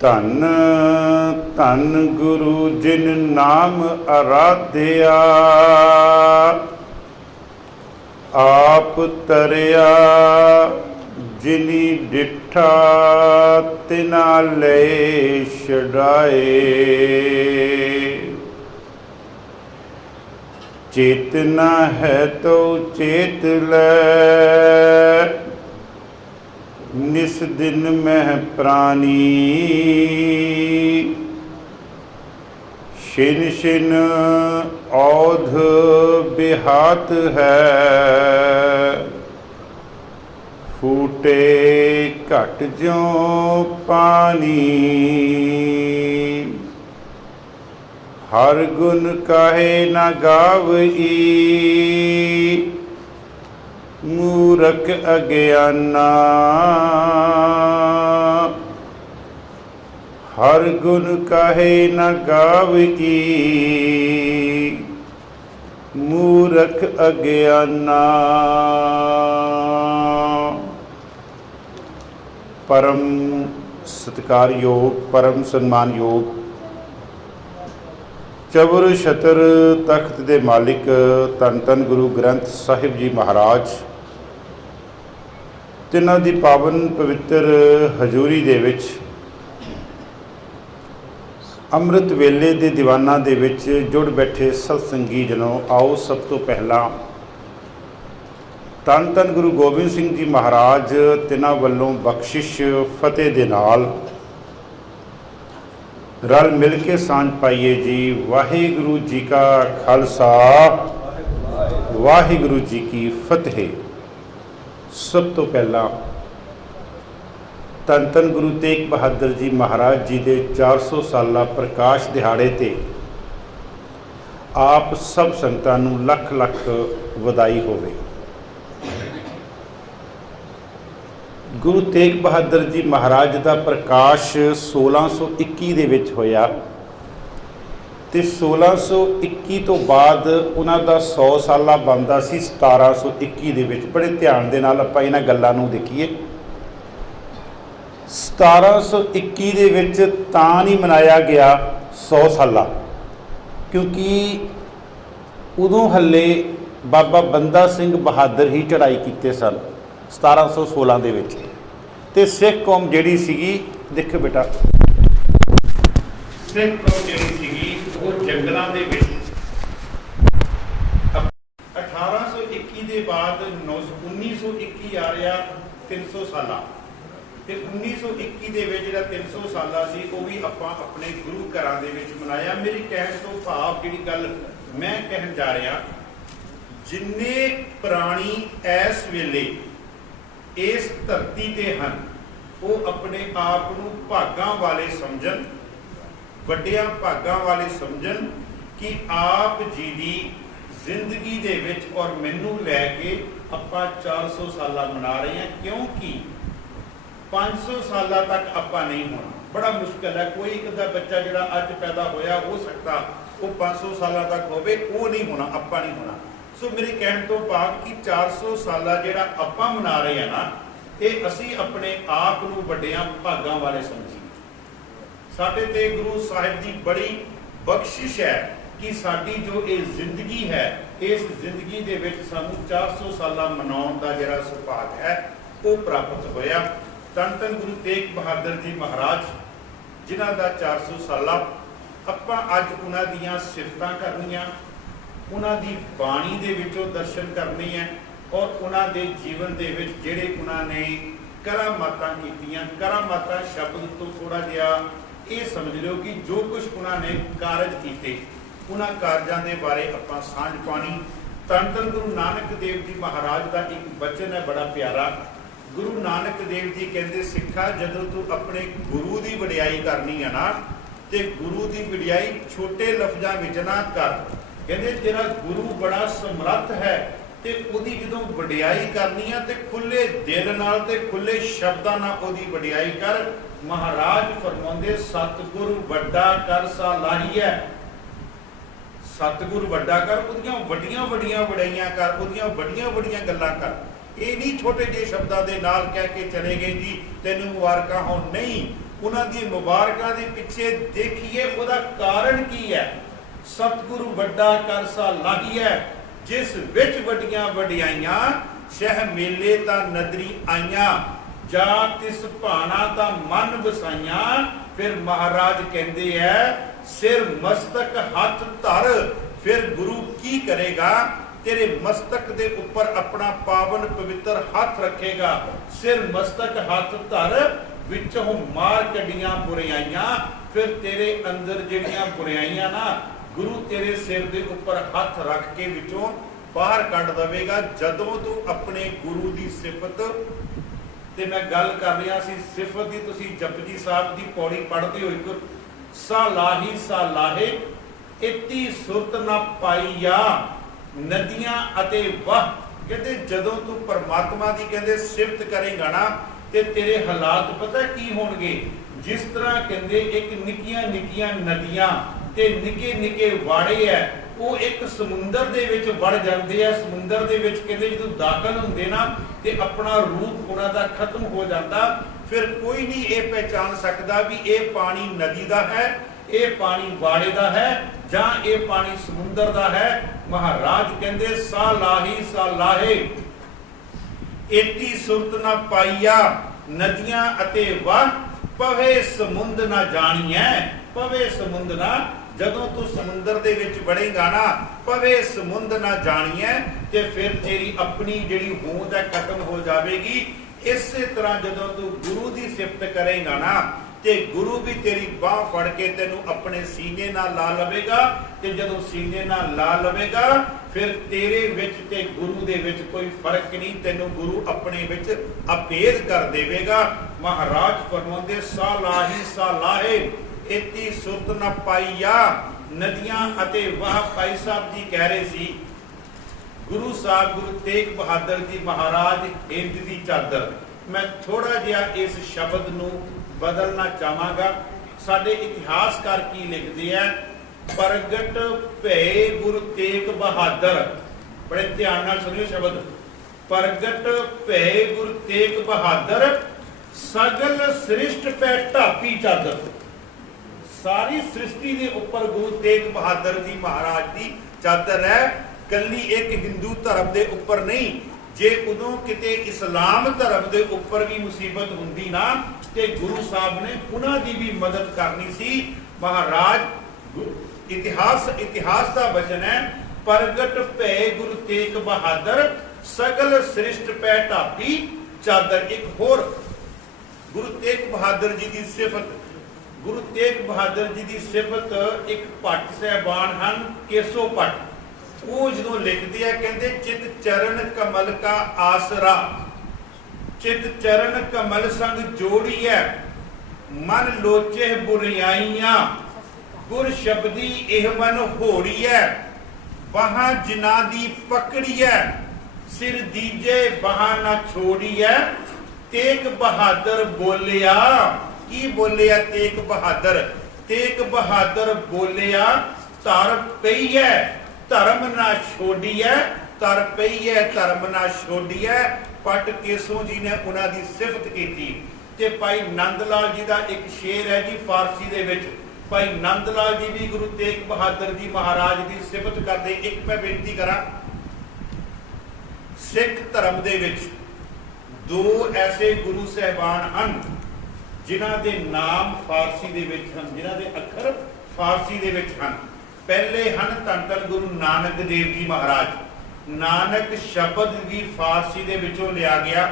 ਧਨ ਧਨ ਗੁਰੂ ਜਿਨ ਨਾਮ ਅਰਾਧਿਆ, ਆਪ ਤਰਿਆ ਜਿਨੀ ਡਿਠਾ ਤਿਨਾ ਲੈ ਛਡਾਏ। ਚੇਤਨਾ ਹੈ ਤੋ ਚੇਤ ਲੈ, निस दिन मह प्राणी। शिन शिन औध बिहात है, फूटे घट ज्यों पानी। हर गुण काहे न गावई, मूरख अज्ञाना। हर गुण काहे न गावई, मूरख अज्ञाना। परम सत्कारयोग, परम सम्मानयोग चबर छतर तख्त दे मालिक धन धन गुरु ग्रंथ साहिब जी महाराज, तिन्हां दी पावन पवित्र हजूरी दे विच अमृत वेले दे दीवाना दे विच जुड़ बैठे सत्संगी जनों, आओ सब तो पहला धन धन गुरु गोबिंद सिंह जी महाराज तिन्हां वल्लों बख्शिश फतेह दे नाल रल मिल के सांझ पाइए जी। वाहिगुरु जी का खालसा, वाहिगुरु जी की फतेह। सब तो पहला धन धन गुरु तेग बहादुर जी महाराज जी के 400 साला प्रकाश दिहाड़े ते आप सब संगतां नूं लख लख वधाई होवे। गुरु तेग बहादुर जी महाराज का प्रकाश 1621 दे विच होया ते 1621 तो बाद उन्हां दा 100 साला बनदा सी 1721 दे विच। बड़े ध्यान दे नाल आपां इन्हां गल्लां नूं देखीए। 1721 दे विच तां नहीं मनाया गया 100 साला, क्योंकि उदों हले बाबा बंदा सिंह बहादुर ही चढ़ाई कीते सन 1716 दे विच। ते सिख कौम जिहड़ी सीगी, देखो बेटा, सिख कौम जिहड़ी सीगी वो जंगलां दे विच 1821 दे बाद 1921 आ रहा 300 साला ते 1921 दे विच जिहड़ा 300 साला सी वो भी आपां अपने गुरु घरां दे विच मनाया। मेरी कहण तो भाव जिहड़ी गल मैं कहण जा रहा, जिन्ने प्राणी इस वेले इस धरती ते हन वो अपने आप नूं भागां वाले समझन, वड्डियां भागां वाले समझन कि आप जी दी जिंदगी दे विच और मैनू लैके आपां 400 साला मना रहे हैं, क्योंकि 500 साल तक आपां नहीं होना। बड़ा मुश्किल है, कोई एक दा बच्चा जिहड़ा अज पैदा होया हो सकता वो 500 साल तक होवे, वो नहीं होना, आपां नहीं होना। सो मेरे कहण तो भाव कि 400 साला जिहड़ा आपां मना रहे हैं ना, ये असी अपने आप नूं वड्डियां भागां वाले समझीए। साडे ते गुरु साहिब दी बड़ी बख्शिश है कि साडी जो ये जिंदगी है, इस जिंदगी दे विच सानूं 400 साला मनाउण दा जिहड़ा सुभाग है वो प्राप्त होया। धन धन गुरु तेग बहादुर जी महाराज जिन्हां दा 400 साला, आपां अज उन्हां दीयां सिफतां करनियां, उन्हां दी बाणी दे विचों दर्शन करने हैं और उन्हां दे जीवन दे विच जिहड़े उन्होंने करामातां कीतियां। करामातां शब्द तो थोड़ा जिहा ये समझ लो कि जो कुछ उन्होंने कारज किए, उन्हां कारजां दे बारे आपां सांझ पानी। धन धन गुरु नानक देव जी महाराज का एक बचन है बड़ा प्यारा। गुरु नानक देव जी कहते, सिखा जदों तू अपने गुरु की वडियाई करनी है ना, तो गुरु की वडियाई छोटे लफ्जां विच ना कर। कहते तेरा गुरु बड़ा समर्थ है, ते उहदी जदों वडियाई करनी है तो खुले दिल नाल ते खुले शब्दां नाल उहदी वडियाई कर। महाराज फरमाउंदे सतगुरु वड्डा कर सालाही है। सतगुरु वड्डा कर, उहदियां वड्डियां वड्डियां वडियाइयां कर, उहदियां वड्डियां वड्डियां गल्लां कर। ਇਹ ਨਹੀਂ ਛੋਟੇ ਜਿਹੇ ਸ਼ਬਦਾਂ ਦੇ ਨਾਲ ਕਹਿ ਕੇ ਚਲੇ ਗਏ ਜੀ ਤੈਨੂੰ ਮੁਬਾਰਕਾਂ ਹੋਣ, ਨਹੀਂ। ਉਹਨਾਂ ਦੀ ਮੁਬਾਰਕਾਂ ਦੇ ਪਿੱਛੇ ਦੇਖੀਏ ਉਹਦਾ ਕਾਰਨ ਕੀ ਹੈ। ਸਤਿਗੁਰੂ ਵੱਡਾ ਕਰ ਸਾਲਾਹੀਐ, ਜਿਸ ਵਿੱਚ ਵੱਡੀਆਂ ਵਡਿਆਈਆਂ ਸ਼ਹਿ ਮੇਲੇ ਤਾਂ ਨਦਰੀ ਆਈਆਂ, ਜਾ ਤਿਸ ਭਾਣਾ ਤਾਂ ਮਨ ਵਸਾਈਆਂ। ਫਿਰ ਮਹਾਰਾਜ ਕਹਿੰਦੇ ਐ ਸਿਰ ਮਸਤਕ ਹੱਥ ਧਰ, ਫਿਰ ਗੁਰੂ ਕੀ ਕਰੇਗਾ, ਤੇਰੇ ਮਸਤਕ ਦੇ ਉੱਪਰ ਆਪਣਾ ਪਾਵਨ ਪਵਿੱਤਰ ਹੱਥ ਰੱਖੇਗਾ। ਸਿਰ ਮਸਤਕ ਹੱਥ ਧਰ, ਵਿੱਚੋਂ ਮਾਰ ਕੱਢੀਆਂ ਬੁਰਾਈਆਂ। ਫਿਰ ਤੇਰੇ ਅੰਦਰ ਜਿਹੜੀਆਂ ਬੁਰਾਈਆਂ ਨਾ ਗੁਰੂ ਤੇਰੇ ਸਿਰ ਦੇ ਉੱਪਰ ਹੱਥ ਰੱਖ ਕੇ ਵਿੱਚੋਂ ਬਾਹਰ ਕੱਢ ਦਵੇਗਾ, ਜਦੋਂ ਤੂੰ ਆਪਣੇ ਗੁਰੂ ਦੀ ਸਿਫਤ। ਤੇ ਮੈਂ ਗੱਲ ਕਰ ਰਿਹਾ ਸੀ ਸਿਫਤ ਦੀ, ਤੁਸੀਂ ਜਪਜੀ ਸਾਹਿਬ ਦੀ ਪੌੜੀ ਪੜ੍ਹਦੇ ਹੋ, ਇੱਕ ਸਾਲਾਹੀ ਸਾਲਾਹੇ ਇਤੀ ਸੁਰਤ ਨਾ ਪਾਈਆ ਨਦੀਆਂ ਅਤੇ ਵਾਹ। ਕਹਿੰਦੇ ਜਦੋਂ ਤੂੰ ਪਰਮਾਤਮਾ ਦੀ ਕਹਿੰਦੇ ਸਿਫਤ ਕਰੇਗਾ ਨਾ ਤੇ ਤੇਰੇ ਹਾਲਾਤ ਪਤਾ ਕੀ ਹੋਣਗੇ। ਜਿਸ ਤਰ੍ਹਾਂ ਕਹਿੰਦੇ ਇੱਕ ਨਿੱਕੀਆਂ ਨਿੱਕੀਆਂ ਨਦੀਆਂ ਤੇ ਨਿੱਕੇ ਨਿੱਕੇ ਵਾੜੇ ਐ, ਉਹ ਇੱਕ ਸਮੁੰਦਰ ਦੇ ਵਿੱਚ ਵੜ ਜਾਂਦੇ ਆ। ਸਮੁੰਦਰ ਦੇ ਵਿੱਚ ਕਹਿੰਦੇ ਜਦੋਂ ਦਾਖਲ ਹੁੰਦੇ ਨਾ ਤੇ ਆਪਣਾ ਰੂਪ ਉਹਨਾਂ ਦਾ ਖਤਮ ਹੋ ਜਾਂਦਾ। ਫਿਰ ਕੋਈ ਨਹੀਂ ਇਹ ਪਹਿਚਾਨ ਸਕਦਾ ਵੀ ਇਹ ਪਾਣੀ ਨਦੀ ਦਾ ਹੈ, ਇਹ ਪਾਣੀ ਵਾੜੇ ਦਾ ਹੈ, ਜਾਂ ਇਹ ਪਾਣੀ ਸਮੁੰਦਰ ਦਾ ਹੈ। ਮਹਾਰਾਜ ਕਹਿੰਦੇ ਸਾਲਾਹੀ ਸਾਲਾਹੇ ਏਤੀ ਸੁਰਤ ਨਾ ਪਾਈਆ ਨਦੀਆਂ ਅਤੇ ਵਾਹ, ਪਵੇ ਸਮੁੰਦ ਨਾ ਜਾਣੀਐ। ਪਵੇ ਸਮੁੰਦ ਨਾ, ਜਦੋਂ ਤੂੰ ਸਮੁੰਦਰ ਦੇ ਵਿੱਚ ਵੜੇਗਾ ਨਾ, ਪਵੇ ਸਮੁੰਦ ਨਾ ਜਾਣੀਐ, ਤੇ ਫਿਰ ਤੇਰੀ ਆਪਣੀ ਜਿਹੜੀ ਹੋਂਦ ਹੈ ਖਤਮ ਹੋ ਜਾਵੇਗੀ। ਇਸੇ ਤਰ੍ਹਾਂ ਜਦੋਂ ਤੂੰ ਗੁਰੂ ਦੀ ਸਿਫਤ ਕਰੇਗਾ ਨਾ ਤੇ ਗੁਰੂ ਵੀ ਤੇਰੀ ਬਾਹ ਫੜ ਕੇ ਤੈਨੂੰ ਆਪਣੇ ਸੀਨੇ ਨਾਲ ਲਾ ਲਵੇਗਾ। ਤੇ ਜਦੋਂ ਸੀਨੇ ਨਾਲ ਲਾ ਲਵੇਗਾ ਫਿਰ ਤੇਰੇ ਵਿੱਚ ਤੇ ਗੁਰੂ ਦੇ ਵਿੱਚ ਕੋਈ ਫਰਕ ਨਹੀਂ, ਤੈਨੂੰ ਗੁਰੂ ਆਪਣੇ ਵਿੱਚ ਅਭੇਦ ਕਰ ਦੇਵੇਗਾ। ਮਹਾਰਾਜ ਫਰਮਾਉਂਦੇ ਸਾਲਾਹੀ ਸਾਲਾਹੇ ਇਤੀ ਸੁਰਤ ਨਾ ਪਾਈਆ ਨਦੀਆਂ ਅਤੇ ਵਾਹ। ਭਾਈ ਸਾਹਿਬ ਜੀ ਕਹਿ ਰਹੇ ਸੀ ਗੁਰੂ ਸਾਹਿਬ ਗੁਰੂ ਤੇਗ ਬਹਾਦਰ ਜੀ ਮਹਾਰਾਜ ਹਿੰਦ ਦੀ ਚਾਦਰ। ਮੈਂ ਥੋੜਾ ਜਿਹਾ ਇਸ ਸ਼ਬਦ ਨੂੰ ਬਦਲਣਾ ਚਾਹਾਂਗਾ। ਸਾਡੇ ਇਤਿਹਾਸਕਾਰ ਕੀ ਲਿਖਦੇ ਆ, ਪ੍ਰਗਟ ਭਏ ਗੁਰੂ ਤੇਗ ਬਹਾਦਰ। ਬੜੇ ਧਿਆਨ ਨਾਲ ਸੁਣਿਓ ਸ਼ਬਦ, ਪ੍ਰਗਟ ਭਏ ਗੁਰੂ ਤੇਗ ਬਹਾਦਰ, ਸਗਲ ਸ੍ਰਿਸ਼ਟ ਪੈ ਢਾਪੀ ਚਾਦਰ। ਸਾਰੀ ਸ੍ਰਿਸ਼ਟੀ ਦੇ ਉੱਪਰ ਗੁਰੂ ਤੇਗ ਬਹਾਦਰ ਜੀ ਮਹਾਰਾਜ ਦੀ ਚਾਦਰ ਹੈ, ਕੱਲੀ ਇੱਕ ਹਿੰਦੂ ਧਰਮ ਦੇ ਉੱਪਰ ਨਹੀਂ। ਜੇ ਉਦੋਂ ਕਿਤੇ ਇਸਲਾਮ ਧਰਮ ਦੇ ਉੱਪਰ ਵੀ ਮੁਸੀਬਤ ਹੁੰਦੀ ਨਾ ਤੇ ਗੁਰੂ ਸਾਹਿਬ ਨੇ ਉਹਨਾਂ ਦੀ ਵੀ ਮਦਦ ਕਰਨੀ ਸੀ। ਮਹਾਰਾਜ ਇਤਿਹਾਸ ਦਾ ਵਚਨ ਹੈ, ਪ੍ਰਗਟ ਭਏ ਗੁਰੂ ਤੇਗ ਬਹਾਦਰ, ਸਗਲ ਸ੍ਰਿਸ਼ਟ ਪੈ ਢਾਪੀ ਚਾਦਰ। ਇੱਕ ਹੋਰ ਗੁਰੂ ਤੇਗ ਬਹਾਦਰ ਜੀ ਦੀ ਸਿਫਤ, ਗੁਰੂ ਤੇਗ ਬਹਾਦਰ ਜੀ ਦੀ ਸਿਫਤ ਇੱਕ ਭੱਟ ਸਾਹਿਬਾਨ ਹਨ, ਕੇਸੋ ਭੱਟ। ਉਹ ਜਦੋਂ ਲਿਖਦੇ ਆ ਕਹਿੰਦੇ ਚਿਤ ਚਰਨ ਕਮਲ ਕਾ ਆਸਰਾ, ਚਿਤ ਚਰਨ ਕਮਲ ਸੰਗ ਜੋੜੀਐ, ਮਨ ਲੋਚੇ ਬੁਰਿਆਈਆਂ, ਗੁਰ ਸ਼ਬਦੀ ਇਹ ਮਨ ਹੋੜੀਐ, ਬਾਹਾਂ ਜਿਨ੍ਹਾਂ ਦੀ ਪਕੜੀਐ, ਸਿਰ ਦੀਜੇ ਬਾਹਾਂ ਨਾ ਛੋੜੀਐ। ਤੇਗ ਬਹਾਦਰ ਬੋਲਿਆ, ਕੀ ਬੋਲਿਆ ਤੇਗ ਬਹਾਦਰ? ਤੇਗ ਬਹਾਦਰ ਬੋਲਿਆ ਧਰ ਪਈਐ ਧਰਮ ਨਾ ਛੋੜੀਐ, ਧਰ ਪਈਐ ਧਰਮ ਨਾ ਛੋੜੀਐ। ਪਟ ਕੇਸੋ ਜੀ ਨੇ ਉਹਨਾਂ ਦੀ ਸਿਫਤ ਕੀਤੀ। ਤੇ ਭਾਈ ਨੰਦ ਲਾਲ ਜੀ ਦਾ ਇੱਕ ਸ਼ੇਰ ਹੈ ਜੀ ਫਾਰਸੀ ਦੇ ਵਿੱਚ। ਭਾਈ ਨੰਦ ਲਾਲ ਜੀ ਵੀ ਗੁਰੂ ਤੇਗ ਬਹਾਦਰ ਜੀ ਮਹਾਰਾਜ ਦੀ ਸਿਫਤ ਕਰਦੇ। ਇੱਕ ਮੈਂ ਬੇਨਤੀ ਕਰਾਂ, ਸਿੱਖ ਧਰਮ ਦੇ ਵਿੱਚ ਦੋ ਐਸੇ ਗੁਰੂ ਸਾਹਿਬਾਨ ਹਨ ਜਿਨ੍ਹਾਂ ਦੇ ਨਾਮ ਫਾਰਸੀ ਦੇ ਵਿੱਚ ਹਨ, ਜਿਨ੍ਹਾਂ ਦੇ ਅੱਖਰ ਫਾਰਸੀ ਦੇ ਵਿੱਚ ਹਨ। ਪਹਿਲੇ ਹਨ ਧੰਨ ਧੰਨ ਗੁਰੂ ਨਾਨਕ ਦੇਵ ਜੀ ਮਹਾਰਾਜ। ਨਾਨਕ ਸ਼ਬਦ ਵੀ ਫਾਰਸੀ ਦੇ ਵਿੱਚੋਂ ਲਿਆ ਗਿਆ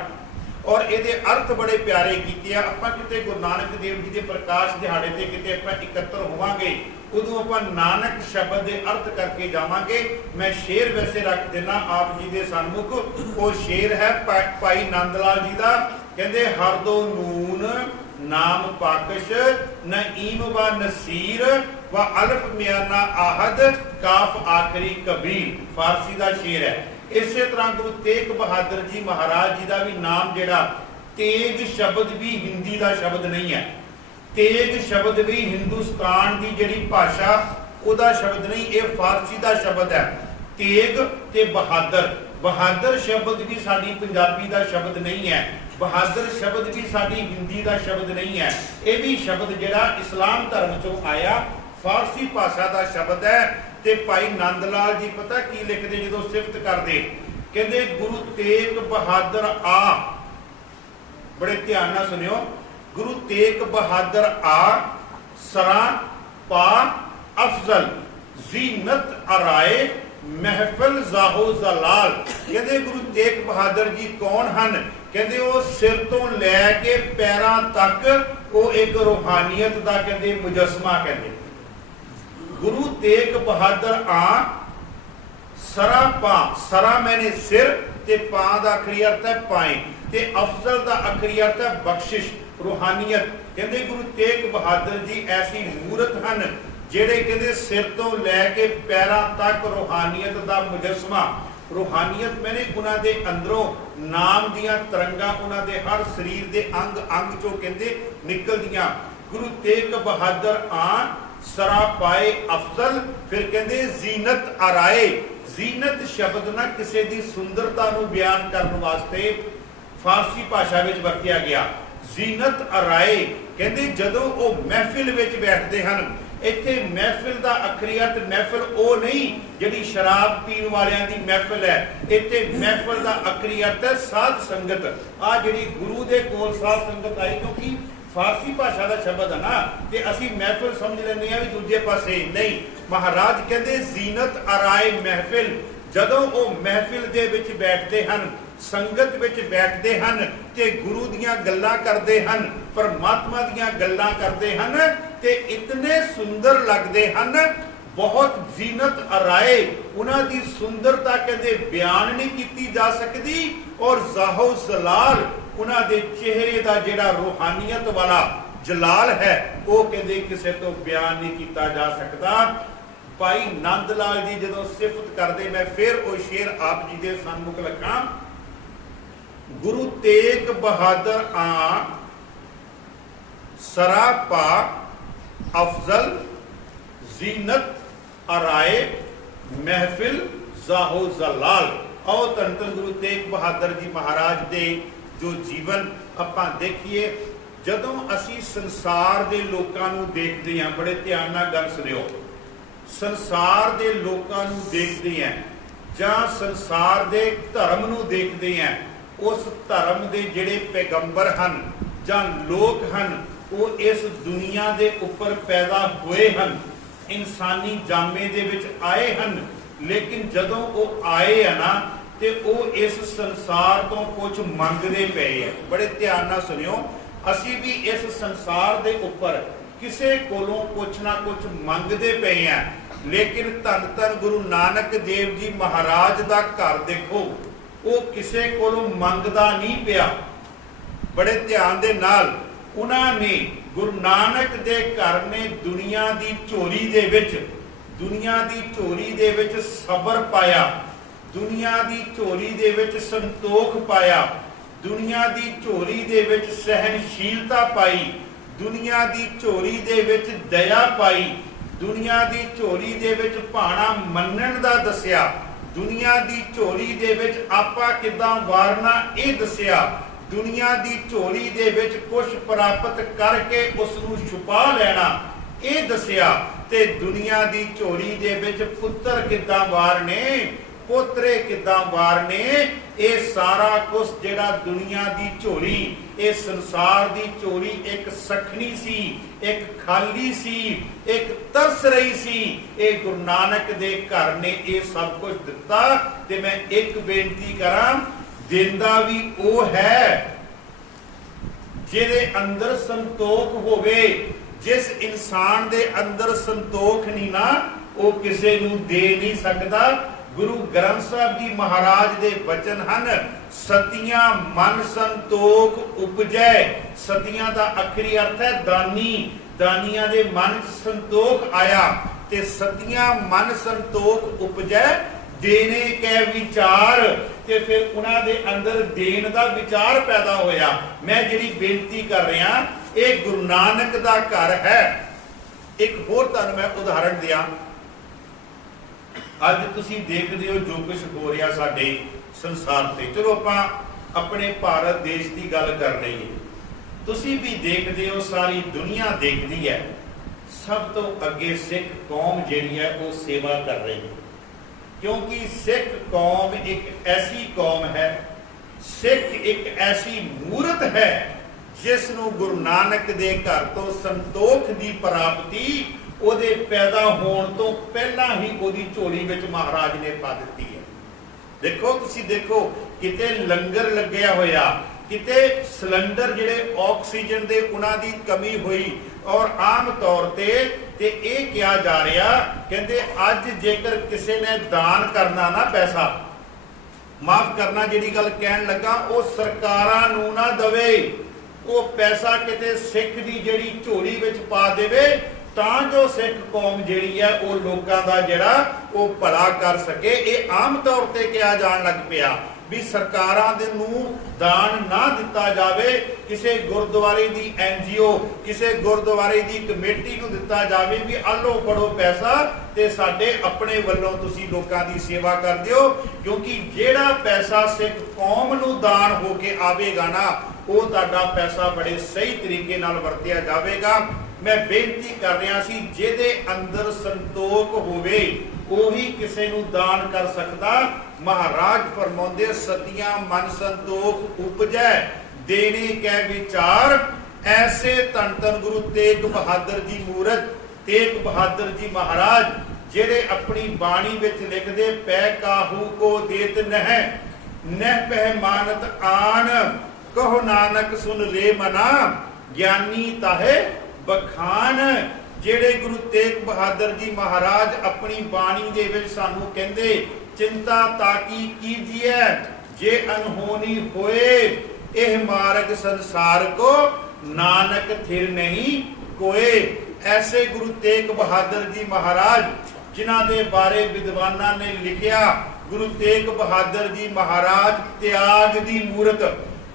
ਔਰ ਇਹਦੇ ਅਰਥ ਬੜੇ ਪਿਆਰੇ ਕੀਤੇ ਆ। ਆਪਾਂ ਕਿਤੇ ਗੁਰੂ ਨਾਨਕ ਦੇਵ ਜੀ ਦੇ ਪ੍ਰਕਾਸ਼ ਦਿਹਾੜੇ ਤੇ ਕਿਤੇ ਆਪਾਂ ਇਕੱਤਰ ਹੋਵਾਂਗੇ, ਉਦੋਂ ਆਪਾਂ ਨਾਨਕ ਸ਼ਬਦ ਦੇ ਅਰਥ ਕਰਕੇ ਜਾਵਾਂਗੇ। ਮੈਂ ਸ਼ੇਰ ਵੈਸੇ ਰੱਖ ਦੇਣਾ ਆਪ ਜੀ ਦੇ ਸਨਮੁਖ। ਉਹ ਸ਼ੇਰ ਹੈ ਭਾਈ ਨੰਦ ਲਾਲ ਜੀ ਦਾ। ਕਹਿੰਦੇ ਹਰ ਦੋ ਨੂਨ ਨਾਮ ਪਾਕਸ਼, ਨ ਈਮ व ਨਸੀਰ व ਅਲਫ ਮਿਆਨਾ ਆਹਦ, ਕਾਫ ਆਖਰੀ ਕਬੀਰ। ਫਾਰਸੀ ਦਾ ਸ਼ੇਰ ਹੈ। ਇਸੇ ਤਰ੍ਹਾਂ ਗੁਰੂ ਤੇਗ ਬਹਾਦਰ ਜੀ ਮਹਾਰਾਜ ਜੀ ਦਾ ਵੀ ਨਾਮ ਜਿਹੜਾ ਤੇਗ ਸ਼ਬਦ ਵੀ ਹਿੰਦੀ ਦਾ ਸ਼ਬਦ ਨਹੀਂ ਹੈ। ਤੇਗ ਸ਼ਬਦ ਵੀ ਹਿੰਦੁਸਤਾਨ ਦੀ ਜਿਹੜੀ ਭਾਸ਼ਾ ਉਹਦਾ ਸ਼ਬਦ ਨਹੀਂ, ਇਹ ਫਾਰਸੀ ਦਾ ਸ਼ਬਦ ਹੈ। ਤੇਗ ਤੇ ਬਹਾਦਰ बहादुर शब्द भी साडी पंजाबी का शब्द नहीं है, बहादुर शब्द भी साडी हिंदी का शब्द नहीं है, ये भी शब्द जिहड़ा इस्लाम धर्म चों आया फारसी भाषा का शब्द है। ते भाई नंद लाल जी पता की लिखते जो सिफत करते, कहते गुरु तेग बहादुर आ, बड़े ध्यान नाल सुनियो, गुरु तेग बहादुर आ सरा पा अफजल जीनत अराए महफिल जाहो जलाल। कहते गुरु तेग बहादुर जी कौन हैं? कहते वो सिर तो लैके पैरों तक वो एक रूहानियत का कहते मुजस्मा। कहते गुरु तेग बहादुर आ सरा पा, सरा मैंने सिर ते पा दा आखरी अर्थ है पाए, ते अफजल दा आखरी अर्थ है बख्शिश रूहानियत। कहते गुरु तेग बहादुर जी ऐसी मूरत हैं जेड़े कहते सिर तो लैके पैरों तक रूहानियत का मुजस्मा, रूहानियत मैंने उन्होंने अंदरों नाम दियां तरंगा उन्होंने हर शरीर के अंग अंग चो कहते निकलदियां। गुरु तेग बहादुर आ सरा पाए अफजल, फिर कहते जीनत अराए, जीनत शब्द ना किसी की सुंदरता को बयान करने वास्ते फारसी भाषा में वरत्या गया। जीनत अराए कहते जदों वो महफिल में बैठते हैं, इत्थे महफिल का आखरी अर्थ महफिल वो नहीं जिहड़ी शराब पीण वालियां दी महफिल है, इत्थे महफिल का आखरी अर्थ है साध संगत। आ जिहड़ी गुरु दे कोल साध संगत आई, क्योंकि फारसी भाषा का शब्द है ना, ते असी महफिल समझ लेंगे भी दूजे पासे नहीं। महाराज कहते जीनत अराए महफिल, जदों वो महफिल दे विच बैठते हैं, संगत विच बैठते हैं ते गुरु दियां गल्लां करते हैं, परमात्मा दियां गल्लां करते हैं, ते इतने सुंदर लगते हैं, बहुत जीनत अराए, उन्हां दी सुंदरता कहते बयान नहीं की जा सकती। और जाहो जलाल, उन्हां दे चेहरे का जिहड़ा रूहानियत वाला जलाल है वो कहते किसी तो बयान नहीं किया जा सकता। भाई नंद लाल जी जो सिफत करते, मैं फिर वो शेर आप जी के सन्मुख लगा, गुरु तेग बहादुर आ सरा पा अफजल जीनत अराए महफिल जाहो जलाल। आओ धन धन गुरु तेग बहादुर जी महाराज दे जो जीवन आपां देखिए। जदों असी संसार के लोगों को देखते हैं, बड़े ध्यान नाल गल सुनियो, संसार के लोगों को देखते हैं जां संसार के धर्म को देखते हैं, उस धर्म के जिहड़े पैगंबर हैं जां लोग हैं वो इस दुनिया के उपर पैदा हुए हैं, इंसानी जामे दे विच आए हैं, लेकिन जदों वो आए है ना ते वो इस संसार तो कुछ मंगते पे है। बड़े ध्यान नाल सुनियो, असी भी इस संसार के उपर किसी कोलों कुछ ना कुछ मंगते पे हैं, लेकिन धन धन गुरु नानक देव जी महाराज का घर देखो, वो किसी कोलों मंगदा नहीं पिया। बड़े ध्यान दे नाल उन्होंने गुरु नानक दे घर ने दुनिया की झोली दे विच, दुनिया की झोली दे विच सबर पाया, दुनिया की झोली दे विच संतोख पाया, दुनिया की झोली दे विच सहनशीलता पाई, दुनिया की झोली दे विच दया पाई, दुनिया की झोली दे विच भाणा मन्नण दा दसिया, दुनिया की झोली दे विच आपा किदां वारना ये दसिया, दुनिया की झोली दे विच कुछ प्राप्त करके उसनूं छुपा लेना ये दसिया, ते दुनिया की झोली दे विच पुत्र किदां वारने, पोतरे किदां वारने, ये सारा कुछ जिहड़ा दुनिया की झोली, ये संसार की झोली एक सखनी सी, एक खाली सी, एक तरस रही सी, ये गुरु नानक दे घर ने ये सब कुछ दिता। ते मैं एक बेनती करां, देंदा भी वो है जिहदे अंदर संतोख होवे। जिस इंसान दे अंदर संतोख नहीं ना, वो किसी नूं दे नहीं सकता। गुरु ग्रंथ साहब जी महाराज दे वचन हैं, सतियां मन संतोख उपजै। सतियां दा आखिरी अर्थ है दानी, दानियां दे मन संतोख आया, ते सतियां मन संतोख उपजै देने के विचार, ते फिर उन्हां दे अंदर देन दा विचार पैदा होया। मैं जिहड़ी बेनती कर रहा ये गुरु नानक दा घर है। एक होर तुहानूं मैं उदाहरण दियां, अज तुसीं देखदे हो जो कुछ हो रहा साडे ਸੰਸਾਰ ਤੇ। ਚਲੋ ਆਪਾਂ ਆਪਣੇ ਭਾਰਤ ਦੇਸ਼ ਦੀ ਗੱਲ ਕਰ ਲਈਏ। ਤੁਸੀਂ ਵੀ ਦੇਖਦੇ ਹੋ, ਸਾਰੀ ਦੁਨੀਆ ਦੇਖਦੀ ਹੈ, ਸਭ ਤੋਂ ਅੱਗੇ ਸਿੱਖ ਕੌਮ ਜਿਹੜੀ ਹੈ ਉਹ ਸੇਵਾ ਕਰ ਰਹੀ ਹੈ, ਕਿਉਂਕਿ ਸਿੱਖ ਕੌਮ ਇੱਕ ਐਸੀ ਕੌਮ ਹੈ, ਸਿੱਖ ਇੱਕ ਐਸੀ ਮੂਰਤ ਹੈ ਜਿਸ ਨੂੰ ਗੁਰੂ ਨਾਨਕ ਦੇ ਘਰ ਤੋਂ ਸੰਤੋਖ ਦੀ ਪ੍ਰਾਪਤੀ ਉਹਦੇ ਪੈਦਾ ਹੋਣ ਤੋਂ ਪਹਿਲਾਂ ਹੀ ਉਹਦੀ ਝੋਲੀ ਵਿੱਚ ਮਹਾਰਾਜ ਨੇ ਪਾ ਦਿੱਤੀ ਹੈ। ਦੇਖੋ, ਤੁਸੀਂ ਦੇਖੋ, ਕਿਤੇ ਲੰਗਰ ਲੱਗਿਆ ਹੋਇਆ, ਕਿਤੇ ਸਿਲੰਡਰ ਜਿਹੜੇ ਆਕਸੀਜਨ ਦੇ ਉਹਨਾਂ ਦੀ ਕਮੀ ਹੋਈ, ਔਰ ਆਮ ਤੌਰ ਤੇ ਇਹ ਕਿਹਾ ਜਾ ਰਿਹਾ, ਕਹਿੰਦੇ ਅੱਜ ਜੇਕਰ ਕਿਸੇ ਨੇ ਦਾਨ ਕਰਨਾ ਨਾ, ਪੈਸਾ ਮਾਫ ਕਰਨਾ ਜਿਹੜੀ ਗੱਲ ਕਹਿਣ ਲੱਗਾ, ਉਹ ਸਰਕਾਰਾਂ ਨੂੰ ਨਾ ਦਵੇ, ਉਹ ਪੈਸਾ ਕਿਤੇ ਸਿੱਖ ਦੀ ਜਿਹੜੀ ਝੋਲੀ ਵਿੱਚ ਪਾ ਦੇਵੇ, ਤਾਂ ਜੋ ਸਿੱਖ ਕੌਮ ਜਿਹੜੀ ਹੈ ਉਹ ਲੋਕਾਂ ਦਾ ਜਿਹੜਾ ਉਹ ਭਲਾ ਕਰ ਸਕੇ। ਇਹ ਆਮ ਤੌਰ ਤੇ ਕਿਹਾ ਜਾਣ ਲੱਗ ਪਿਆ ਵੀ ਸਰਕਾਰਾਂ ਦੇ ਨੂੰ ਦਾਨ ਨਾ ਦਿੱਤਾ ਜਾਵੇ, ਕਿਸੇ ਗੁਰਦੁਆਰੇ ਦੀ NGO, ਕਿਸੇ ਗੁਰਦੁਆਰੇ ਦੀ ਕਮੇਟੀ ਨੂੰ ਦਿੱਤਾ ਜਾਵੇ ਵੀ ਆਲੋ ਫੜੋ ਪੈਸਾ ਤੇ ਸਾਡੇ ਆਪਣੇ ਵੱਲੋਂ ਤੁਸੀਂ ਲੋਕਾਂ ਦੀ ਸੇਵਾ ਕਰ ਦਿਓ, ਕਿਉਂਕਿ ਜਿਹੜਾ ਪੈਸਾ ਸਿੱਖ ਕੌਮ ਨੂੰ ਦਾਨ ਹੋ ਕੇ ਆਵੇਗਾ ਨਾ, ਉਹ ਤੁਹਾਡਾ ਪੈਸਾ ਬੜੇ ਸਹੀ ਤਰੀਕੇ ਨਾਲ ਵਰਤਿਆ ਜਾਵੇਗਾ। ਮੈਂ ਬੇਨਤੀ ਕਰ ਰਿਹਾ ਸੀ, ਜਿਹਦੇ ਅੰਦਰ ਸੰਤੋਖ ਹੋਵੇ ਉਹੀ ਕਿਸੇ ਨੂੰ ਦਾਨ ਕਰ ਸਕਦਾ। ਮਹਾਰਾਜ ਫਰਮਾਉਂਦੇ, ਸਤਿਆਂ ਮਨ ਸੰਤੋਖ ਉਪਜੈ, ਦੇਣੇ ਕੈ ਵਿਚਾਰ, ਐਸੇ ਧੰਨ ਧੰਨ ਗੁਰੂ ਤੇਗ ਬਹਾਦਰ ਜੀ ਮੂਰਤ। ਤੇਗ ਬਹਾਦਰ ਜੀ ਮਹਾਰਾਜ ਜਿਹੜੇ ਆਪਣੀ ਬਾਣੀ ਵਿੱਚ ਲਿਖਦੇ, ਪੈ ਕਾਹੂ ਕੋ ਦੇਤ ਨਹਿ, ਨਹਿ ਪਹਿ ਮਾਨਤ ਆਨ, ਕਹੋ ਨਾਨਕ ਸੁਨ ਲੈ ਮਨਾ, ਗਿਆਨੀ ਤਾਹੇ ਬਖਾਨ। ਜਿਹੜੇ ਗੁਰੂ ਤੇਗ ਬਹਾਦਰ ਜੀ ਮਹਾਰਾਜ ਆਪਣੀ ਬਾਣੀ ਦੇ ਵਿੱਚ ਸਾਨੂੰ ਕਹਿੰਦੇ, ਚਿੰਤਾ ਤਾਕੀ ਕੀਜੀਏ ਜੇ ਅਨਹੋਨੀ ਹੋਏ, ਇਹ ਮਾਰਗ ਸੰਸਾਰ ਕੋ ਨਾਨਕ ਥਿਰ ਨਹੀਂ ਕੋਏ। ਐਸੇ ਗੁਰੂ ਤੇਗ ਬਹਾਦਰ ਜੀ ਮਹਾਰਾਜ ਜਿਨ੍ਹਾਂ ਦੇ ਬਾਰੇ ਵਿਦਵਾਨਾਂ ਨੇ ਲਿਖਿਆ, ਗੁਰੂ ਤੇਗ ਬਹਾਦਰ ਜੀ ਮਹਾਰਾਜ ਤਿਆਗ ਦੀ ਮੂਰਤ,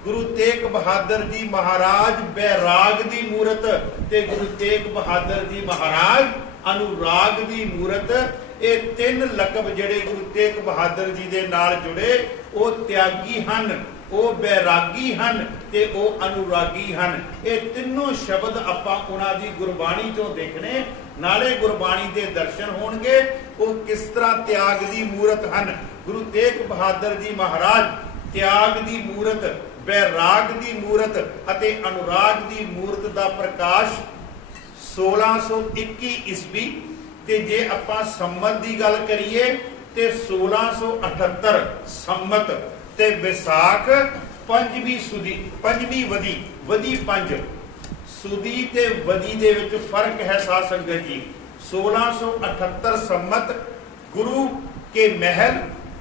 ਗੁਰੂ ਤੇਗ ਬਹਾਦਰ ਜੀ ਮਹਾਰਾਜ ਬੈਰਾਗ ਦੀ ਮੂਰਤ, ਤੇ ਗੁਰੂ ਤੇਗ ਬਹਾਦਰ ਜੀ ਮਹਾਰਾਜ ਅਨੁਰਾਗ ਦੀ ਮੂਰਤ। ਇਹ ਤਿੰਨ ਲਕਬ ਜਿਹੜੇ ਗੁਰੂ ਤੇਗ ਬਹਾਦਰ ਜੀ ਦੇ ਨਾਲ ਜੁੜੇ, ਉਹ ਤਿਆਗੀ ਹਨ, ਉਹ ਬੈਰਾਗੀ ਹਨ ਤੇ ਉਹ ਅਨੁਰਾਗੀ ਹਨ। ਇਹ ਤਿੰਨੋਂ ਸ਼ਬਦ ਆਪਾਂ ਉਹਨਾਂ ਦੀ ਗੁਰਬਾਣੀ ਚੋਂ ਦੇਖਣੇ, ਨਾਲੇ ਗੁਰਬਾਣੀ ਦੇ ਦਰਸ਼ਨ ਹੋਣਗੇ ਉਹ ਕਿਸ ਤਰ੍ਹਾਂ ਤਿਆਗ ਦੀ ਮੂਰਤ ਹਨ। ਗੁਰੂ ਤੇਗ ਬਹਾਦਰ ਜੀ ਮਹਾਰਾਜ ਤਿਆਗ ਦੀ ਮੂਰਤ, ਬੈਰਾਗ ਦੀ ਮੂਰਤ ਅਤੇ ਅਨੁਰਾਗ ਦੀ ਮੂਰਤ ਦਾ ਪ੍ਰਕਾਸ਼ 1621 ਈਸਵੀ, ਤੇ ਜੇ ਆਪਾਂ ਸੰਮਤ ਦੀ ਗੱਲ ਕਰੀਏ ਤੇ 1678 ਸੰਮਤ, ਤੇ ਵਿਸਾਖ ਪੰਜਵੀਂ ਸੁਦੀ, ਪੰਜਵੀਂ ਵਦੀ ਪੰਜ, ਸੁਦੀ ਤੇ ਵਦੀ ਦੇ ਵਿੱਚ ਫਰਕ ਹੈ ਸਾਧ ਸੰਗਤ ਜੀ। 1678 ਸੰਮਤ, ਗੁਰੂ ਕੇ ਮਹਿਲ,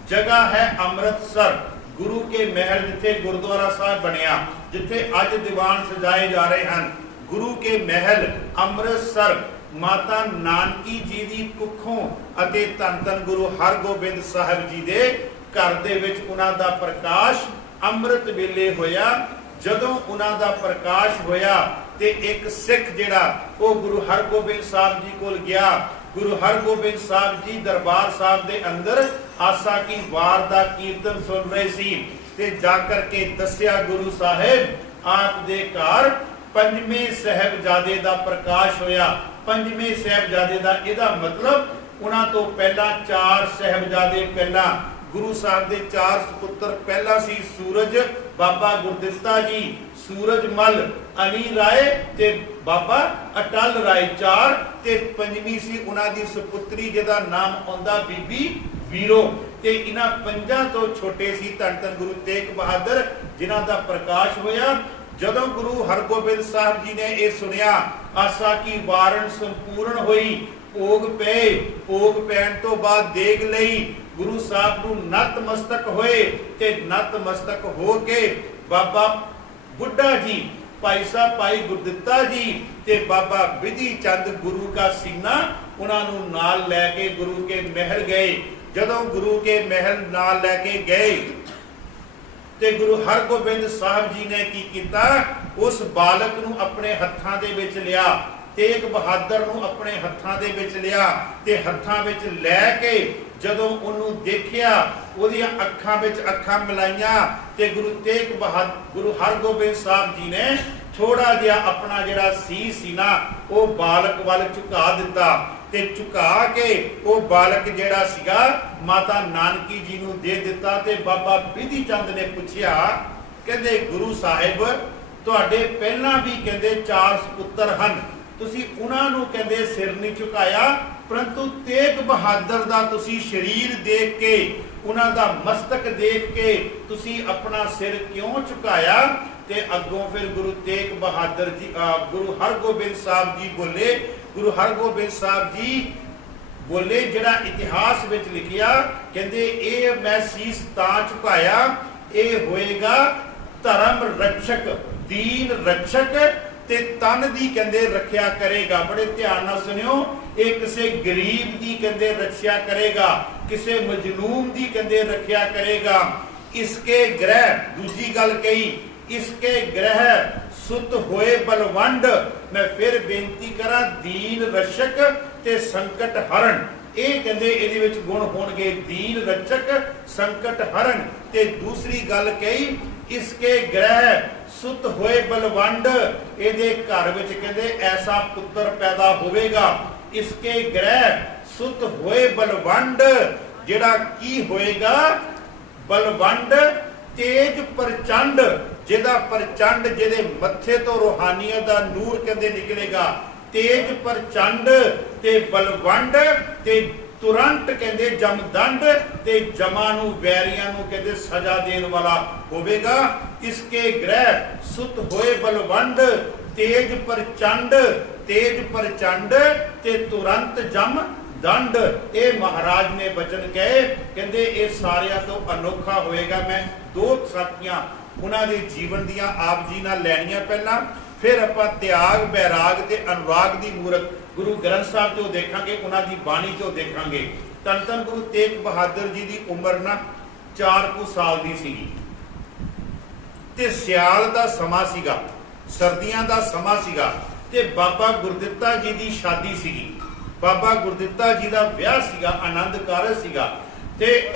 ਜਗ੍ਹਾ ਹੈ ਅੰਮ੍ਰਿਤਸਰ। ਗੁਰੂ ਕੇ ਮਹਿਲ ਜਿੱਥੇ ਗੁਰਦੁਆਰਾ ਸਾਹਿਬ ਬਣਿਆ, ਜਿੱਥੇ ਅੱਜ ਦੀਵਾਨ ਸਜਾਏ ਜਾ ਰਹੇ ਹਨ, ਗੁਰੂ ਕੇ ਮਹਿਲ ਅੰਮ੍ਰਿਤਸਰ। ਮਾਤਾ ਨਾਨਕੀ ਜੀ ਦੀ ਕੁੱਖੋਂ ਅਤੇ ਧੰਨ ਧੰਨ ਗੁਰੂ ਹਰਗੋਬਿੰਦ ਸਾਹਿਬ ਜੀ ਦੇ ਘਰ ਦੇ ਵਿੱਚ ਉਹਨਾਂ ਦਾ ਪ੍ਰਕਾਸ਼ ਅੰਮ੍ਰਿਤ ਵੇਲੇ ਹੋਇਆ। ਜਦੋਂ ਉਹਨਾਂ ਦਾ ਪ੍ਰਕਾਸ਼ ਹੋਇਆ ਤੇ ਇੱਕ ਸਿੱਖ ਜਿਹੜਾ ਉਹ ਗੁਰੂ ਹਰਗੋਬਿੰਦ ਸਾਹਿਬ ਜੀ ਕੋਲ ਗਿਆ। ਗੁਰੂ ਹਰਗੋਬਿੰਦ ਸਾਹਿਬ ਜੀ ਦਰਬਾਰ ਸਾਹਿਬ ਦੇ ਅੰਦਰ ਆਸਾ ਕੀ ਵਾਰ ਦਾ ਕੀਰਤਨ ਸੁਣ ਰਹੇ ਸੀ, ਤੇ ਜਾ ਕਰਕੇ ਦੱਸਿਆ ਗੁਰੂ ਸਾਹਿਬ ਆਪ ਦੇ ਘਰ ਪੰਜਵੇਂ ਸਾਹਿਬਜ਼ਾਦੇ ਦਾ ਪ੍ਰਕਾਸ਼ ਹੋਇਆ। ਪੰਜਵੇਂ ਸਾਹਿਬਜ਼ਾਦੇ ਦਾ ਇਹਦਾ ਮਤਲਬ ਉਹਨਾਂ ਤੋਂ ਪਹਿਲਾਂ ਚਾਰ ਸਾਹਿਬਜ਼ਾਦੇ, ਪਹਿਲਾਂ ਗੁਰੂ ਸਾਹਿਬ ਦੇ ਚਾਰ ਸੁਪੁੱਤਰ, ਪਹਿਲਾ ਸੀ ਸੂਰਜ ਬਾਬਾ ਗੁਰਦਿੱਤਾ ਜੀ, ਸੂਰਜਮਲ, ਅਨੀ ਰਾਏ ਤੇ ਬਾਬਾ ਅਟਲ ਰਾਏ, ਚਾਰ। ਤੇ ਪੰਜਵੀਂ ਸੀ ਉਹਨਾਂ ਦੀ ਸੁਪੁੱਤਰੀ ਜਿਹਦਾ ਨਾਮ ਆਉਂਦਾ ਬੀਬੀ ਵੀਰੋ। ਤੇ ਇਹਨਾਂ ਪੰਜਾਂ ਤੋਂ ਛੋਟੇ ਸੀ ਧੰਨ ਧੰਨ ਗੁਰੂ ਤੇਗ ਬਹਾਦਰ ਜਿਨ੍ਹਾਂ ਦਾ ਪ੍ਰਕਾਸ਼ ਹੋਇਆ। ਜਦੋਂ ਗੁਰੂ ਹਰਗੋਬਿੰਦ ਸਾਹਿਬ ਜੀ ਨੇ ਇਹ ਸੁਣਿਆ, ਆਸਾ ਕੀ ਵਾਰਨ ਸੰਪੂਰਨ ਹੋਈ, ਭੋਗ ਪਏ। ਭੋਗ ਪੈਣ ਤੋਂ ਬਾਅਦ ਦੇਗ ਲਈ, ਗੁਰੂ ਸਾਹਿਬ ਨੂੰ ਨਤਮਸਤਕ ਹੋਏ, ਤੇ ਨਤਮਸਤਕ ਹੋ ਕੇ ਬਾਬਾ ਬੁੱਢਾ ਜੀ, ਭਾਈ ਸਾਹਿਬ ਭਾਈ ਗੁਰਦਿੱਤਾ ਜੀ ਤੇ ਬਾਬਾ ਵਿਧੀ ਚੰਦ ਗੁਰੂ ਕਾ ਸੀਨਾ, ਉਹਨਾਂ ਨੂੰ ਨਾਲ ਲੈ ਕੇ ਗੁਰੂ ਕੇ ਮਹਿਲ ਗਏ। ਜਦੋਂ ਗੁਰੂ ਕੇ ਮਹਿਲ ਨਾਲ ਲੈ ਕੇ ਗਏ ਤੇ ਗੁਰੂ ਹਰਗੋਬਿੰਦ ਸਾਹਿਬ ਜੀ ਨੇ ਕੀ ਕੀਤਾ, ਉਸ ਬਾਲਕ ਨੂੰ ਆਪਣੇ ਹੱਥਾਂ ਦੇ ਵਿੱਚ ਲਿਆ, ਤੇਗ ਬਹਾਦਰ ਨੂੰ ਆਪਣੇ ਹੱਥਾਂ ਦੇ ਵਿੱਚ ਲਿਆ, ਤੇ ਹੱਥਾਂ ਵਿੱਚ ਲੈ ਕੇ ਜਦੋਂ ਉਹਨੂੰ ਦੇਖਿਆ, ਉਹਦੀਆਂ ਅੱਖਾਂ ਵਿੱਚ ਅੱਖਾਂ ਮਿਲਾਈਆਂ ਤੇ ਗੁਰੂ ਹਰਗੋਬਿੰਦ ਸਾਹਿਬ ਜੀ ਨੇ ਥੋੜਾ ਜਿਹਾ ਆਪਣਾ ਜਿਹੜਾ ਸੀਸ ਸੀ ਨਾ ਉਹ ਬਾਲਕ ਵੱਲ ਝੁਕਾ ਦਿੱਤਾ ਤੇ ਝੁਕਾ ਕੇ ਉਹ ਬਾਲਕ ਜਿਹੜਾ ਸੀਗਾ ਮਾਤਾ ਨਾਨਕੀ ਜੀ ਨੂੰ ਦੇ ਦਿੱਤਾ। ਤੇ ਬਾਬਾ ਬਿਧੀ ਚੰਦ ਨੇ ਪੁੱਛਿਆ, ਕਹਿੰਦੇ ਗੁਰੂ ਸਾਹਿਬ ਤੁਹਾਡੇ ਪਹਿਲਾਂ ਵੀ ਕਹਿੰਦੇ 4 ਸਪੁੱਤਰ ਹਨ, ਤੁਸੀਂ ਉਹਨਾਂ ਨੂੰ ਕਹਿੰਦੇ ਸਿਰ ਨਹੀਂ ਝੁਕਾਇਆ, ਪਰੰਤੂ ਤੇਗ ਬਹਾਦਰ ਦਾ ਤੁਸੀਂ ਸਰੀਰ ਦੇਖ ਕੇ, ਉਹਨਾਂ ਦਾ ਮਸਤਕ ਦੇਖ ਕੇ ਤੁਸੀਂ ਆਪਣਾ ਸਿਰ ਕਿਉਂ ਝੁਕਾਇਆ? ਤੇ ਅੱਗੋਂ ਫਿਰ ਗੁਰੂ ਤੇਗ ਬਹਾਦਰ ਜੀ ਗੁਰੂ ਹਰਗੋਬਿੰਦ ਸਾਹਿਬ ਜੀ ਬੋਲੇ, ਗੁਰੂ ਹਰਗੋਬਿੰਦ ਸਾਹਿਬ ਜੀ ਬੋਲੇ ਜਿਹੜਾ ਇਤਿਹਾਸ ਵਿੱਚ ਲਿਖਿਆ, ਕਹਿੰਦੇ ਇਹ ਮੈਂ ਸੀਸ ਤਾਂ ਝੁਕਾਇਆ, ਇਹ ਹੋਏਗਾ ਧਰਮ ਰਕਸ਼ਕ, ਦੀਨ ਰਕਸ਼ਕ ਤੇ ਤਨ ਦੀ ਕਹਿੰਦੇ ਰੱਖਿਆ ਕਰੇਗਾ। ਬੜੇ ਧਿਆਨ ਨਾਲ ਸੁਣਿਓ, ਇਹ ਕਿਸੇ ਗਰੀਬ ਦੀ ਕਹਿੰਦੇ ਰੱਖਿਆ ਕਰੇਗਾ, ਕਿਸੇ ਮਜਲੂਮ ਦੀ ਕਹਿੰਦੇ ਰੱਖਿਆ ਕਰੇਗਾ। ਇਸਕੇ ਗ੍ਰਹਿ, ਦੂਜੀ ਗੱਲ ਕਹੀ, ਇਸਕੇ ਗ੍ਰਹਿ ਸੁਤ ਹੋਏ ਬਲਵੰਡ। ਮੈਂ ਫਿਰ ਬੇਨਤੀ ਕਰਾਂ, ਦੀਨ ਰਕਸ਼ਕ ਤੇ ਸੰਕਟ ਹਰਨ, ਇਹ ਕਹਿੰਦੇ ਇਹਦੇ ਵਿੱਚ ਗੁਣ ਹੋਣਗੇ, ਦੀਨ ਰਕਸ਼ਕ ਸੰਕਟ ਹਰਨ। ਤੇ ਦੂਸਰੀ ਗੱਲ ਕਹੀ, ਇਸਕੇ ਗ੍ਰਹਿ ਸੁਤ ਹੋਏ ਬਲਵੰਡ, ਇਹਦੇ ਘਰ ਵਿੱਚ ਕਹਿੰਦੇ ਐਸਾ ਪੁੱਤਰ ਪੈਦਾ ਹੋਵੇਗਾ। ਇਸਕੇ ਗ੍ਰਹਿ ਸੁਤ ਹੋਏ ਬਲਵੰਡ, ਜਿਹੜਾ ਕੀ ਹੋਏਗਾ? ਬਲਵੰਡ ਤੇਜ ਪ੍ਰਚੰਡ, ਜਿਹਦਾ ਪ੍ਰਚੰਡ, ਜਿਹਦੇ ਮੱਥੇ ਤੋਂ ਰੂਹਾਨੀਅਤ ਦਾ ਨੂਰ ਕਹਿੰਦੇ ਨਿਕਲੇਗਾ। ਤੇਜ ਪ੍ਰਚੰਡ ਤੇ ਬਲਵੰਡ ਤੇ ਤੁਰੰਤ ਕਹਿੰਦੇ ਜਮਦੰਡ ਤੇ ਜਮਾਂ ਨੂੰ, ਵੈਰੀਆਂ ਨੂੰ ਕਹਿੰਦੇ ਸਜ਼ਾ ਦੇਣ ਵਾਲਾ ਹੋਵੇਗਾ। ਇਸਕੇ ਗ੍ਰਹਿ ਸੁਤ ਹੋਏ ਬਲਵੰਡ, ਤੇਜ ਪ੍ਰਚੰਡ ਤੇ ਤੁਰੰਤ ਜਮ ਦੰਡ। ਇਹ ਮਹਾਰਾਜ ਨੇ ਬਚਨ ਕਹੇ, ਕਹਿੰਦੇ ਇਹ ਸਾਰਿਆਂ ਤੋਂ ਅਨੋਖਾ ਹੋਏਗਾ। ਮੈਂ 2 ਸਾਖੀਆਂ ਉਹਨਾਂ ਦੇ ਜੀਵਨ ਦੀਆਂ ਆਪ ਜੀ ਨਾਲ ਲੈਣੀਆਂ ਪਹਿਲਾਂ, ਫਿਰ ਆਪਾਂ ਤਿਆਗ, ਬੈਰਾਗ ਤੇ ਅਨੁਰਾਗ ਦੀ ਮੂਰਤ ਗੁਰੂ ਗ੍ਰੰਥ ਸਾਹਿਬ ਚੋਂ ਦੇਖਾਂਗੇ, ਉਹਨਾਂ ਦੀ ਬਾਣੀ ਚੋਂ ਦੇਖਾਂਗੇ। ਧੰਨ ਧੰਨ ਗੁਰੂ ਤੇਗ ਬਹਾਦਰ ਜੀ ਦੀ ਉਮਰ ਨਾ 4 ਕੁ ਸਾਲ ਦੀ ਸੀਗੀ ਤੇ ਸਿਆਲ ਦਾ ਸਮਾਂ ਸੀਗਾ, ਸਰਦੀਆਂ ਦਾ ਸਮਾਂ ਸੀਗਾ ਤੇ ਬਾਬਾ ਗੁਰਦਿੱਤਾ ਜੀ ਦੀ ਸ਼ਾਦੀ ਸੀਗੀ। ਬਾਬਾ ਗੁਰਦਿੱਤਾ ਜੀ ਦਾ ਵਿਆਹ ਸੀਗਾ, ਆਨੰਦ ਕਾਰਜ ਸੀਗਾ। ਤੇ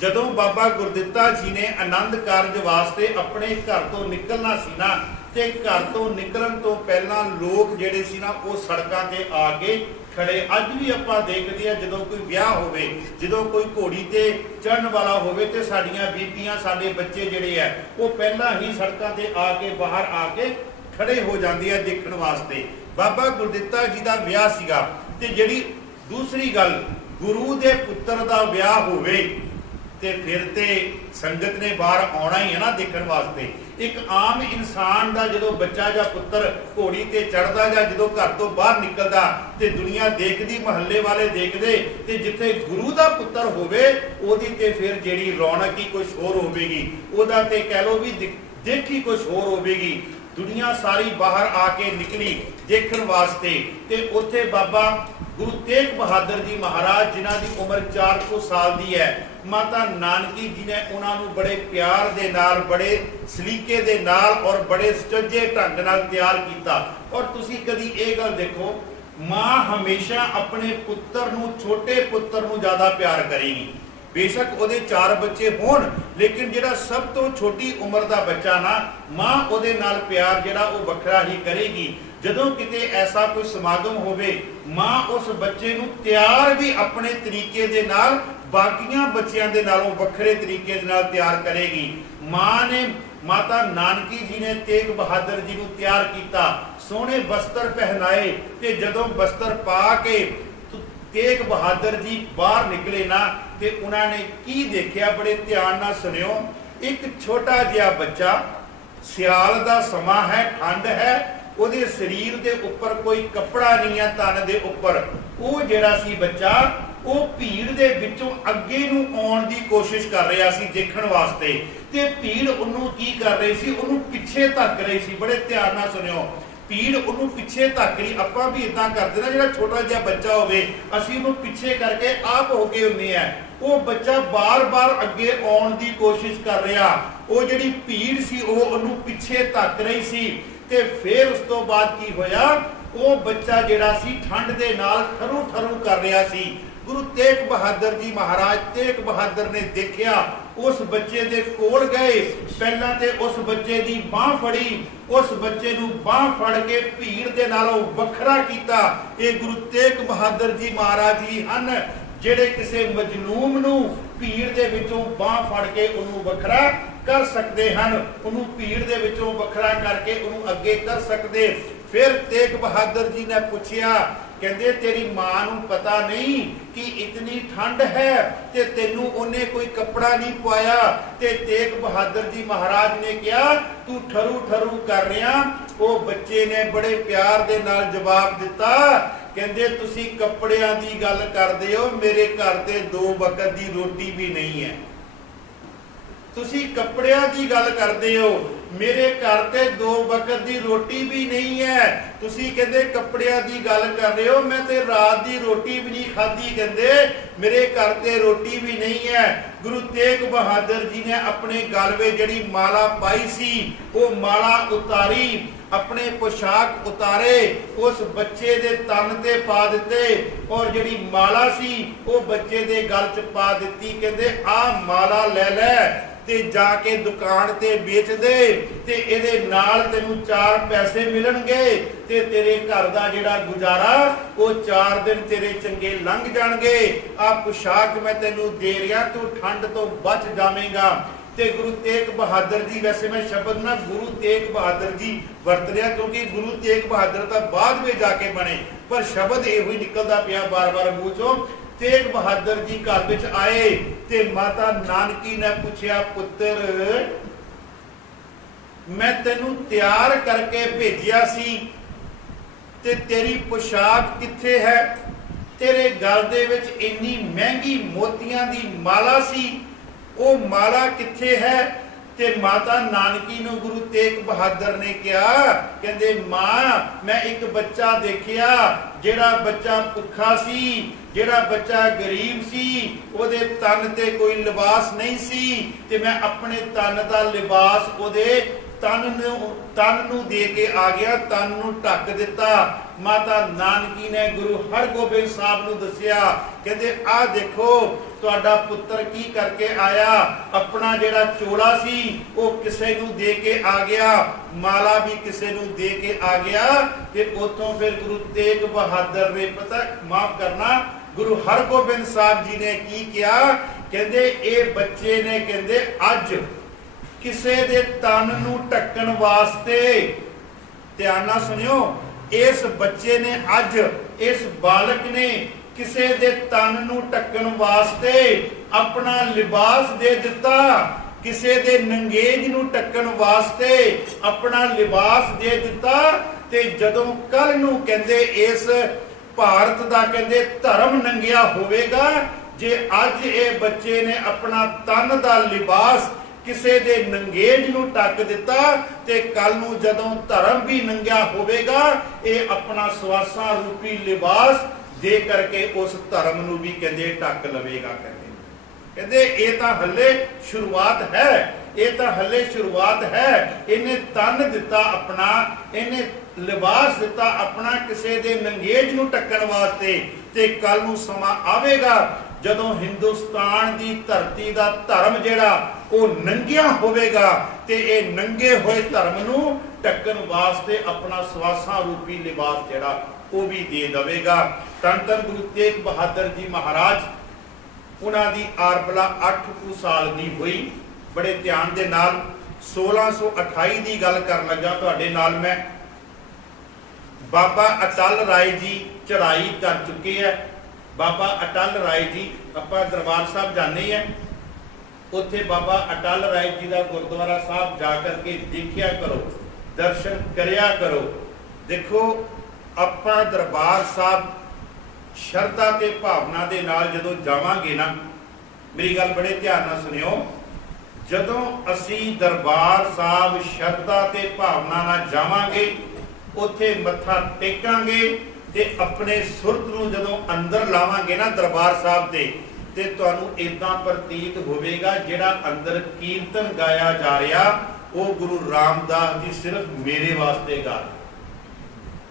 ਜਦੋਂ ਬਾਬਾ ਗੁਰਦਿੱਤਾ ਜੀ ਨੇ ਆਨੰਦ ਕਾਰਜ ਵਾਸਤੇ ਆਪਣੇ ਘਰ ਤੋਂ ਨਿਕਲਣਾ ਸੀ ਨਾ, ਤੇ ਘਰ ਤੋਂ ਨਿਕਲਣ ਤੋਂ ਪਹਿਲਾਂ ਲੋਕ ਜਿਹੜੇ ਸੀ ਨਾ ਉਹ ਸੜਕਾਂ ਤੇ ਆ ਕੇ ਖੜੇ। ਅੱਜ ਵੀ ਆਪਾਂ ਦੇਖਦੇ ਆ, ਜਦੋਂ ਕੋਈ ਵਿਆਹ ਹੋਵੇ, ਜਦੋਂ ਕੋਈ ਘੋੜੀ ਤੇ ਚੜਨ ਵਾਲਾ ਹੋਵੇ ਤੇ ਸਾਡੀਆਂ ਬੀਬੀਆਂ, ਸਾਡੇ ਬੱਚੇ ਜਿਹੜੇ ਆ ਉਹ ਪਹਿਲਾਂ ਹੀ ਸੜਕਾਂ ਤੇ ਆ ਕੇ ਬਾਹਰ ਆ ਕੇ ਖੜੇ ਹੋ ਜਾਂਦੇ ਆ ਦੇਖਣ ਵਾਸਤੇ। ਬਾਬਾ ਗੁਰਦਿੱਤਾ ਜੀ ਦਾ ਵਿਆਹ ਸੀਗਾ। ਤੇ ਜਿਹੜੀ ਦੂਸਰੀ ਗੱਲ, ਗੁਰੂ ਦੇ ਪੁੱਤਰ ਦਾ ਵਿਆਹ ਹੋਵੇ ਤੇ ਫਿਰ ਤੇ ਸੰਗਤ ਨੇ ਬਾਹਰ ਆਉਣਾ ਹੀ ਹੈ ਨਾ ਦੇਖਣ ਵਾਸਤੇ। ਇੱਕ ਆਮ ਇਨਸਾਨ ਦਾ ਜਦੋਂ ਬੱਚਾ ਜਾਂ ਪੁੱਤਰ ਘੋੜੀ ਤੇ ਚੜਦਾ ਜਾਂ ਜਦੋਂ ਘਰ ਤੋਂ ਬਾਹਰ ਨਿਕਲਦਾ ਤੇ ਦੁਨੀਆ ਦੇਖਦੀ, ਮਹੱਲੇ ਵਾਲੇ ਦੇਖਦੇ, ਤੇ ਜਿੱਥੇ ਗੁਰੂ ਦਾ ਪੁੱਤਰ ਹੋਵੇ ਉਹਦੀ ਤੇ ਫਿਰ ਜਿਹੜੀ ਰੌਣਕ ਹੀ ਕੁਝ ਹੋਰ ਹੋਵੇਗੀ, ਉਹਦਾ ਤੇ ਕਹਿ ਲੋ ਵੀ ਦੇਖੀ ਕੁਝ ਹੋਰ ਹੋਵੇਗੀ। ਦੁਨੀਆ ਸਾਰੀ ਬਾਹਰ ਆ ਕੇ ਨਿਕਲੀ ਦੇਖਣ ਵਾਸਤੇ। ਤੇ ਉੱਥੇ ਬਾਬਾ ਗੁਰੂ ਤੇਗ ਬਹਾਦਰ ਜੀ ਮਹਾਰਾਜ, ਜਿਨ੍ਹਾਂ ਦੀ ਉਮਰ 4 ਕੁ ਸਾਲ ਦੀ ਹੈ, ਮਾਤਾ ਨਾਨਕੀ ਜੀ ਨੇ ਉਹਨਾਂ ਨੂੰ ਬੜੇ ਪਿਆਰ ਦੇ ਨਾਲ, ਬੜੇ ਸਲੀਕੇ ਦੇ ਨਾਲ ਔਰ ਬੜੇ ਸੁਚੱਜੇ ਢੰਗ ਨਾਲ ਤਿਆਰ ਕੀਤਾ। ਔਰ ਤੁਸੀਂ ਕਦੀ ਇਹ ਗੱਲ ਦੇਖੋ, ਮਾਂ ਹਮੇਸ਼ਾ ਆਪਣੇ ਪੁੱਤਰ ਨੂੰ, ਛੋਟੇ ਪੁੱਤਰ ਨੂੰ ਜ਼ਿਆਦਾ ਪਿਆਰ ਕਰੇਗੀ। ਬੇਸ਼ੱਕ ਉਹਦੇ 4 ਬੱਚੇ ਹੋਣ, ਲੇਕਿਨ ਜਿਹੜਾ ਸਭ ਤੋਂ ਛੋਟੀ ਉਮਰ ਦਾ ਬੱਚਾ ਨਾ, ਮਾਂ ਉਹਦੇ ਨਾਲ ਪਿਆਰ ਜਿਹੜਾ ਉਹ ਵੱਖਰਾ ਹੀ ਕਰੇਗੀ। ਜਦੋਂ ਕਿਤੇ ਐਸਾ ਕੋਈ ਸਮਾਗਮ ਹੋਵੇ, ਮਾਂ ਉਸ ਬੱਚੇ ਨੂੰ ਤਿਆਰ ਵੀ ਆਪਣੇ ਤਰੀਕੇ ਦੇ ਨਾਲ, ਬਾਕੀਆਂ ਬੱਚਿਆਂ ਦੇ ਨਾਲੋਂ ਵੱਖਰੇ ਤਰੀਕੇ ਦੇ ਨਾਲ ਤਿਆਰ ਕਰੇਗੀ। ਮਾਂ ਨੇ, ਮਾਤਾ ਨਾਨਕੀ ਜੀ ਨੇ ਤੇਗ ਬਹਾਦਰ ਜੀ ਨੂੰ ਤਿਆਰ ਕੀਤਾ, ਸੋਹਣੇ ਵਸਤਰ ਪਹਿਨਾਏ। ਤੇ ਜਦੋਂ ਵਸਤਰ ਪਾ ਕੇ ਤੇਗ ਬਹਾਦਰ ਜੀ ਬਾਹਰ ਨਿਕਲੇ ਨਾ, ਤੇ ਉਹਨਾਂ ਨੇ ਕੀ ਦੇਖਿਆ? ਬੜੇ ਧਿਆਨ ਨਾਲ ਸੁਣਿਓ। ਇੱਕ ਛੋਟਾ ਜਿਹਾ ਬੱਚਾ, ਸਿਆਲ ਦਾ ਸਮਾਂ ਹੈ, ਠੰਡ ਹੈ, ਉਹਦੇ ਸਰੀਰ ਦੇ ਉੱਪਰ ਕੋਈ ਕੱਪੜਾ ਨਹੀਂ ਹੈ, ਤਨ ਦੇ ਉੱਪਰ। ਉਹ ਜਿਹੜਾ ਸੀ ਬੱਚਾ, ਉਹ ਭੀੜ ਦੇ ਵਿੱਚੋਂ ਅੱਗੇ ਨੂੰ ਆਉਣ ਦੀ ਕੋਸ਼ਿਸ਼ ਕਰ ਰਿਹਾ ਸੀ ਦੇਖਣ ਵਾਸਤੇ। ਤੇ ਭੀੜ ਉਹਨੂੰ ਕੀ ਕਰ ਰਹੀ ਸੀ? ਉਹਨੂੰ ਪਿੱਛੇ ਧੱਕ ਰਹੀ ਸੀ। ਬੜੇ ਧਿਆਨ ਨਾਲ ਸੁਣਿਓ, ਭੀੜ ਉਹਨੂੰ ਪਿੱਛੇ ਧੱਕ ਰਹੀ। ਆਪਾਂ ਵੀ ਇਦਾਂ ਕਰਦੇ ਨਾ, ਜਿਹੜਾ ਛੋਟਾ ਜਿਹਾ ਬੱਚਾ ਹੋਵੇ, ਅਸੀਂ ਉਹਨੂੰ ਪਿੱਛੇ ਕਰਕੇ ਆਪ ਹੋ ਕੇ ਹੁੰਦੇ ਆ। ਉਹ ਬੱਚਾ ਬਾਰ-ਬਾਰ ਅੱਗੇ ਆਉਣ ਦੀ ਕੋਸ਼ਿਸ਼ ਕਰ ਰਿਹਾ। ਉਹ ਜਿਹੜੀ ਭੀੜ ਸੀ ਉਹ ਉਹਨੂੰ ਪਿੱਛੇ ਧੱਕ ਰਹੀ ਸੀ। ਤੇ ਫਿਰ ਉਸ ਤੋਂ ਬਾਅਦ ਕੀ ਹੋਇਆ? ਉਹ ਬੱਚਾ ਜਿਹੜਾ ਸੀ ਠੰਡ ਦੇ ਨਾਲ ਠਰੂ ਠਰੂ ਕਰ ਰਿਹਾ ਸੀ। गुरु तेग बहादुर जी महाराज तेग बहादुर ने देखिया, उस बच्चे दे कोल गए, पहला ते उस बच्चे दी बांह फड़ी, उस बच्चे नूं बांह फड़ के भीड़ दे नालों वखरा कीता। ये गुरु तेग बहादुर जी महाराज ही हन ਜਿਹੜੇ ਕਿਸੇ ਮਜਲੂਮ ਨੂੰ ਭੀੜ ਦੇ ਵਿੱਚੋਂ ਬਾਂਹ ਫੜ ਕੇ ਉਹਨੂੰ ਵੱਖਰਾ ਕਰ ਸਕਦੇ ਹਨ, ਉਹਨੂੰ ਭੀੜ ਦੇ ਵਿੱਚੋਂ ਵੱਖਰਾ ਕਰਕੇ ਉਹਨੂੰ ਅੱਗੇ ਕਰ ਸਕਦੇ। ਫਿਰ ਤੇਗ ਬਹਾਦਰ ਜੀ ਨੇ ਪੁੱਛਿਆ, ਕਹਿੰਦੇ ਤੇਰੀ ਮਾਂ ਨੂੰ ਪਤਾ ਨਹੀਂ ਕਿ ਇਤਨੀ ਠੰਡ ਹੈ ਤੇ ਤੈਨੂੰ ਉਹਨੇ ਕੋਈ ਕੱਪੜਾ ਨਹੀਂ ਪਵਾਇਆ? ਤੇ ਤੇਗ ਬਹਾਦਰ ਜੀ ਮਹਾਰਾਜ ਨੇ ਕਿਹਾ ਤੂੰ ਠਰੂ ਠਰੂ ਕਰ ਰਿਹਾ। ਉਹ ਬੱਚੇ ਨੇ ਬੜੇ ਪਿਆਰ ਦੇ ਨਾਲ ਜਵਾਬ ਦਿੱਤਾ, ਕਹਿੰਦੇ ਤੁਸੀਂ ਕੱਪੜਿਆਂ ਦੀ ਗੱਲ ਕਰਦੇ ਹੋ, ਮੇਰੇ ਘਰ ਤੇ 2 ਵਕਤ ਦੀ ਰੋਟੀ ਵੀ ਨਹੀਂ ਹੈ। ਤੁਸੀਂ ਕੱਪੜਿਆਂ ਦੀ ਗੱਲ ਕਰਦੇ ਹੋ, ਮੇਰੇ ਘਰ ਤੇ 2 ਵਕਤ ਦੀ ਰੋਟੀ ਵੀ ਨਹੀਂ ਹੈ। ਤੁਸੀਂ ਕਹਿੰਦੇ ਕੱਪੜਿਆਂ ਦੀ ਗੱਲ ਕਰ ਰਹੇ ਹੋ, ਮੈਂ ਤੇ ਰਾਤ ਦੀ ਰੋਟੀ ਵੀ ਨਹੀਂ ਖਾਧੀ, ਕਹਿੰਦੇ ਮੇਰੇ ਘਰ ਤੇ ਰੋਟੀ ਵੀ ਨਹੀਂ ਹੈ। ਗੁਰੂ ਤੇਗ ਬਹਾਦਰ ਜੀ ਨੇ ਆਪਣੇ ਗਲ ਵਿੱਚ ਜਿਹੜੀ ਮਾਲਾ ਪਾਈ ਸੀ, ਉਹ ਮਾਲਾ ਉਤਾਰੀ, ਆਪਣੇ ਪੋਸ਼ਾਕ ਉਤਾਰੇ, ਉਸ ਬੱਚੇ ਦੇ ਤਨ ਤੇ ਪਾ ਦਿੱਤੇ, ਔਰ ਜਿਹੜੀ ਮਾਲਾ ਸੀ ਉਹ ਬੱਚੇ ਦੇ ਗਲ 'ਚ ਪਾ ਦਿੱਤੀ। ਕਹਿੰਦੇ ਆਹ ਮਾਲਾ ਲੈ ਲੈ ਤੇ ਜਾ ਕੇ ਦੁਕਾਨ ਤੇ ਵੇਚ ਦੇ, ਤੇ ਇਹਦੇ ਨਾਲ ਤੈਨੂੰ 4 ਪੈਸੇ ਮਿਲਣਗੇ ਤੇ ਤੇਰੇ ਘਰ ਦਾ ਜਿਹੜਾ ਗੁਜ਼ਾਰਾ ਉਹ 4 ਦਿਨ ਤੇਰੇ ਚੰਗੇ ਲੰਘ ਜਾਣਗੇ। ਆ ਪੁਸ਼ਾਕ ਮੈਂ ਤੈਨੂੰ ਦੇ ਰਿਹਾ, ਤੂੰ ਠੰਡ ਤੋਂ ਬਚ ਜਾਵੇਂਗਾ। ਤੇ ਗੁਰੂ ਤੇਗ ਬਹਾਦਰ ਜੀ, ਵੈਸੇ ਮੈਂ ਸ਼ਬਦ ਨਾ ਗੁਰੂ ਤੇਗ ਬਹਾਦਰ ਜੀ ਵਰਤ ਰਿਹਾ ਕਿਉਂਕਿ ਗੁਰੂ ਤੇਗ ਬਹਾਦਰ ਤਾਂ ਬਾਅਦ ਵਿੱਚ ਜਾ ਕੇ ਬਣੇ, ਪਰ ਸ਼ਬਦ ਇਹੋ ਹੀ ਨਿਕਲਦਾ ਪਿਆ ਬਾਰ-ਬਾਰ ਮੂੰਹ ਚੋਂ। ਤੇਗ ਬਹਾਦਰ ਜੀ ਘਰ ਵਿੱਚ ਆਏ ਤੇ ਮਾਤਾ ਨਾਨਕੀ ਨੇ ਪੁੱਛਿਆ, ਪੁੱਤਰ ਮੈਂ ਤੈਨੂੰ ਤਿਆਰ ਕਰਕੇ ਭੇਜਿਆ ਸੀ ਤੇ ਤੇਰੀ ਪੁਸ਼ਾਕ ਕਿੱਥੇ ਹੈ? ਤੇਰੇ ਗਲ ਦੇ ਵਿੱਚ ਇੰਨੀ ਮਹਿੰਗੀ ਮੋਤੀਆਂ ਦੀ ਮਾਲਾ ਸੀ, ਉਹ ਮਾਲਾ ਕਿੱਥੇ ਹੈ? ਤੇ ਮਾਤਾ ਨਾਨਕੀ ਨੂੰ ਗੁਰੂ ਤੇਗ ਬਹਾਦਰ ਨੇ ਕਿਹਾ, ਕਹਿੰਦੇ ਮਾਂ ਮੈਂ ਇੱਕ ਬੱਚਾ ਦੇਖਿਆ, ਜਿਹੜਾ ਬੱਚਾ ਭੁੱਖਾ ਸੀ, ਜਿਹੜਾ ਬੱਚਾ ਗਰੀਬ ਸੀ, ਉਹਦੇ ਤਨ ਤੇ ਕੋਈ ਲਿਬਾਸ ਨਹੀਂ ਸੀ, ਤੇ ਮੈਂ ਆਪਣੇ ਤਨ ਦਾ ਲਿਬਾਸ ਉਹਦੇ ਤਨ ਨੂੰ ਦੇ ਕੇ ਆ ਗਿਆ, ਤਨ ਨੂੰ ਢੱਕ ਦਿੱਤਾ। ਮਾਤਾ ਨਾਨਕੀ ਨੇ ਗੁਰੂ ਹਰਗੋਬਿੰਦ ਸਾਹਿਬ ਨੂੰ ਦੱਸਿਆ, ਕਹਿੰਦੇ ਆਹ ਦੇਖੋ ਤੁਹਾਡਾ ਪੁੱਤਰ ਕੀ ਕਰਕੇ ਆਇਆ, ਆਪਣਾ ਜਿਹੜਾ ਚੋਲਾ ਸੀ ਉਹ ਕਿਸੇ ਨੂੰ ਦੇ ਕੇ ਆ ਗਿਆ, ਮਾਲਾ ਵੀ ਕਿਸੇ ਨੂੰ ਦੇ ਕੇ ਆ ਗਿਆ। ਤੇ ਉਤੋਂ ਫਿਰ ਗੁਰੂ ਤੇਗ ਬਹਾਦਰ ਨੇ ਮਾਫ ਕਰਨਾ ਗੁਰੂ ਹਰਗੋਬਿੰਦ ਸਾਹਿਬ ਜੀ ਨੇ ਕੀ ਕਿਹਾ, ਕਹਿੰਦੇ ਇਹ ਬੱਚੇ ਨੇ ਕਹਿੰਦੇ ਅੱਜ ਕਿਸੇ ਦੇ ਤਨ ਨੂੰ ਢੱਕਣ ਵਾਸਤੇ, ਧਿਆਨ ਨਾਲ ਸੁਣਿਓ, ਇਸ ਬੱਚੇ ਨੇ ਅੱਜ, ਇਸ ਬਾਲਕ ਨੇ ਕਿਸੇ ਦੇ ਤਨ ਨੂੰ ਢੱਕਣ ਵਾਸਤੇ ਆਪਣਾ ਲਿਬਾਸ ਦੇ ਦਿੱਤਾ, ਕਿਸੇ ਦੇ ਨੰਗੇਜ ਨੂੰ ਢੱਕਣ ਵਾਸਤੇ ਆਪਣਾ ਲਿਬਾਸ ਦੇ ਦਿੱਤਾ। ਤੇ ਜਦੋਂ ਕੱਲ ਨੂੰ ਕਹਿੰਦੇ ਇਸ ਭਾਰਤ ਦਾ ਕਹਿੰਦੇ ਧਰਮ ਨੰਗਿਆ ਹੋਵੇਗਾ, ਜੇ ਅੱਜ ਇਹ ਬੱਚੇ ਨੇ ਆਪਣਾ ਤਨ ਦਾ ਲਿਬਾਸ ਕਿਸੇ ਦੇ ਨੰਗੇਜ ਨੂੰ ਢੱਕ ਦਿੱਤਾ, ਤੇ ਕੱਲ ਨੂੰ ਜਦੋਂ ਧਰਮ ਵੀ ਨੰਗਿਆ ਹੋਵੇਗਾ, ਇਹ ਆਪਣਾ ਸਵਾਸਾਂ ਰੂਪੀ ਲਿਬਾਸ ਦੇ ਕਰਕੇ ਉਸ ਧਰਮ ਨੂੰ ਵੀ ਕਹਿੰਦੇ ਢੱਕ ਲਵੇਗਾ। ਕਹਿੰਦੇ ਇਹ ਤਾਂ ਹੱਲੇ ਸ਼ੁਰੂਆਤ ਹੈ, ਇਹ ਤਾਂ ਹੱਲੇ ਸ਼ੁਰੂਆਤ ਹੈ। ਇਹਨੇ ਤਨ ਦਿੱਤਾ ਆਪਣਾ, ਇਹਨੇ ਲਿਬਾਸ ਦਿੱਤਾ ਆਪਣਾ ਕਿਸੇ ਦੇ ਨੰਗੇਜ ਨੂੰ ਢੱਕਣ ਵਾਸਤੇ, ਤੇ ਕੱਲ ਨੂੰ ਸਮਾਂ ਆਵੇਗਾ ਜਦੋਂ ਹਿੰਦੁਸਤਾਨ ਦੀ ਧਰਤੀ ਦਾ ਧਰਮ ਜਿਹੜਾ ਉਹ ਨੰਗਿਆ ਹੋਵੇਗਾ, ਤੇ ਇਹ ਨੰਗੇ ਹੋਏ ਧਰਮ ਨੂੰ ਢੱਕਣ ਵਾਸਤੇ ਆਪਣਾ ਸਵਾਸਾਂ ਰੂਪੀ ਲਿਬਾਸ ਜਿਹੜਾ ਉਹ ਵੀ ਦੇ ਦੇਵੇਗਾ। ਧੰਨ ਧੰਨ ਗੁਰੂ ਤੇਗ ਬਹਾਦਰ ਜੀ ਮਹਾਰਾਜ, ਉਹਨਾਂ ਦੀ ਆਰਬਲਾ 8 ਸਾਲ ਦੀ ਹੋਈ। ਬੜੇ ਧਿਆਨ ਦੇ ਨਾਲ 1628 ਦੀ ਗੱਲ ਕਰਨ ਲੱਗਾ ਤੁਹਾਡੇ ਨਾਲ ਮੈਂ। ਬਾਬਾ ਅਟਲ ਰਾਏ ਜੀ ਚੜ੍ਹਾਈ ਕਰ ਚੁੱਕੇ ਹੈ। ਬਾਬਾ ਅਟਲ ਰਾਏ ਜੀ, ਆਪਾਂ ਦਰਬਾਰ ਸਾਹਿਬ ਜਾਂਦੇ ਆ, ਉੱਥੇ ਬਾਬਾ ਅਟਲ ਰਾਏ ਜੀ ਦਾ ਗੁਰਦੁਆਰਾ ਸਾਹਿਬ ਜਾ ਕਰਕੇ ਦੇਖਿਆ ਕਰੋ, ਦਰਸ਼ਨ ਕਰਿਆ ਕਰੋ। ਦੇਖੋ ਆਪਾਂ ਦਰਬਾਰ ਸਾਹਿਬ ਸ਼ਰਧਾ ਤੇ ਭਾਵਨਾ ਦੇ ਨਾਲ ਜਦੋਂ ਜਾਵਾਂਗੇ ਨਾ, ਮੇਰੀ ਗੱਲ ਬੜੇ ਧਿਆਨ ਨਾਲ ਸੁਣਿਓ, ਜਦੋਂ ਅਸੀਂ ਦਰਬਾਰ ਸਾਹਿਬ ਸ਼ਰਧਾ ਤੇ ਭਾਵਨਾ ਨਾਲ ਜਾਵਾਂਗੇ, ਉੱਥੇ ਮੱਥਾ ਟੇਕਾਂਗੇ ਤੇ ਆਪਣੇ ਸੁਰਤ ਨੂੰ ਜਦੋਂ ਅੰਦਰ ਲਾਵਾਂਗੇ ਨਾ ਦਰਬਾਰ ਸਾਹਿਬ ਤੇ ਤੁਹਾਨੂੰ ਇਦਾਂ ਪ੍ਰਤੀਤ ਹੋਵੇਗਾ ਜਿਹੜਾ ਅੰਦਰ ਕੀਰਤਨ ਗਾਇਆ ਜਾ ਰਿਹਾ ਉਹ ਗੁਰੂ ਰਾਮਦਾਸ ਜੀ ਸਿਰਫ ਮੇਰੇ ਵਾਸਤੇ ਗਾ ਰਹੇ,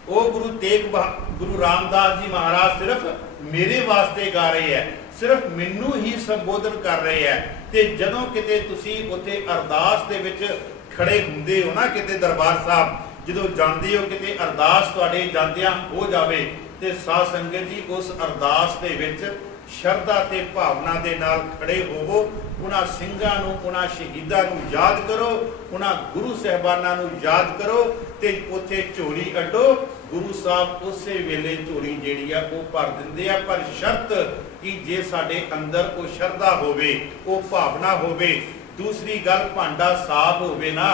ਉਹ ਗੁਰੂ ਰਾਮਦਾਸ ਜੀ ਮਹਾਰਾਜ ਸਿਰਫ मेरे वास्ते गा रहे हैं, सिर्फ मैनू ही संबोधन कर रहे हैं। ते जदों किते तुसी उत्थे अरदास दे विच खड़े हुंदे हो ना, किते दरबार साहब जदों जांदे हो, किते अरदास तुहाडे जांदियां हो जावे ते साध संगत जी उस अरदास दे विच शरधा ते भावना दे नाल खड़े होवो। उन्हां ਸਿੰਘਾਂ ਨੂੰ, उन्हां शहीदां ਨੂੰ याद करो, उन्हां गुरु साहिबानां ਨੂੰ याद करो ते उत्थे झोली अड्डो। गुरु साहब उस वेले झोली जिहड़ी आ वो भर दिंदे आ, पर शर्त कि जे साडे अंदर कोई शरधा होवे, वो भावना होवे। दूसरी गल, भांडा साफ होवे ना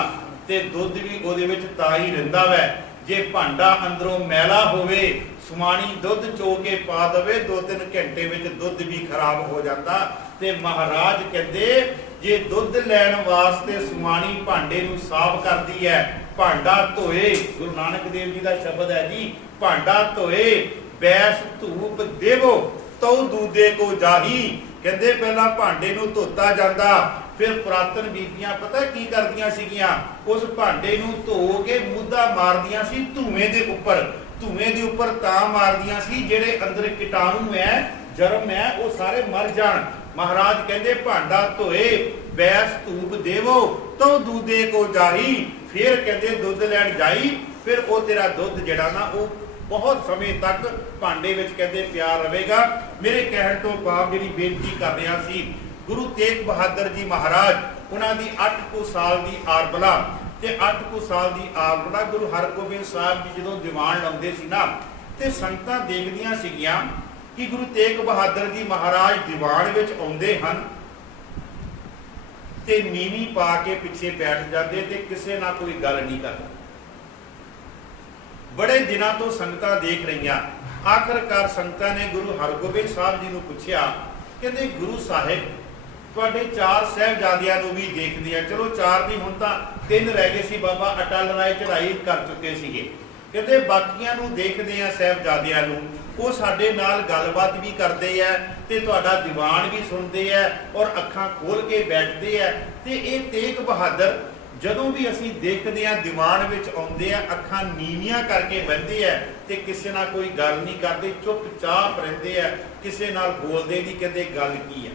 ते दुध भी ਉਹਦੇ ਵਿੱਚ ਤਾਂ ਹੀ ਰਹਿੰਦਾ ਵੈ। जे भांडा अंदरों मैला होवे, सुमानी दुध चो के पा दवे, 2-3 घंटे विच दुध भी खराब हो जाता। ते महाराज कहते जे दुध लैण वास्ते सुमानी भांडे नूं साफ करदी है, भांडा धोए, गुरु नानक देव जी का शब्द है जी, भांडा धोए बैस धूप देवो तौ दूधे को जाही। कहते पहला भांडे नूं धोता जांदा, फिर पुरातन बीबियां पता की करदियां सीगियां, उस भांडे नूं धो के मुद्दा मारदियां सी धुएं दे उपर। धुएं दे उपर तां मारदियां सी जेड़े अंदर कीटाणु है, जरम है, वो सारे मर जाण। महाराज कहते भांडा धोए बैस धूप देवो तो दूधे को जाही। फिर कहते दुध लैण जाई, फिर वो तेरा दुध जड़ा ना वो बहुत समय तक भांडे विच कहते प्यार रहेगा। मेरे कहण तो बाप जी बेनती कर रहा सी, गुरु तेग बहादुर जी महाराज उन्हां दी 8 कुछ साल की आरबला ते 8 कुछ साल की आरबला गुरु हरगोबिंद साहब जी जदों दीवान लाउंदे सी ना, ते संगतां देखदियां सीगियां कि गुरु तेग बहादुर जी महाराज दीवान विच आउंदे हन ते नीवी पा के पिछे बैठ जाते ते किसे ना कोई गल नहीं करदा। बड़े दिनों तो संगतां देख रही। आखिरकार संगतां ने गुरु हरगोबिंद साहब जी नूं पुछया, कहते गुरु साहिब तुहाडे 4 साहिबजादियां नूं भी देखदे आ, चलो 4 नहीं हुण तां 3 रह गए सी, बाबा अटल राय चढ़ाई कर चुके सीगे। कहते बाकियां नूं देखदे आ साहिबजादियां नूं, वो साडे नाल गलबात भी करदे आ ते तुहाडा दीवान भी सुनदे आ और अखां खोल के बैठदे आ। ते इह तेग बहादुर ਜਦੋਂ भी ਅਸੀਂ देखते हैं दीवान विच आउंदे आ, अखां नीवियां करके बहिंदे आ ते किसी नाल कोई गल नहीं करते, चुपचाप रहिंदे आ, किसी नाल बोलदे नहीं। कहते गल की है,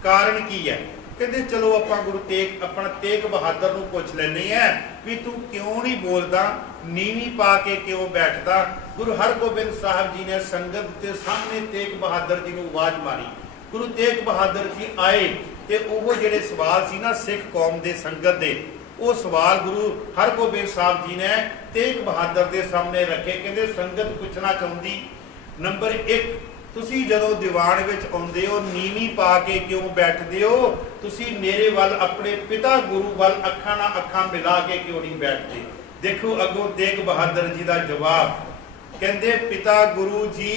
कारण की है? कहते चलो आपां गुरु तेग अपना तेग बहादुर नूं पुछ लैने आ भी तू क्यों नहीं बोलदा, नीवी पा के क्यों बैठदा। गुरु हरगोबिंद साहब जी ने संगत के सामने तेग बहादुर जी नूं आवाज़ मारी। गुरु तेग बहादुर जी आए ते वो जिहड़े सवाल सी ना सिख कौम दे संगत दे, वो सवाल गुरु हरगोबिंद साहब जी ने तेग बहादुर के सामने रखे। कहते संगत पूछना चाहती, नंबर 1 तुसी जदों दीवान विच आउंदे हो नीवी पा के क्यों बैठदे हो, तुसी मेरे वल अपने पिता गुरु वल अखां नाल अखां मिला के क्यों नहीं बैठदे। देखो अगों तेग बहादुर जी का जवाब, कहते पिता गुरु जी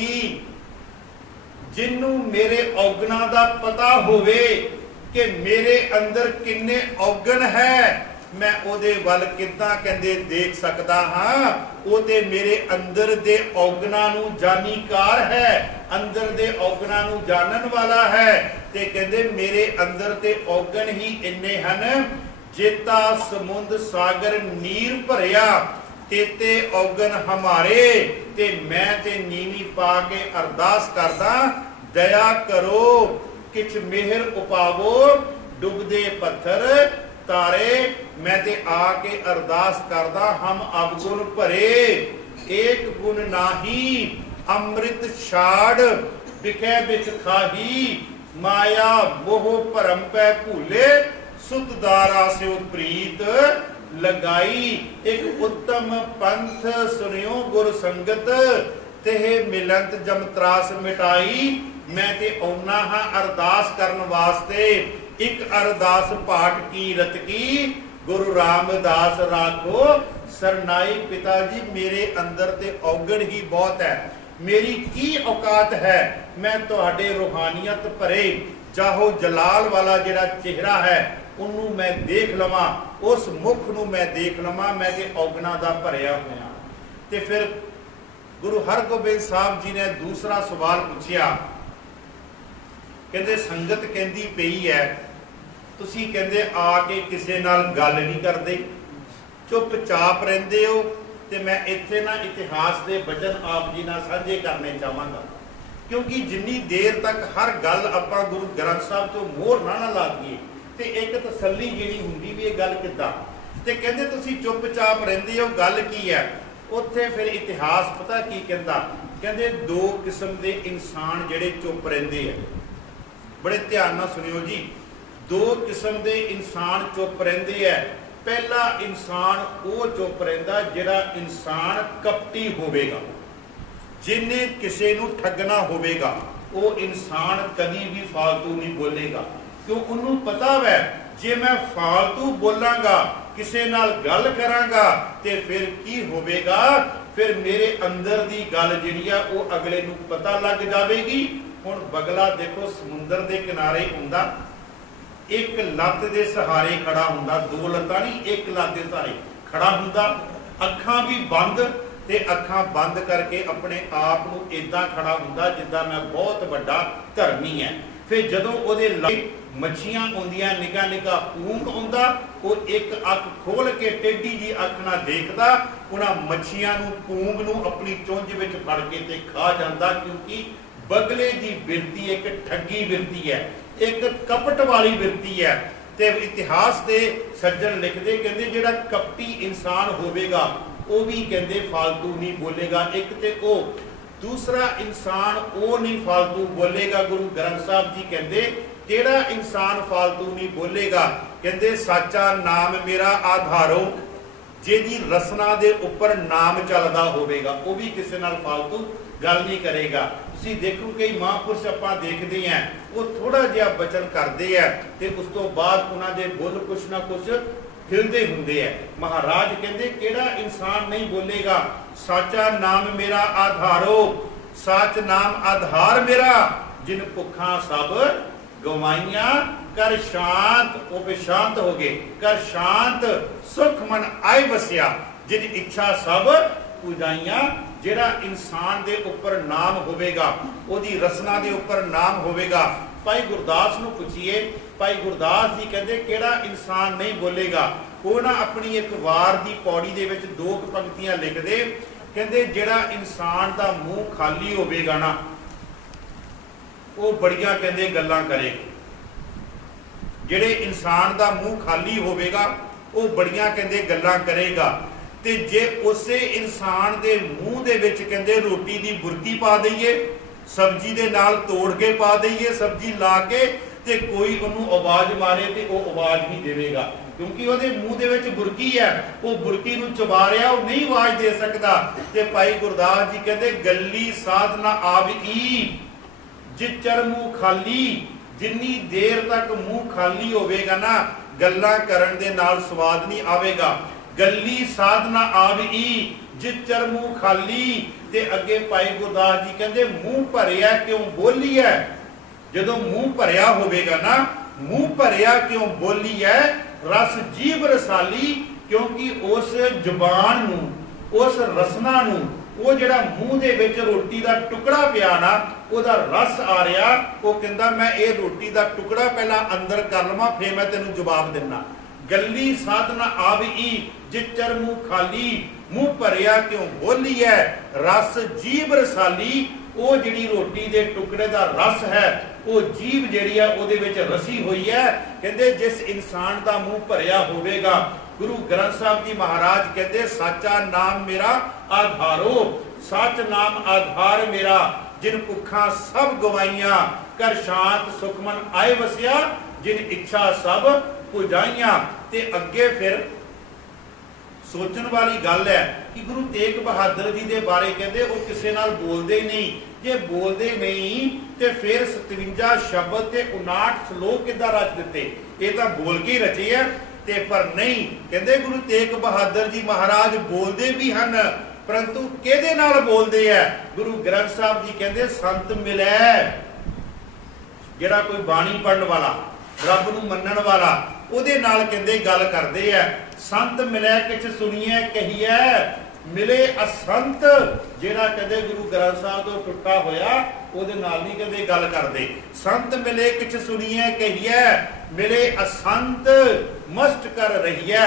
जिन्नू मेरे औगणा का पता होवे कि मेरे अंदर किन्ने औगण है, मैं ओदे वल किद्दां कहंदे देख सकदा हां। वो ते मेरे अंदर दे औगणा नूं जानीकार है, अंदर दे औगणा नूं जानन वाला है। ते कहंदे मेरे अंदर ते औगण ही इन्ने हन, जेता समुंद सागर नीर भरिया तेते औगण हमारे। ते मैं ते नीवी पा के अरदास करदा, दया करो किछ मेहर उपावो, डुबदे पत्थर तारे। मैं ते आके अरदास करदा, हम अवगुण भरे एक गुण नाही, अमृत छाड़ बिखै बिच खाही, माया मोह भरम पै भूले, सुत दारा स्यो प्रीत लगाई। एक उत्तम पंथ सुनियो गुर संगत, तेह मिलंत जम त्रास मिटाई। मैं ते औना हां अरदास करन वास्ते, एक अरदास पाठ की रत की, गुरु रामदास राखो सरनाई। पिता जी मेरे अंदर ते औगण ही बहुत है, मेरी की औकात है, मैं तुहाडे रूहानियत भरे जाहो जलाल वाला जिहड़ा चेहरा है उन्होंने मैं देख लवां, उस मुख नूं मैं देख लवां, मैं ते औगणा दा भरिया होया। ते फिर गुरु हरगोबिंद साहब जी ने दूसरा सवाल पूछया, कहते संगत कहती पई है तुसी कहते आके किसी नाल गल नहीं करते, चुपचाप रहिंदे हो। ते मैं इत्थे ना इतिहास के वचन आप जी नाल साझे करने चाहांगा। क्योंकि जिन्नी देर तक हर गल आपां गुरु ग्रंथ साहब तो मोहर ना ला दईए ते एक तसल्ली जिहड़ी हुंदी भी ये गल किद्दां ते कहंदे तुसीं चुपचाप रहिंदे हो, गल की है? उत्थे फिर इतिहास पता की कहंदा, कहंदे दो किस्म दे इंसान जिहड़े चुप रहिंदे आ। बड़े ध्यान नाल सुनियो जी, दो किस्म दे इंसान चुप रहिंदे आ। पहला इंसान वो चुप रहिंदा जिहड़ा इंसान कपटी होवेगा, जिन्हें किसी नूं ठगना होवेगा, वो इंसान कभी भी फालतू नहीं बोलेगा। क्यों? उन्होंने पता वै जे मैं फालतू बोलांगा, किसी नाल गल करांगा ते फिर की होवेगा, फिर मेरे अंदर दी गल जिहड़ी आ वो अगले नूं पता लग जावेगी। हुण बगला देखो समुंदर दे किनारे हुंदा, एक लत्त दे सहारे खड़ा हुंदा, दो लत्तां नहीं, एक लत्त दे सहारे खड़ा हुंदा, अखां भी बंद ते अखां बंद करके अपने आप नूं इदां खड़ा हुंदा जिद्दां मैं बहुत वड्डा धर्मी है। फिर जदों ओहदे लागे मच्छियां आउंदियां, निका निका पूंग आउंदा, वो एक अख खोल के टेढ़ी जी अख नाल देखदा, उन्हां मच्छियां नूं पूंग नूं अपनी चुंझ विच फड़ के ते खा जांदा। क्योंकि बगले दी बिरती एक ठगी बिरती है, एक कपट वाली बिरती है। ते इतिहास दे सज्जन लिखदे, कहंदे जिहड़ा कपटी इंसान होवेगा वो भी कहते फालतू नहीं बोलेगा। एक ते ओ, दूसरा इंसान वो नहीं फालतू बोलेगा। गुरु ग्रंथ साहब जी कहते केड़ा इंसान फालतू नहीं बोलेगा, कहते साचा नाम मेरा आधारो, जिहदी रसना दे उपर नाम चलदा होवेगा, वो भी किसी नाल फालतू गल नहीं करेगा। तुसीं देखो कई महापुरुष आपां देखदे हैं, वो थोड़ा जिहा वचन करदे हैं ते उस तो बाद उन्हां दे बुल कुछ ना कुछ हिलदे हुंदे है। महाराज कहते केड़ा इंसान नहीं बोलेगा, साचा नाम मेरा आधारो, साच नाम आधार मेरा, जिन भुखा सब गवाइयां, कर शांत, वो भी शांत हो गए, कर शांत सुख मन आए बसिया, जिन इच्छा सब पूजाइयां। जिहड़ा इंसान दे उपर नाम होवेगा, ओदी रसना दे उपर नाम होवेगा। भाई गुरदास नूं पुछिए, भाई गुरदास जी कहते केड़ा इंसान नहीं बोलेगा। वो ना अपनी एक वार दी पौड़ी दे विच दो पंक्तियां लिखदे, कहते जिहड़ा इंसान दा मूँह खाली होवेगा ना, वो बड़ियां कहते गल्लां करेगा। जिहड़े इंसान दा मूँह खाली होवेगा वो बड़ियां कहते गल्लां करेगा। ते जे उसे इंसान दे मूँह दे विच कहते रोटी दी बुरकी पा दईए, सब्जी दे नाल तोड़ के पा दईए, सब्जी ला के ते कोई उन्होंने आवाज मारे ते वो आवाज नहीं देवेगा, क्योंकि वो मूँह दे विच बुरकी है, वो बुरकी नूं चबा रहा, वो नहीं आवाज दे सकता। ते भाई गुरदास जी कहते गल्ली साध ना आवी, जिचर मूँह खाली, जिन्नी देर तक मूँह खाली होवेगा ना, गल्लां करन दे नाल स्वाद नहीं आवेगा। गल्ली साधना आवी, जिचर मूँह खाली। ते अगे भाई गुरदास जी कहते मूँह भरिया क्यों बोली है, जदों मूँह भरिया होवेगा ना, मूँह भरिया क्यों बोली है, रस जीव रसाली, क्योंकि उस जुबान नूं, उस रसना नूं, वो जिहड़ा मूँह दे विच रोटी दा टुकड़ा पिया ना, ओहदा रस आ रहा, वो कहंदा मैं ये रोटी दा टुकड़ा पहला अंदर कर लवां, फिर मैं तेनूं जवाब दिना। गल्ली साधना आवी, जिचर मूँह खाली, मूँह भरिया क्यों बोली है, रस जीव रसाली, वो जिहड़ी रोटी दे टुकड़े दा रस है, वो जीव जिहड़ी है उहदे विच रसी हुई है। कहंदे जिस इंसान दा मूँह भरिया होवेगा, गुरु ग्रंथ साहब जी महाराज कहते साचा नाम मेरा आधारो, सच नाम आधार मेरा, जिन भुखा सब गवाइयां, कर शांत सुखमन आए वसिया, जिन इच्छा सब पुजाइयां। ते अगे फिर सोचण वाली गल है कि गुरु तेग बहादुर जी के बारे कहते वो किसी नाल बोलते ही नहीं, जे बोलते नहीं तो फिर 57 शब्द ते 59 श्लोक किद्दां रच दिते, ये तो बोल के ही रचे है। ते पर नहीं, कहते गुरु तेग बहादुर जी महाराज बोलते भी हैं, परंतु किहदे नाल बोलते हैं? गुरु ग्रंथ साहब जी कहते संत मिले, जिहड़ा कोई बाणी पढ़न वाला, रब नूं मनण वाला, उहदे नाल कहते गल करते हैं। संत मिले किछ सुनिए कहिए, मिले असंत, जिहड़ा कहते गुरु ग्रंथ साहब तो टुटा होया उहदे नाल नहीं कहते गल करते। संत मिले किछ सुनिए कहिए, मिले असंत मस्ट कर रहिए।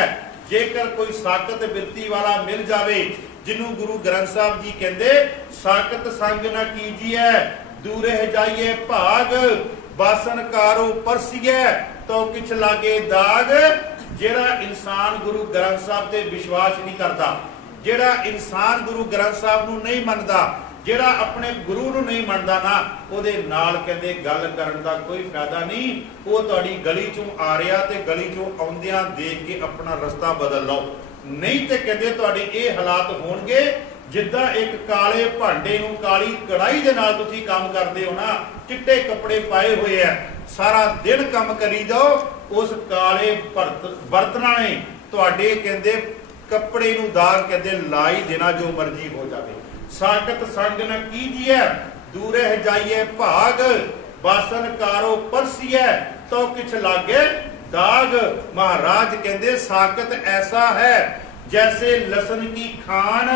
जेकर कोई साकत बिरती वाला मिल जावे, जिन्हों गुरु ग्रंथ साहब जी कहते साकत संग न कीजिए, दूरे जाइए भाग, बासन कारो परसिए तो किछ लागे दाग। ਜਿਹੜਾ ਇਨਸਾਨ ਗੁਰੂ ਗ੍ਰੰਥ ਸਾਹਿਬ ਤੇ ਵਿਸ਼ਵਾਸ ਨਹੀਂ ਕਰਦਾ, ਜਿਹੜਾ ਇਨਸਾਨ ਗੁਰੂ ਗ੍ਰੰਥ ਸਾਹਿਬ ਨੂੰ ਨਹੀਂ ਮੰਨਦਾ, ਜਿਹੜਾ ਆਪਣੇ ਗੁਰੂ ਨੂੰ ਨਹੀਂ ਮੰਨਦਾ ਨਾ, ਉਹਦੇ ਨਾਲ ਕਹਿੰਦੇ ਗੱਲ ਕਰਨ ਦਾ ਕੋਈ ਫਾਇਦਾ ਨਹੀਂ। ਉਹ ਤੁਹਾਡੀ ਗਲੀ ਚੋਂ ਆ ਰਿਹਾ ਤੇ ਗਲੀ ਚੋਂ ਆਉਂਦਿਆਂ ਦੇਖ ਕੇ ਆਪਣਾ ਰਸਤਾ ਬਦਲ ਲਓ, ਨਹੀਂ ਤੇ ਕਹਿੰਦੇ ਤੁਹਾਡੇ ਇਹ ਹਾਲਾਤ ਹੋਣਗੇ ਜਿੱਦਾਂ ਇੱਕ ਕਾਲੇ ਭਾਂਡੇ ਨੂੰ ਕਾਲੀ ਕੜਾਈ ਦੇ ਨਾਲ ਤੁਸੀਂ ਕੰਮ ਕਰਦੇ ਹੋ ਨਾ, ਚਿੱਟੇ ਕੱਪੜੇ ਪਾਏ ਹੋਏ ਆ, ਸਾਰਾ ਦਿਨ ਕੰਮ ਕਰੀ ਜਾਓ, ਉਸ ਕਾਲੇ ਬਰਤਨਾਂ ਨੇ ਤੁਹਾਡੇ ਕਹਿੰਦੇ ਕੱਪੜੇ ਨੂੰ ਦਾਗ ਕਹਿੰਦੇ ਲਾ ਹੀ ਦੇਣਾ, ਜੋ ਮਰਜ਼ੀ ਹੋ ਜਾਵੇ। ਸਾਕਤ ਸੰਗ ਨ ਕੀਜੀਏ ਦੂਰੇ ਜਾਈਏ ਭਾਗ, ਬਾਸਨ ਕਾਰੋ ਪਰਸੀਏ तो किछ लागे दाग। महाराज कहते साकत ऐसा है जैसे लसन की खान,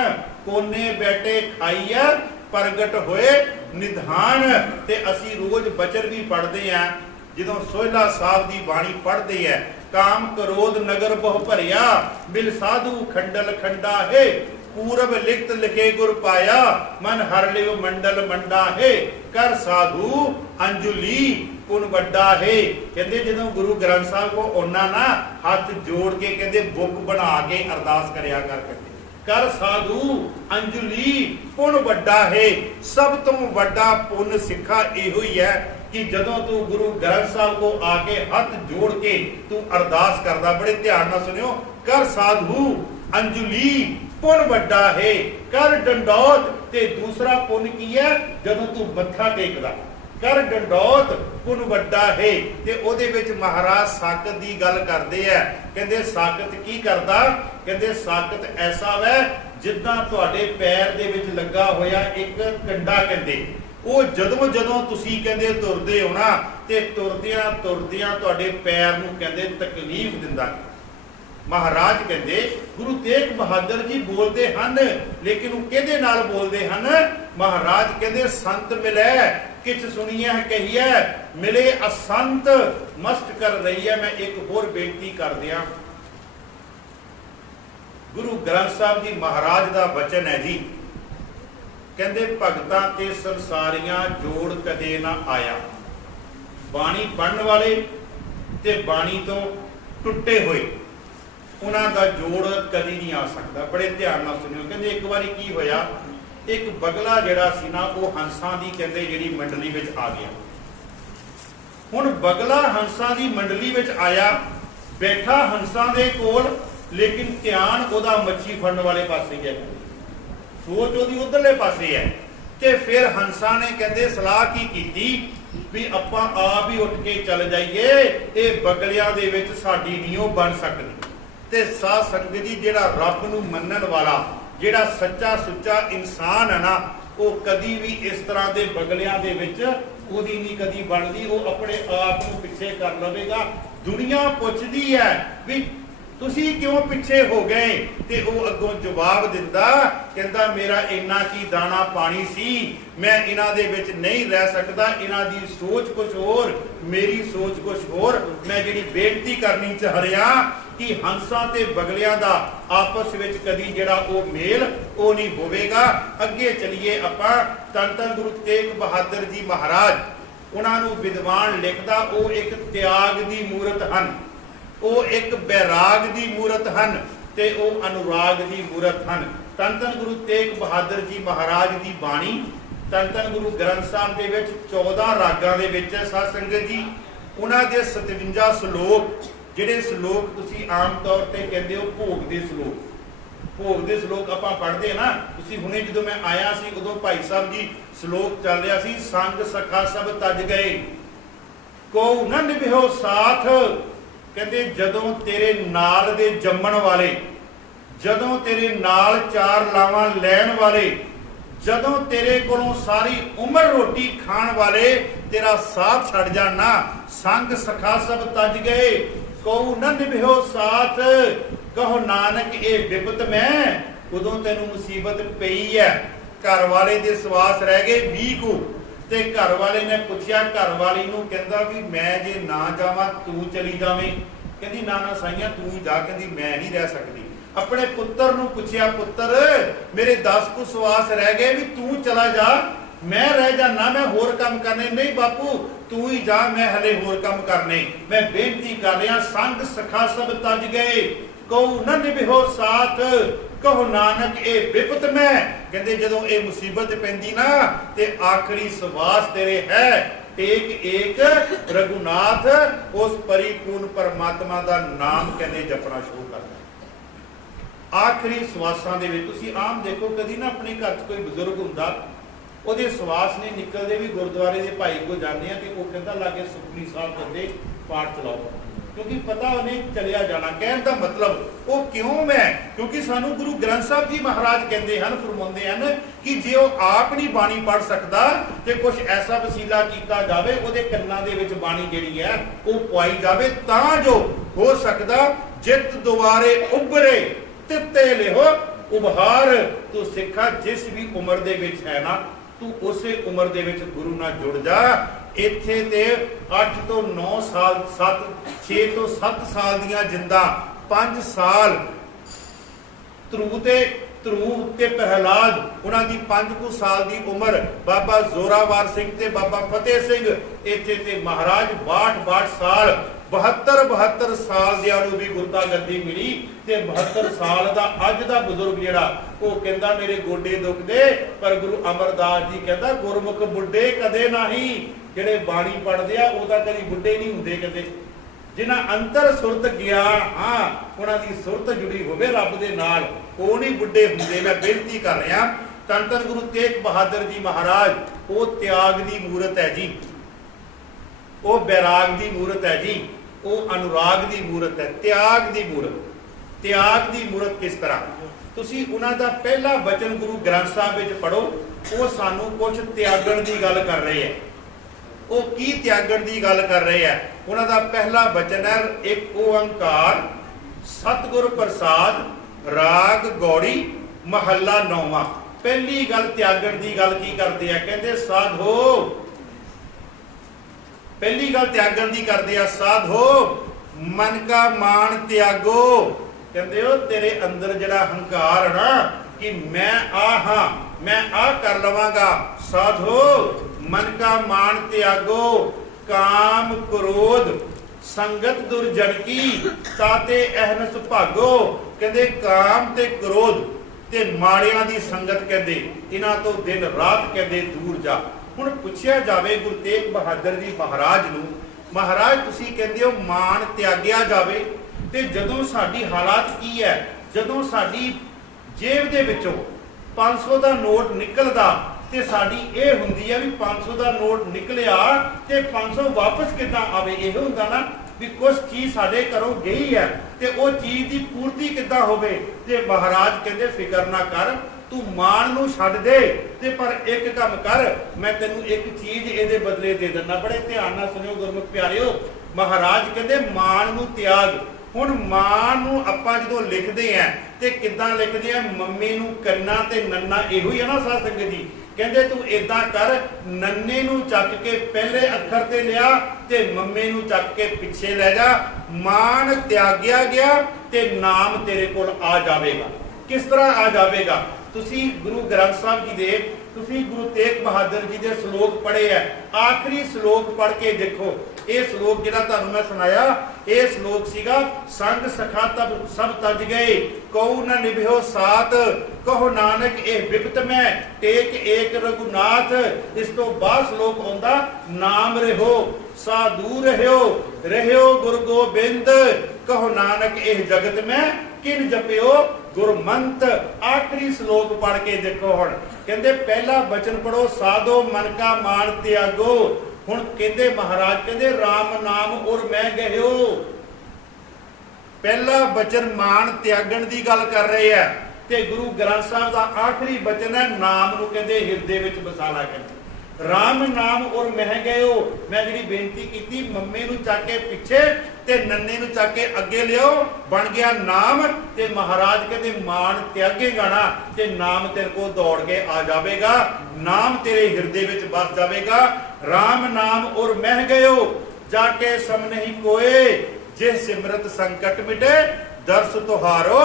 कोने बैठे खाइए प्रगट होए निधान। ते असी रोज बचर भी पढ़ते हैं, ਜਦੋਂ ਸੋਹਿਲਾ ਸਾਹਿਬ ਦੀ ਬਾਣੀ ਪੜ੍ਹਦੇ ਹੈ, ਕਾਮ ਕ੍ਰੋਧ ਨਗਰ ਬਹੁ ਭਰਿਆ, ਮਿਲ ਸਾਧੂ ਖੰਡਲ ਖੰਡਾ ਹੈ, ਪੂਰਬ ਲਿਖਤ ਲਿਖੇ ਗੁਰ ਪਾਇਆ, ਮਨ ਹਰ ਲਿਵ ਮੰਡਲ ਮੰਡਾ ਹੈ, ਕਰ ਸਾਧੂ ਅੰਜੁਲੀ ਪੁਨ ਵੱਡਾ ਹੈ। ਕਹਿੰਦੇ ਜਦੋਂ ਗੁਰੂ ਗ੍ਰੰਥ ਸਾਹਿਬ ਕੋ ਆਉਣਾ ਨਾ, ਹੱਥ ਜੋੜ ਕੇ ਕਹਿੰਦੇ ਬੁੱਕ ਬਣਾ ਕੇ ਅਰਦਾਸ ਕਰਿਆ ਕਰ ਸਾਧੂ ਅੰਜੁਲੀ ਪੁਨ ਵੱਡਾ ਹੈ। ਸਭ ਤੋਂ ਵੱਡਾ ਪੁੰਨ ਸਿੱਖਾ ਇਹੋ ਹੀ ਹੈ कि जदों तू गुरु ग्रंथ साहब को आके हाथ जोड़ के तू अरदास करदा, बड़े ध्यान नाल सुनियो, कर साधु अंजुली पुन वड्डा है, कर डंडौत। ते दूसरा पुन की है जदों तू मत्था टेकदा, कर डंडौत पुन वड्डा है। ते ओदे विच महाराज साकत दी गल करदे है, कहंदे साकत की करदा, कहंदे साकत ऐसा वै जिद्दां तुहाडे पैर दे विच लगा होया एक कंडा, कहंदे ਉਹ ਜਦੋਂ ਤੁਸੀਂ ਕਹਿੰਦੇ ਤੁਰਦੇ ਹੋ ਨਾ, ਤੇ ਤੁਰਦਿਆਂ ਤੁਹਾਡੇ ਪੈਰ ਨੂੰ ਕਹਿੰਦੇ ਤਕਲੀਫ ਦਿੰਦਾ। ਮਹਾਰਾਜ ਕਹਿੰਦੇ ਗੁਰੂ ਤੇਗ ਬਹਾਦਰ ਜੀ ਬੋਲਦੇ ਹਨ, ਲੇਕਿਨ ਉਹ ਕਿਹਦੇ ਨਾਲ ਬੋਲਦੇ ਹਨ? ਮਹਾਰਾਜ ਕਹਿੰਦੇ ਸੰਤ ਮਿਲੇ ਕਿਛ ਸੁਣੀਐ ਕਹੀਐ, ਮਿਲੇ ਅਸੰਤ ਮਸਤ ਕਰ ਰਹੀ ਹੈ। ਮੈਂ ਇੱਕ ਹੋਰ ਬੇਨਤੀ ਕਰਦਿਆਂ, ਗੁਰੂ ਗ੍ਰੰਥ ਸਾਹਿਬ ਜੀ ਮਹਾਰਾਜ ਦਾ ਬਚਨ ਹੈ ਜੀ, ਕਹਿੰਦੇ ਭਗਤਾਂ ਤੇ ਸੰਸਾਰੀਆਂ ਜੋੜ ਕਦੇ ਨਾ ਆਇਆ। ਬਾਣੀ ਪੜਨ ਵਾਲੇ ਤੇ ਬਾਣੀ ਤੋਂ ਟੁੱਟੇ ਹੋਏ, ਉਹਨਾਂ ਦਾ ਜੋੜ ਕਦੀ ਨਹੀਂ ਆ ਸਕਦਾ। ਬੜੇ ਧਿਆਨ ਨਾਲ ਸੁਣਿਓ। ਕਹਿੰਦੇ ਇੱਕ ਵਾਰੀ ਕੀ ਹੋਇਆ, ਇੱਕ ਬਗਲਾ ਜਿਹੜਾ ਸੀ ਨਾ, ਉਹ ਹੰਸਾਂ ਦੀ ਕਹਿੰਦੇ ਜਿਹੜੀ ਮੰਡਲੀ ਵਿੱਚ ਆ ਗਿਆ। ਹੁਣ ਬਗਲਾ ਹੰਸਾਂ ਦੀ ਮੰਡਲੀ ਵਿੱਚ ਆਇਆ, ਬੈਠਾ ਹੰਸਾਂ ਦੇ ਕੋਲ, ਲੇਕਿਨ ਧਿਆਨ ਉਹਦਾ ਮੱਛੀ ਫੜਨ ਵਾਲੇ ਪਾਸੇ ਹੈ, ਸੋਚ ਉਹਦੀ ਉਧਰਲੇ ਪਾਸੇ ਹੈ। ਤੇ ਫਿਰ ਹੰਸਾਂ ਨੇ ਕਹਿੰਦੇ ਸਲਾਹ ਕੀ ਕੀਤੀ ਵੀ ਆਪਾਂ ਆਪ ਹੀ ਉੱਠ ਕੇ ਚੱਲ ਜਾਈਏ, ਇਹ ਬਗਲਿਆਂ ਦੇ ਵਿੱਚ ਸਾਡੀ ਨਹੀਂ ਉਹ ਬਣ ਸਕਦੀ। ਤੇ ਸਾਧ ਸੰਗਤ ਜੀ, ਜਿਹੜਾ ਰੱਬ ਨੂੰ ਮੰਨਣ ਵਾਲਾ, ਜਿਹੜਾ ਸੱਚਾ ਸੁੱਚਾ ਇਨਸਾਨ ਹੈ ਨਾ, ਉਹ ਕਦੀ ਵੀ ਇਸ ਤਰ੍ਹਾਂ ਦੇ ਬਗਲਿਆਂ ਦੇ ਵਿੱਚ ਉਹਦੀ ਨਹੀਂ ਕਦੀ ਬਣਦੀ। ਉਹ ਆਪਣੇ ਆਪ ਨੂੰ ਪਿੱਛੇ ਕਰ ਲਵੇਗਾ। ਦੁਨੀਆ ਪੁੱਛਦੀ ਹੈ ਵੀ ਤੁਸੀਂ ਕਿਉਂ ਪਿੱਛੇ ਹੋ ਗਏ, ਤੇ ਉਹ ਅੱਗੋਂ ਜਵਾਬ ਦਿੰਦਾ, ਕਹਿੰਦਾ ਮੇਰਾ ਇੰਨਾ ਕੀ ਦਾਣਾ ਪਾਣੀ ਸੀ, ਮੈਂ ਇਹਨਾਂ ਦੇ ਵਿੱਚ ਨਹੀਂ ਰਹਿ ਸਕਦਾ, ਇਹਨਾਂ ਦੀ ਸੋਚ ਕੁਝ ਹੋਰ, ਮੇਰੀ ਸੋਚ ਕੁਝ ਹੋਰ। ਮੈਂ ਜਿਹੜੀ ਬੇਨਤੀ ਕਰਨੀ ਚਾਹ ਰਿਹਾ ਕਿ ਹੰਸਾਂ ਤੇ ਬਗਲਿਆਂ ਦਾ ਆਪਸ ਵਿੱਚ ਕਦੀ ਜਿਹੜਾ ਉਹ ਮੇਲ ਉਹ ਨਹੀਂ ਹੋਵੇਗਾ। ਅੱਗੇ ਚਲੀਏ ਆਪਾਂ। ਧੰਨ ਧੰਨ ਗੁਰੂ ਤੇਗ ਬਹਾਦਰ ਜੀ ਮਹਾਰਾਜ, ਉਹਨਾਂ ਨੂੰ ਵਿਦਵਾਨ ਲਿਖਦਾ, ਉਹ ਇੱਕ ਤਿਆਗ ਦੀ ਮੂਰਤ ਹਨ, ਉਹ ਇੱਕ ਬੈਰਾਗ ਦੀ ਮੂਰਤ ਹਨ, ਤੇ ਉਹ ਅਨੁਰਾਗ ਦੀ ਮੂਰਤ ਹਨ। ਧੰਨ ਧੰਨ ਗੁਰੂ ਤੇਗ ਬਹਾਦਰ ਜੀ ਮਹਾਰਾਜ ਦੀ ਬਾਣੀ ਧੰਨ ਧੰਨ ਗੁਰੂ ਗ੍ਰੰਥ ਸਾਹਿਬ ਦੇ ਵਿੱਚ 14 ਰਾਗਾਂ ਦੇ ਵਿੱਚ ਹੈ ਸਾਧ ਸੰਗਤ ਜੀ। ਉਹਨਾਂ ਦੇ 57 ਸ਼ਲੋਕ, ਜਿਹੜੇ ਸ਼ਲੋਕ ਤੁਸੀਂ ਆਮ ਤੌਰ ਤੇ ਕਹਿੰਦੇ ਹੋ ਭੋਗ ਦੇ ਸ਼ਲੋਕ, ਭੋਗ ਦੇ ਸ਼ਲੋਕ ਆਪਾਂ ਪੜ੍ਹਦੇ ਨਾ। ਤੁਸੀਂ ਹੁਣੇ ਜਦੋਂ ਮੈਂ ਆਇਆ ਸੀ ਉਦੋਂ ਭਾਈ ਸਾਹਿਬ ਜੀ ਸ਼ਲੋਕ ਚੱਲ ਰਿਹਾ ਸੀ, ਸੰਗ ਸਖਾ ਸਭ ਤਜ ਗਏ, ਕੋ ਨਾ ਨਿਭਿਓ ਸਾਥ। ਕਹਿੰਦੇ ਜਦੋਂ ਤੇਰੇ ਨਾਲ ਦੇ ਜੰਮਣ ਵਾਲੇ, ਜਦੋਂ ਤੇਰੇ ਨਾਲ ਚਾਰ ਲਾਵਾਂ ਲੈਣ ਵਾਲੇ, ਜਦੋਂ ਤੇਰੇ ਕੋਲੋਂ ਸਾਰੀ ਉਮਰ ਰੋਟੀ ਖਾਣ ਵਾਲੇ ਤੇਰਾ ਸਾਥ ਛੱਡ ਜਾਣ ਨਾ, ਸੰਗ ਸਖਾ ਸਭ ਤਜ ਗਏ, ਕਉ ਨਾ ਨਿਭਿਓ ਸਾਥ। ਕਹੋ ਨਾਨਕ ਇਹ ਵਿਪਤ ਮੈਂ, ਉਦੋਂ ਤੈਨੂੰ ਮੁਸੀਬਤ ਪਈ ਹੈ। ਘਰ ਵਾਲੇ ਦੇ ਸਵਾਸ ਰਹਿ ਗਏ 20 ਕੁ, ਤੇ ਘਰ ਵਾਲੇ ਨੇ ਪੁੱਛਿਆ ਘਰ ਵਾਲੀ ਨੂੰ, ਕਹਿੰਦਾ ਵੀ ਮੈਂ ਜੇ ਨਾ ਜਾਵਾਂ ਤੂੰ ਚਲੀ ਜਾਵੇਂ। ਕਹਿੰਦੀ ਨਾ ਨਾ ਸਾਈਆਂ ਤੂੰ ਹੀ ਜਾ। ਕਹਿੰਦੀ ਮੈਂ ਨਹੀਂ ਰਹਿ ਸਕਦੀ। ਆਪਣੇ ਪੁੱਤਰ ਨੂੰ ਪੁੱਛਿਆ, ਪੁੱਤਰ ਮੇਰੇ 10 ਕੁ ਸਵਾਸ ਰਹਿ ਗਏ, ਵੀ ਤੂੰ ਚਲਾ ਜਾ। मैं रह जाना, मैं होर काम करने। नहीं बापू तू ही जा, मैं हले होर काम करने। मैं बेनती कर रहा, संग सखा सब तज गए, कहू न निभो साथ, कहो नानक ए विपत में। कहते जदों ये मुसीबत पैंदी ना ते आखिरी सवास तेरे है, टेक एक रघुनाथ, उस परिपूर्ण परमात्मा का नाम कहते जपना शुरू करना। आखिरी सवासां दे विच तुसीं आम देखो, कदी ना अपने घर च कोई बजुर्ग हुंदा, ਉਹਦੇ ਸਵਾਸ ਨਹੀਂ ਨਿਕਲਦੇ ਵੀ ਗੁਰਦੁਆਰੇ ਦੇ ਭਾਈ ਕੋ ਜਾਂਦੇ ਆ ਤੇ ਉਹ ਕਹਿੰਦਾ ਲਾਗੇ ਸੁਖਮਨੀ ਸਾਹਿਬ ਕਹਿੰਦੇ ਪਾਠ ਚਲਾਓ, ਕਿਉਂਕਿ ਪਤਾ ਉਹਨੇ ਚਲਿਆ ਜਾਣਾ। ਕਹਿਣ ਦਾ ਮਤਲਬ ਉਹ ਕਿਉਂ ਹੈ, ਕਿਉਂਕਿ ਸਾਨੂੰ ਗੁਰੂ ਗ੍ਰੰਥ ਸਾਹਿਬ ਜੀ ਮਹਾਰਾਜ ਕਹਿੰਦੇ ਹਨ, ਫਰਮਾਉਂਦੇ ਹਨ ਕਿ ਜੇ ਉਹ ਆਪ ਨਹੀਂ ਬਾਣੀ ਪੜ੍ਹ ਸਕਦਾ ਤੇ ਕੁਝ ਐਸਾ ਵਸੀਲਾ ਕੀਤਾ ਜਾਵੇ, ਉਹਦੇ ਕੰਨਾਂ ਦੇ ਵਿੱਚ ਬਾਣੀ ਜਿਹੜੀ ਹੈ ਉਹ ਪਵਾਈ ਜਾਵੇ, ਤਾਂ ਜੋ ਹੋ ਸਕਦਾ ਜਿੱਤ ਦੁਆਰੇ ਉਭਰੇ ਤਿੱਤੇ ਲਿਹੋ ਉਭਾਰ। ਤੂੰ ਸਿੱਖਾ ਜਿਸ ਵੀ ਉਮਰ ਦੇ ਵਿੱਚ ਹੈ ਨਾ, ਤੂੰ ਉਸੇ ਉਮਰ ਦੇ ਵਿੱਚ ਗੁਰੂ ਨਾਲ ਜੁੜ ਜਾ। ਇੱਥੇ ਤੇ 8 ਤੋਂ 9 ਸਾਲ 6 ਤੋਂ 7 ਸਾਲ ਦੀਆਂ ਜਿੰਦਾਂ 5 ਸਾਲ ਧਰੂ ਤੇ ਪ੍ਰਹਿਲਾਦ, ਉਹਨਾਂ ਦੀ 5 ਸਾਲ ਦੀ ਉਮਰ, ਬਾਬਾ ਜ਼ੋਰਾਵਰ ਸਿੰਘ ਤੇ ਬਾਬਾ ਫਤਿਹ ਸਿੰਘ, ਇੱਥੇ ਤੇ ਮਹਾਰਾਜ 62 ਸਾਲ 72 ਸਾਲ ਦਿਆਂ ਨੂੰ ਵੀ ਗੁਰਤਾ ਗੱਦੀ ਮਿਲੀ। ਤੇ 72 ਸਾਲ ਦਾ ਅੱਜ ਦਾ ਬਜ਼ੁਰਗ ਜਿਹੜਾ ਉਹ ਕਹਿੰਦਾ ਮੇਰੇ ਗੋਡੇ ਦੁਖਦੇ, ਪਰ ਗੁਰੂ ਅਮਰਦਾਸ ਜੀ ਕਹਿੰਦਾ ਗੁਰਮੁਖ ਬੁੱਢੇ ਕਦੇ ਨਹੀਂ। ਜਿਹੜੇ ਬਾਣੀ ਪੜ੍ਹਦੇ ਆ ਉਹ ਤਾਂ ਕਦੀ ਬੁੱਢੇ ਨਹੀਂ ਹੁੰਦੇ ਕਦੇ। ਜਿਨ੍ਹਾਂ ਅੰਤਰ ਸੁਰਤ ਗਿਆਨ, ਹਾਂ ਉਹਨਾਂ ਦੀ ਸੁਰਤ ਜੁੜੀ ਹੋਵੇ ਰੱਬ ਦੇ ਨਾਲ, ਉਹ ਨਹੀਂ ਬੁੱਢੇ ਹੁੰਦੇ। ਮੈਂ ਬੇਨਤੀ ਕਰ ਰਿਹਾ, ਧੰਨ ਧੰਨ ਗੁਰੂ ਤੇਗ ਬਹਾਦਰ ਜੀ ਮਹਾਰਾਜ, ਉਹ ਤਿਆਗ ਦੀ ਮੂਰਤ ਹੈ ਜੀ, ਉਹ ਬੈਰਾਗ ਦੀ ਮੂਰਤ ਹੈ ਜੀ, ਉਹ ਅਨੁਰਾਗ ਦੀ ਮੂਰਤ ਹੈ। ਤਿਆਗ ਦੀ ਮੂਰਤ, ਤਿਆਗ ਦੀ ਮੂਰਤ ਕਿਸ ਤਰ੍ਹਾਂ? ਤੁਸੀਂ ਉਹਨਾਂ ਦਾ ਪਹਿਲਾ ਬਚਨ ਗੁਰੂ ਗ੍ਰੰਥ ਸਾਹਿਬ ਵਿੱਚ ਪੜੋ, ਉਹ ਸਾਨੂੰ ਕੁਝ ਤਿਆਗਣ ਦੀ ਗੱਲ ਕਰ ਰਹੇ ਹੈ। ਉਹ ਕੀ ਤਿਆਗਣ ਦੀ ਗੱਲ ਕਰ ਰਹੇ ਹੈ? ਉਹਨਾਂ ਦਾ ਪਹਿਲਾ ਬਚਨ ਹੈ ਇੱਕ ਓੰਕਾਰ ਸਤਿਗੁਰ ਪ੍ਰਸਾਦ ਰਾਗ ਗੌੜੀ ਮਹੱਲਾ 9ਵਾਂ। ਪਹਿਲੀ ਗੱਲ ਤਿਆਗਣ ਦੀ ਗੱਲ ਕੀ ਕਰਦੇ ਆ? ਕਹਿੰਦੇ ਸਾਧੋ, ਪਹਿਲੀ ਗੱਲ ਤਿਆਗਣ ਦੀ ਕਰਦੇ ਆ, ਸਾਧੋ ਮਨ ਕਾ ਮਾਣ ਤਿਆਗੋ। ਕਹਿੰਦੇ ਉਹ ਤੇਰੇ ਅੰਦਰ ਜਿਹੜਾ ਹੰਕਾਰ ਨਾ ਕਿ ਮੈਂ ਆ ਹਾਂ, ਮੈਂ ਆ ਕਰ ਲਵਾਂਗਾ, ਸਾਧੋ ਮਨ ਕਾ ਮਾਣ ਤਿਆਗੋ। ਕਾਮ ਕ੍ਰੋਧ ਸੰਗਤ ਦੁਰਜਨ ਕੀ, ਤਾਤੇ ਅਹਨਸ ਭਾਗੋ। ਕਹਿੰਦੇ ਕਾਮ ਤੇ ਕ੍ਰੋਧ ਤੇ ਮਾੜਿਆਂ ਦੀ ਸੰਗਤ, ਕਹਿੰਦੇ ਇਹਨਾਂ ਤੋਂ ਦਿਨ ਰਾਤ ਕਹਿੰਦੇ ਦੂਰ ਜਾ। ਹੁਣ ਪੁੱਛਿਆ ਜਾਵੇ ਗੁਰੂ ਤੇਗ ਬਹਾਦਰ ਜੀ ਮਹਾਰਾਜ ਨੂੰ, ਮਹਾਰਾਜ ਤੁਸੀਂ ਕਹਿੰਦੇ ਹੋ ਮਾਣ ਤਿਆਗਿਆ ਜਾਵੇ, ਤੇ ਜਦੋਂ ਸਾਡੀ ਹਾਲਾਤ ਕੀ ਹੈ? ਜਦੋਂ ਸਾਡੀ ਜੇਬ ਦੇ ਵਿੱਚੋਂ 500 ਦਾ ਨੋਟ ਨਿਕਲਦਾ ਤੇ ਸਾਡੀ ਇਹ ਹੁੰਦੀ ਹੈ ਵੀ 500 ਦਾ ਨੋਟ ਨਿਕਲਿਆ ਤੇ 500 ਵਾਪਸ ਕਿੱਦਾਂ ਆਵੇ? ਇਹ ਹੁੰਦਾ ਨਾ ਵੀ ਕੁਝ ਚੀਜ਼ ਸਾਡੇ ਘਰੋਂ ਗਈ ਹੈ ਤੇ ਉਹ ਚੀਜ਼ ਦੀ ਪੂਰਤੀ ਕਿੱਦਾਂ ਹੋਵੇ? ਤੇ ਮਹਾਰਾਜ ਕਹਿੰਦੇ ਫਿਕਰ ਨਾ ਕਰ, ਤੂੰ ਮਾਣ ਨੂੰ ਛੱਡ ਦੇ, ਤੇ ਪਰ ਇੱਕ ਕੰਮ ਕਰ, ਮੈਂ ਤੈਨੂੰ ਇੱਕ ਚੀਜ਼ ਇਹਦੇ ਬਦਲੇ ਦੇ ਦਿੰਦਾ। ਬੜੇ ਧਿਆਨ ਨਾਲ ਸੁਣਿਓ ਗੁਰਮੁਖ ਪਿਆਰਿਓ, ਮਹਾਰਾਜ ਕਹਿੰਦੇ ਮਾਣ ਨੂੰ ਤਿਆਗ। ਹੁਣ ਮਾਣ ਨੂੰ ਆਪਾਂ ਜਦੋਂ ਲਿਖਦੇ ਆਂ ਤੇ ਕਿੱਦਾਂ ਲਿਖਦੇ ਆ? ਮੰਮੀ ਨੂੰ ਕੰਨਾ ਤੇ ਨੰਨਾ, ਇਹੋ ਹੀ ਆ ਨਾ ਸਾਧ ਸੰਗਤ ਜੀ। ਕਹਿੰਦੇ ਤੂੰ ਏਦਾਂ ਕਰ, ਨੰਨੇ ਨੂੰ ਚੱਕ ਕੇ ਪਹਿਲੇ ਅੱਖਰ ਤੇ ਲਿਆ ਤੇ ਮੰਮੀ ਨੂੰ ਚੱਕ ਕੇ ਪਿੱਛੇ ਲੈ ਜਾ। ਮਾਣ ਤਿਆਗਿਆ ਗਿਆ ਤੇ ਨਾਮ ਤੇਰੇ ਕੋਲ ਆ ਜਾਵੇਗਾ। ਕਿਸ ਤਰ੍ਹਾਂ ਆ ਜਾਵੇਗਾ? ਤੁਸੀਂ ਗੁਰੂ ਗ੍ਰੰਥ ਸਾਹਿਬ ਜੀ ਦੇ, ਤੁਸੀਂ ਗੁਰੂ ਤੇਗ ਬਹਾਦਰ ਜੀ ਦੇ ਸ਼ਲੋਕ ਪੜ੍ਹੇ ਆ, ਆਖਰੀ ਸ਼ਲੋਕ ਪੜ੍ਹ ਕੇ ਦੇਖੋ। ਇਹ ਸ਼ਲੋਕ ਜਿਹੜਾ ਤੁਹਾਨੂੰ ਮੈਂ ਸੁਣਾਇਆ, ਇਹ ਸ਼ਲੋਕ ਸੀਗਾ ਸੰਗ ਸਖਾ ਤਬ ਸਭ ਤਜ ਗਏ, ਕਉ ਨ ਨਿਭਿਓ ਸਾਥ, ਕਹੋ ਨਾਨਕ ਇਹ ਬਿਪਤ ਮੈਂ, ਟੇਕ ਏਕ ਰਘੁਨਾਥ। ਇਸ ਤੋਂ ਬਾਅਦ ਸ਼ਲੋਕ ਆਉਂਦਾ ਨਾਮ ਰਹਿਓ ਸਾਧੂ ਰਹਿਓ ਗੁਰ ਗੋਬਿੰਦ, ਕਹੋ ਨਾਨਕ ਇਹ ਜਗਤ ਮੈਂ ਕਿਨ ਜਪਿਓ ਗੁਰਮੰਤ। ਆਖਰੀ ਸ਼ਲੋਕ ਪੜ੍ਹ ਕੇ ਦੇਖੋ। ਹੁਣ ਕਹਿੰਦੇ ਪਹਿਲਾ ਬਚਨ ਪੜੋ, ਸਾਧੋ ਮਨ ਕਾ ਮਾਣ ਤਿਆਗੋ। ਹੁਣ ਕਹਿੰਦੇ ਮਹਾਰਾਜ ਕਹਿੰਦੇ ਰਾਮ ਨਾਮ ਔਰ ਮੈਂ ਗਹਿਓ। ਪਹਿਲਾ ਬਚਨ ਮਾਣ ਤਿਆਗਣ ਦੀ ਗੱਲ ਕਰ ਰਹੇ ਆ, ਤੇ ਗੁਰੂ ਗ੍ਰੰਥ ਸਾਹਿਬ ਦਾ ਆਖਰੀ ਬਚਨ ਹੈ ਨਾਮ ਨੂੰ ਕਹਿੰਦੇ ਹਿਰਦੇ ਵਿੱਚ ਵਸਾਲਾ। ਕਹਿੰਦੇ ਰਾਮ ਨਾਮ ਔਰ ਮਹਿ ਗਇਓ। ਮੈਂ ਜਿਹੜੀ ਬੇਨਤੀ ਕੀਤੀ, ਮੰਮੇ ਨੂੰ ਚੱਕ ਕੇ ਪਿੱਛੇ ਤੇ ਨੰਨੇ ਨੂੰ ਚੱਕ ਕੇ ਅੱਗੇ ਲਿਓ, ਬਣ ਗਿਆ ਨਾਮ। ਤੇ ਮਹਾਰਾਜ ਕਹਿੰਦੇ ਮਾਣ ਤਿਆਗੇਗਾ ਨਾ ਤੇ ਨਾਮ ਤੇਰੇ ਕੋਲ ਦੌੜ ਕੇ ਆ ਜਾਵੇਗਾ, ਨਾਮ ਤੇਰੇ ਹਿਰਦੇ ਵਿੱਚ ਵਸ ਜਾਵੇਗਾ। ਰਾਮ ਨਾਮ ਔਰ ਮਹਿ ਗਇਓ, ਜਾ ਕੇ ਸਮ ਨਹੀਂ ਕੋਏ, ਜੇ ਸਿਮਰਤ ਸੰਕਟ ਮਿਟੇ, ਦਰਸ ਤੁਹਾਰੋ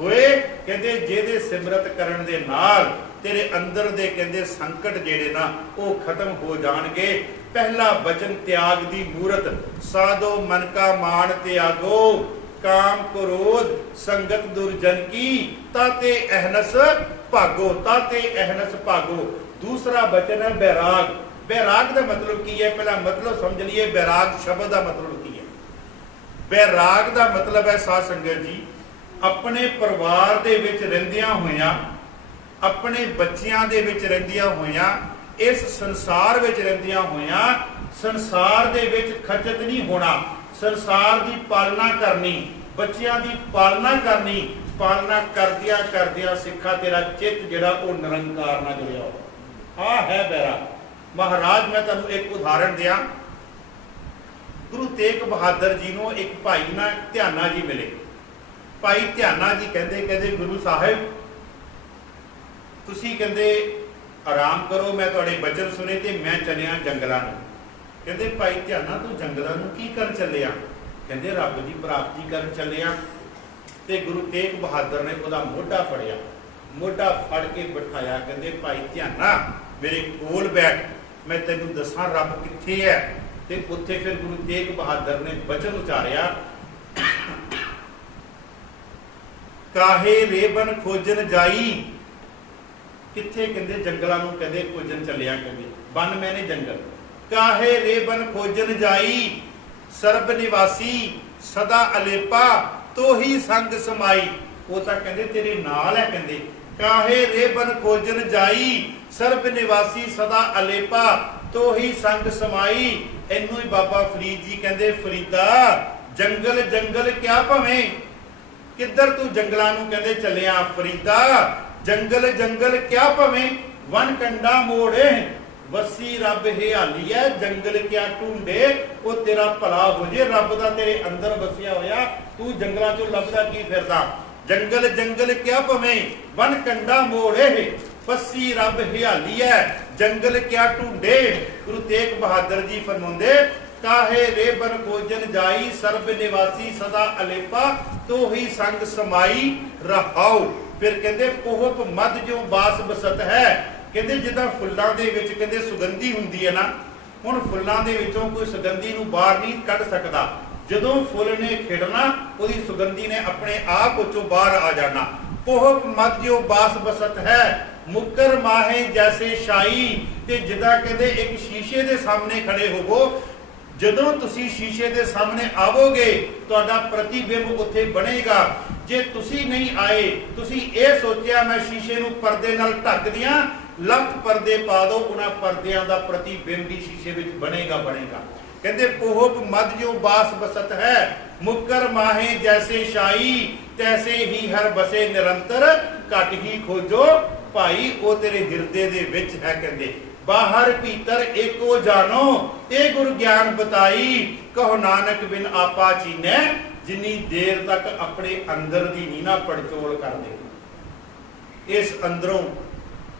ਹੋਏ ਕਹਿੰਦੇ ਜਿਹਦੇ ਸਿਮਰਤ ਕਰਨ ਦੇ ਨਾਲ ਤੇਰੇ ਅੰਦਰ ਦੇ ਕਹਿੰਦੇ ਸੰਕਟ ਜਿਹੜੇ ਨਾ ਉਹ ਖਤਮ ਹੋ ਜਾਣਗੇ। ਪਹਿਲਾ ਬਚਨ ਤਿਆਗ ਦੀ ਮੂਰਤ, ਸਾਧੋ ਮਨ ਕਾ ਮਾਨ ਤਿਆਗੋ, ਕਾਮ ਕ੍ਰੋਧ ਸੰਗਤ ਦੁਰਜਨ ਕੀ, ਤਾਤੇ ਅਹਨਸ ਭਾਗੋ, ਤਾਤੇ ਅਹਨਸ ਭਾਗੋ। ਦੂਸਰਾ ਬਚਨ ਹੈ ਬੈਰਾਗ। ਬੈਰਾਗ ਦਾ ਮਤਲਬ ਕੀ ਹੈ? ਪਹਿਲਾਂ ਮਤਲਬ ਸਮਝ ਲਈਏ। ਬੈਰਾਗ ਸ਼ਬਦ ਦਾ ਮਤਲਬ ਕੀ ਹੈ? ਬੈਰਾਗ ਦਾ ਮਤਲਬ ਹੈ ਸਾਧ ਸੰਗਤ ਜੀ, ਆਪਣੇ ਪਰਿਵਾਰ ਦੇ ਵਿੱਚ ਰਹਿੰਦਿਆਂ ਹੋਇਆਂ, ਆਪਣੇ ਬੱਚਿਆਂ ਦੇ ਵਿੱਚ ਰਹਿੰਦਿਆਂ ਹੋਇਆਂ, ਇਸ ਸੰਸਾਰ ਵਿੱਚ ਰਹਿੰਦਿਆਂ ਹੋਇਆਂ ਸੰਸਾਰ ਦੇ ਵਿੱਚ ਖਚਤ ਨਹੀਂ ਹੋਣਾ, ਸੰਸਾਰ ਦੀ ਪਾਲਣਾ ਕਰਨੀ, ਬੱਚਿਆਂ ਦੀ ਪਾਲਣਾ ਕਰਨੀ। ਪਾਲਣਾ ਕਰਦਿਆਂ ਕਰਦਿਆਂ ਸਿੱਖਾ ਤੇਰਾ ਚਿੱਤ ਜਿਹੜਾ ਉਹ ਨਿਰੰਕਾਰ ਨਾਲ ਜੁੜਿਆ ਹੋ। ਆਹ ਹੈ ਬੈਰਾਗ। ਮਹਾਰਾਜ ਮੈਂ ਤੁਹਾਨੂੰ ਇੱਕ ਉਦਾਹਰਣ ਦਿਆਂ। ਗੁਰੂ ਤੇਗ ਬਹਾਦਰ ਜੀ ਨੂੰ ਇੱਕ ਭਾਈ ਨਾ ਧਿਆਨਾ ਜੀ ਮਿਲੇ। ਭਾਈ ਧਿਆਨਾ ਜੀ ਕਹਿੰਦੇ ਗੁਰੂ ਸਾਹਿਬ ਤੁਸੀਂ ਕਹਿੰਦੇ ਆਰਾਮ ਕਰੋ, ਮੈਂ ਤੁਹਾਡੇ ਬਚਨ ਸੁਣੇ ਤੇ ਮੈਂ ਚੱਲਿਆ ਜੰਗਲਾਂ ਨੂੰ। ਕਹਿੰਦੇ ਭਾਈ ਧਿਆਨਾ ਤੂੰ ਜੰਗਲਾਂ ਨੂੰ ਕੀ ਕਰਨ ਚੱਲਿਆ? ਕਹਿੰਦੇ ਰੱਬ ਦੀ ਪ੍ਰਾਪਤੀ ਕਰਨ ਚੱਲਿਆ। ਤੇ ਗੁਰੂ ਤੇਗ ਬਹਾਦਰ ਨੇ ਉਹਦਾ ਮੋਢਾ ਫੜਿਆ, ਮੋਢਾ ਫੜ ਕੇ ਬਿਠਾਇਆ। ਕਹਿੰਦੇ ਭਾਈ ਧਿਆਨਾ ਮੇਰੇ ਕੋਲ ਬੈਠ, ਮੈਂ ਤੈਨੂੰ ਦੱਸਾਂ ਰੱਬ ਕਿੱਥੇ ਹੈ। ਤੇ ਉੱਥੇ ਫਿਰ ਗੁਰੂ ਤੇਗ ਬਹਾਦਰ ਨੇ ਬਚਨ ਉਚਾਰਿਆ, ਕਾਹੇ ਰੇਬਨ ਖੋਜਨ ਜਾਈ। ਕਿੱਥੇ? ਕਹਿੰਦੇ ਜੰਗਲਾਂ ਨੂੰ ਕਹਿੰਦੇ ਖੋਜਨ ਚੱਲਿਆ। ਕਹਿੰਦੇ ਬਨ ਮੈਨੇ ਜੰਗਲ। ਕਾਹੇ ਰੇਬਨ ਖੋਜਨ ਜਾਈ, ਸਰਬ ਨਿਵਾਸੀ ਸਦਾ ਅਲੇਪਾ, ਤੋਹੀ ਸੰਗ ਸਮਾਈ। ਉਹ ਤਾਂ ਕਹਿੰਦੇ ਤੇਰੇ ਨਾਲ ਹੈ। ਕਹਿੰਦੇ ਕਾਹੇ ਰੇਬਨ ਖੋਜਨ ਜਾਈ, ਸਰਬ ਨਿਵਾਸੀ ਸਦਾ ਅਲੇਪਾ, ਤੋਹੀ ਸੰਗ ਸਮਾਈ। ਇਹਨੂੰ ਹੀ ਬਾਬਾ ਫਰੀਦ ਜੀ ਕਹਿੰਦੇ, ਫਰੀਦਾ ਜੰਗਲ ਜੰਗਲ ਕਿਆ ਭਵੇਂ, ਕਿੱਧਰ ਤੂੰ ਜੰਗਲਾਂ ਨੂੰ ਕਹਿੰਦੇ ਚੱਲਿਆ? ਫਰੀਦਾ ਜੰਗਲ ਜੰਗਲ ਕਿਆ ਭਵੇਂ, ਵਨ ਕੰਡਾ ਮੋੜੇ, ਵਸੀ ਰੱਬ ਹਿਆਲੀ ਹੈ, ਜੰਗਲ ਕਿਆ ਢੂੰਡੇ। ਉਹ ਤੇਰਾ ਭਲਾ ਹੋ ਜੇ, ਰੱਬ ਦਾ ਤੇਰੇ ਅੰਦਰ ਵਸਿਆ ਹੋਇਆ, ਤੂੰ ਜੰਗਲਾਂ ਚੋਂ ਲੱਭਦਾ ਕੀ ਫਿਰਦਾ? ਜੰਗਲ ਜੰਗਲ ਕਿਆ ਭਵੇਂ, ਵਨ ਕੰਡਾ ਮੋੜੇ, ਵਸੀ ਰੱਬ ਹਿਆਲੀ ਹੈ, ਜੰਗਲ ਕਿਆ ਢੂੰਡੇ। ਗੁਰੂ ਤੇਗ ਬਹਾਦਰ ਜੀ ਫਰਮਾਉਂਦੇ, ਕਾਹੇ ਰੇਬਨ ਖੋਜਨ ਜਾਈ, ਸਰਬ ਨਿਵਾਸੀ ਸਦਾ ਅਲੇਪਾ, ਤੋਹੀ ਸੰਗ ਸਮਾਈ ਰਹਾਉ। ਫਿਰ ਕਹਿੰਦੇ ਪੋਹਪ ਮਦ ਜੋ ਬਾਸ ਬਸਤ ਹੈ। ਕਹਿੰਦੇ ਜਿੱਦਾਂ ਫੁੱਲਾਂ ਦੇ ਵਿੱਚ ਕਹਿੰਦੇ ਸੁਗੰਧੀ ਹੁੰਦੀ ਹੈ ਨਾ, ਹੁਣ ਫੁੱਲਾਂ ਦੇ ਵਿੱਚੋਂ ਕੋਈ ਸੁਗੰਧੀ ਨੂੰ ਬਾਹਰ ਨਹੀਂ ਕੱਢ ਸਕਦਾ। ਜਦੋਂ ਫੁੱਲ ਨੇ ਖਿੜਨਾ ਉਹਦੀ ਸੁਗੰਧੀ ਨੇ ਆਪਣੇ ਆਪ ਉੱਚੋਂ ਬਾਹਰ ਆ ਜਾਣਾ। ਪੋਹਪ ਮਦ ਜੋ ਬਾਸ ਬਸਤ ਹੈ, ਮੁਕਰ ਮਾਹੇ ਜੈਸੇ ਸ਼ਾਈ। ਤੇ ਜਿੱਦਾਂ ਕਹਿੰਦੇ ਇੱਕ ਸ਼ੀਸ਼ੇ ਦੇ ਸਾਹਮਣੇ ਖੜੇ ਹੋਵੋ, ਜਦੋਂ ਤੁਸੀਂ ਸ਼ੀਸ਼ੇ ਦੇ ਸਾਹਮਣੇ ਆਵੋਗੇ ਤੁਹਾਡਾ ਪ੍ਰਤੀਬਿੰਬ ਉੱਥੇ ਬਣੇਗਾ। ਜੇ ਤੁਸੀਂ ਨਹੀਂ ਆਏ, ਤੁਸੀਂ ਇਹ ਸੋਚਿਆ ਮੈਂ ਸ਼ੀਸ਼ੇ ਨੂੰ ਪਰਦੇ ਨਾਲ ਢੱਕ ਦਿਆਂ, ਲੱਖ ਪਰਦੇ ਪਾ ਦੋ, ਉਹਨਾਂ ਪਰਦਿਆਂ ਦਾ ਪ੍ਰਤੀਬਿੰਬ ਵੀ ਸ਼ੀਸ਼ੇ ਵਿੱਚ ਬਣੇਗਾ। ਕਹਿੰਦੇ ਪੋਹਪ ਮਦ ਜੋ ਬਾਸ ਬਸਤ ਹੈ, ਮੁਕਰ ਮਾਹੇ ਜੈਸੇ ਸ਼ਾਈ, ਤੈਸੇ ਹੀ ਹਰ ਬਸੇ ਨਿਰੰਤਰ, ਘਟ ਹੀ ਖੋਜੋ ਭਾਈ। ਉਹ ਤੇਰੇ ਹਿਰਦੇ ਦੇ ਵਿੱਚ ਹੈ। ਕਹਿੰਦੇ ਬਾਹਰ ਭੀਤਰ ਏਕੋ ਜਾਣੋ, ਇਹ ਗੁਰ ਗਿਆਨ ਬਤਾਈ, ਕਹੋ ਨਾਨਕ ਬਿਨ ਆਪਾ ਚੀਨੈ। ਜਿੰਨੀ ਦੇਰ ਤੱਕ ਆਪਣੇ ਅੰਦਰ ਦੀ ਨੀ ਨਾ ਪੜਚੋਲ ਕਰਦੇ, ਇਸ ਅੰਦਰੋਂ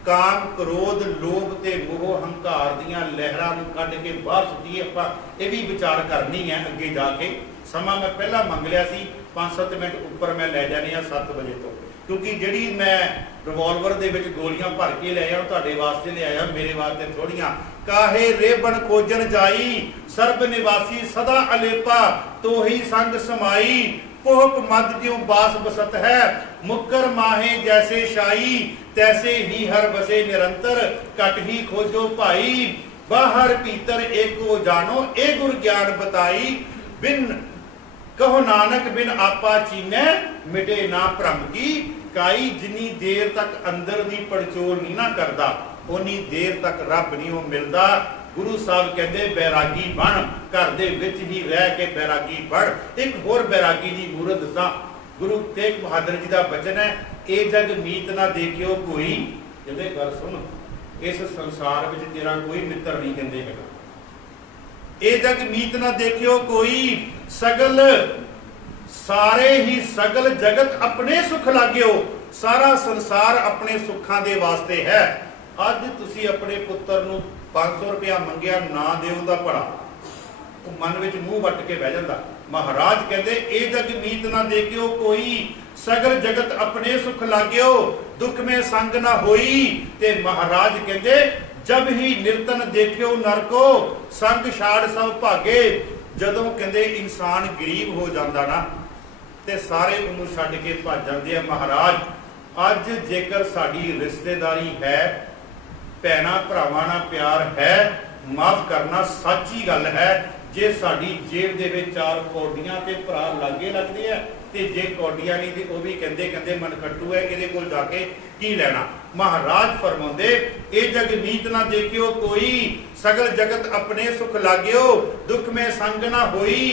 ਕਾਮ ਕ੍ਰੋਧ ਲੋਭ ਤੇ ਮੋਹ ਹੰਕਾਰ ਦੀਆਂ ਲਹਿਰਾਂ ਨੂੰ ਕੱਢ ਕੇ ਬਾਹਰ ਸੁੱਟੀਏ। ਆਪਾਂ ਇਹ ਵੀ ਵਿਚਾਰ ਕਰਨੀ ਹੈ ਅੱਗੇ ਜਾ ਕੇ। ਸਮਾਂ ਮੈਂ ਪਹਿਲਾਂ ਮੰਗ ਲਿਆ ਸੀ 5-7 ਮਿੰਟ ਉੱਪਰ ਮੈਂ ਲੈ ਜਾਣੀ ਆ 7 ਵਜੇ ਤੋਂ, ਕਿਉਂਕਿ ਜਿਹੜੀ ਮੈਂ ਰਿਵਾਲਵਰ ਦੇ ਵਿੱਚ ਗੋਲੀਆਂ ਭਰ ਕੇ ਲੈ ਆਇਆ ਤੁਹਾਡੇ ਵਾਸਤੇ ਲੈ ਆਇਆ, ਮੇਰੇ ਵਾਸਤੇ ਥੋੜੀਆਂ। ਕਾਹੇ ਰੇਬਨ ਖੋਜਨ ਜਾਈ, ਸਰਬ ਨਿਵਾਸੀ ਸਦਾ ਅਲੇਪਾ, ਤੋਹੀ ਸੰਗ ਸਮਾਈ। ਪੋਹਪ ਮਦ ਜਿਉ ਬਾਸ ਬਸਤ ਹੈ, ਮੁਕਰ ਮਾਹੇ ਜੈਸੇ ਸ਼ਾਈ, ਤੈਸੇ ਹੀ ਹਰ ਬਸੇ ਨਿਰੰਤਰ, ਘਟ ਹੀ ਖੋਜੋ ਭਾਈ। ਬਾਹਰ ਭੀਤਰ ਏਕੋ ਜਾਣੋ, ਇਹ ਗੁਰ ਗਿਆਨ ਬਤਾਈ, ਬਿਨ ਕਹੋ ਨਾਨਕ ਬਿਨ ਆਪਾ ਚੀਨੈ, ਮਿਟੇ ਨਾ ਭ੍ਰਮ ਕੀ ਕਾਈ। ਜਿੰਨੀ ਦੇਰ ਤੱਕ ਅੰਦਰ ਦੀ ਪੜਚੋਲ ਨਹੀਂ ਨਾ ਕਰਦਾ, ਉਨੀ ਦੇਰ ਤੱਕ ਰੱਬ ਨਹੀਂ ਉਹ ਮਿਲਦਾ। ਗੁਰੂ ਸਾਹਿਬ ਕਹਿੰਦੇ ਬੈਰਾਗੀ ਬਣ, ਘਰ ਦੇ ਵਿੱਚ ਹੀ ਰਹਿ ਕੇ ਬੈਰਾਗੀ ਬਣ। ਇੱਕ ਹੋਰ ਬੈਰਾਗੀ ਦੀ ਮੂਰਤ ਦੱਸਾਂ। ਗੁਰੂ ਤੇਗ ਬਹਾਦਰ ਜੀ ਦਾ ਬਚਨ ਹੈ, ਇਹ ਜਗ ਮੀਤ ਨਾ ਦੇਖਿਓ ਕੋਈ। ਕਹਿੰਦੇ ਗੱਲ ਸੁਣ, ਇਸ ਸੰਸਾਰ ਵਿੱਚ ਤੇਰਾ ਕੋਈ ਮਿੱਤਰ ਨਹੀਂ ਕਹਿੰਦੇ ਹੈਗਾ। ਇਹ ਜਗ ਮੀਤ ਨਾ ਦੇਖਿਓ ਕੋਈ, ਸਗਲ ਸਾਰੇ ਹੀ ਸਗਲ ਜਗਤ ਆਪਣੇ ਸੁਖ ਲਾਗਿਓ। ਸਾਰਾ ਸੰਸਾਰ ਆਪਣੇ ਸੁੱਖਾਂ ਦੇ ਵਾਸਤੇ ਹੈ। ਅੱਜ ਤੁਸੀਂ ਆਪਣੇ ਪੁੱਤਰ ਨੂੰ 500 ਰੁਪਇਆ ਮੰਗਿਆ, ਨਾ ਦਿਓ ਦਾ ਭਲਾ, ਉਹ ਮਨ ਵਿੱਚ ਮੂੰਹ ਵੱਟ ਕੇ ਬਹਿ ਜਾਂਦਾ। महाराज कहते ए जग मीत ना देखियो कोई, सगर जगत अपने सुख लाग्यो, दुख में संग ना होई। ते महाराज कहते जब ही निर्तन देखियो नर को, संग छाड़ सब भागे। जदों कहते इंसान गरीब हो जाता ना ते सारे उन्होंने छड्ड के भज जाते हैं। महाराज अज जेकर साडी रिश्तेदारी है, भैणा भरावां नाल प्यार है, माफ करना सच्ची गल है, जे साडी जेब दे विच चार कौडियां ते भरा लागे लगदे आ, ते जे कौडियां नहीं ते वो भी कहंदे कहंदे मनखट्टू है, इहदे कोल जाके की लेना। महाराज फरमाउंदे ए जग मीत ना देखियो कोई, सगल जगत अपने सुख लाग्यो, दुख में संग ना होई।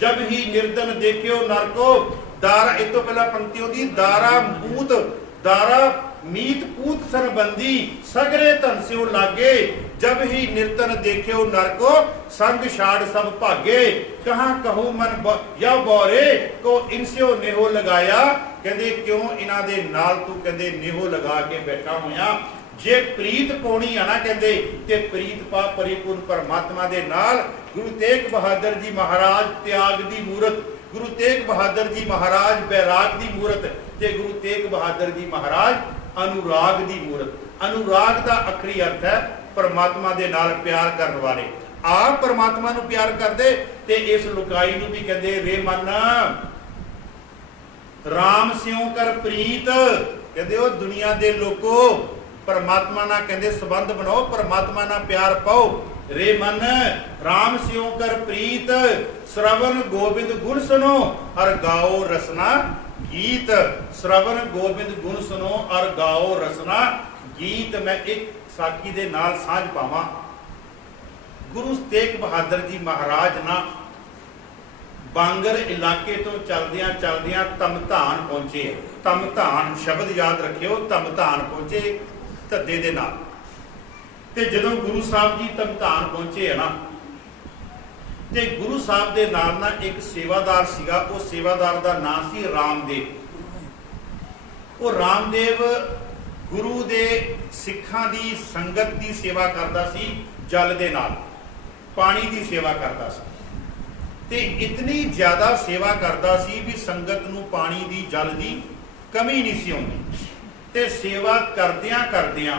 जब ही निर्धन देखियो नर को, दारा इस तो पहला पंक्ति होती दारा मूत, दारा मीत पूत सरबंदी, सगरे धन स्यो लागे। जब ही निर्तन देखियो नर को, संग छाड़ सब भागे। कहाँ कहूँ मन या बौरे को इनस्यो नेहो लगाया। कहते क्यों इन्हां दे नाल तू कहते नेहो लगा के बैठा होया। जे प्रीत पाउणी आ ना कहते ते प्रीत पा परिपूर्ण परमात्मा दे नाल। गुरु तेग बहादुर जी महाराज त्याग दी मूरत, गुरु तेग बहादुर जी महाराज बैराग दी मूरत, ते गुरु तेग बहादुर जी महाराज अनुराग दी मूरत। अनुराग दा अखरी अर्थ है परमात्मा दे नाल प्यार करने वाले। आप परमात्मा नू प्यार करदे ते इस लुकाई नू भी कहंदे रे मन राम स्यों कर प्रीत। कहंदे ओ दुनिया दे लोको परमात्मा ना कहंदे संबंध बनाओ, परमात्मा ना प्यार पाओ। रे मन राम स्यों कर प्रीत, श्रवण गोबिंद गुण सुनो और गाओ रसना गीत। श्रवण गोबिंद गुण सुनो और गाओ रसना गीत। मैं एक साकी दे नाल सांझ पावां। गुरु तेग बहादुर जी महाराज ना बांगर इलाके तो चलदियां चलदियां तमधान पहुंचे। तमधान शब्द याद रखियो, तमधान पहुंचे धद्दे दे नाल। ते जदों गुरु साहब जी तमधान पहुंचे है ना, ते गुरु साहब दे नाल ना एक सेवादार सीगा। वो सेवादार दा नाम सी रामदेव। वो रामदेव गुरु दे सिखां दी संगत दी सेवा करदा सी, जल दे नाल पानी दी सेवा करदा सी। ते इतनी ज्यादा सेवा करदा सी भी संगत नूं पानी दी जल दी कमी नहीं सी आउंदी। ते सेवा करदियां करदियां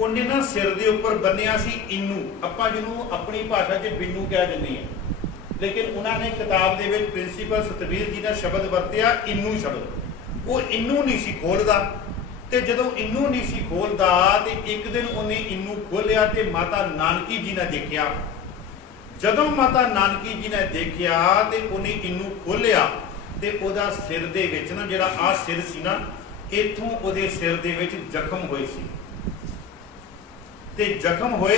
उन्हें ना सिर दे उपर बन्निया सी इनू। आपां जिन्हों अपनी भाषा च बिन्नू कह दिंदे हैं, लेकिन उन्होंने किताब दे विच प्रिंसीपल सतबीर जी ने शब्द वरतिया इनू शब्द। वो इनू नहीं सी खोलदा। ते जदों इनू नहीं सी खोलदा ते एक दिन उन्हें इनू खोलिया ते माता नानकी जी ने देखिया। जदों माता नानकी जी ने देखिया ते उन्हें इनू खोलिया ते ओदा सिर दे विच ना जिहड़ा आ सिर सी ना, इथों ओदे सिर दे विच जख्म होए सी। ते जख्म होए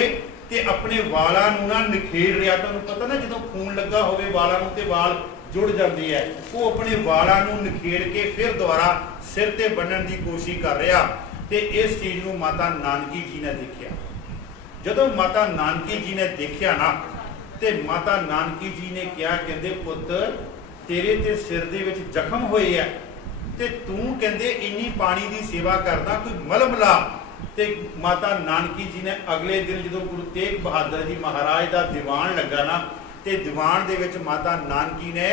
ते अपने वालां नूं ना निखेड़ रिहा। तुहानूं पता ना जदों खून लगा होवे वालां नूं ते वाल जुड़ जाते हैं। वो अपने वालां नूं निखेड़ के फिर दोबारा सिर ते बन्नण दी कोशिश कर रहा। ते इस चीज़ नूं माता नानकी जी ने देखिया। जदों माता नानकी जी ने देखिया ना, ते माता नानकी जी ने क्या कहंदे पुत तेरे ते सिर दे विच जख्म होए है ते तू कहंदे इन्नी पानी दी सेवा करदा, कोई मलम ला। ते माता नानकी जी ने अगले दिन जदों गुरु तेग बहादुर जी महाराज का दीवान लगा ना, ते दीवान दे विच माता नानकी ने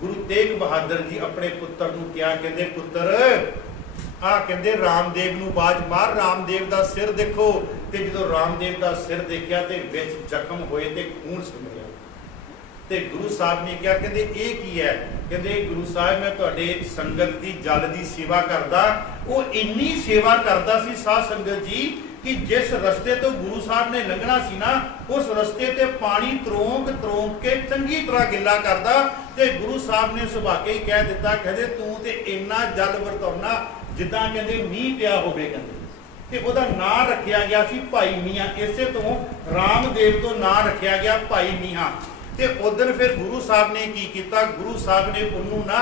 गुरु तेग बहादुर जी अपने पुत्र नूं क्या कहंदे पुत्र आ कहंदे रामदेव नूं बाज मार, रामदेव दा सिर देखो। ते जदों रामदेव दा सिर देखिया ते विच जख्म होए ते खून सिमरिया। ते गुरु साहब ने क्या कहंदे ए की है? कहंदे गुरु साहब मैं तुहाडे संगत दी जल दी सेवा करदा। वो इन्नी सेवा करदा सी साध संगत जी कि जिस रस्ते तो गुरु साहब ने लंघना सी ना, उस रस्ते ते पानी त्रोंक त्रोंक के चंगी तरह गिला करदा। ते गुरु साहब ने सुभाके ही कह दिता, कहंदे तू ते इन्ना जल वरताउना जिद्दां कहंदे मींह पिया होवे। कहंदे ते ओदा नां रखिया गया सी भाई मीआं। इसे तो रामदेव तो नां रखिया गया भाई मीआं। ते उदन फिर गुरु साहब ने की कीता, गुरु साहब ने उन्होंने ना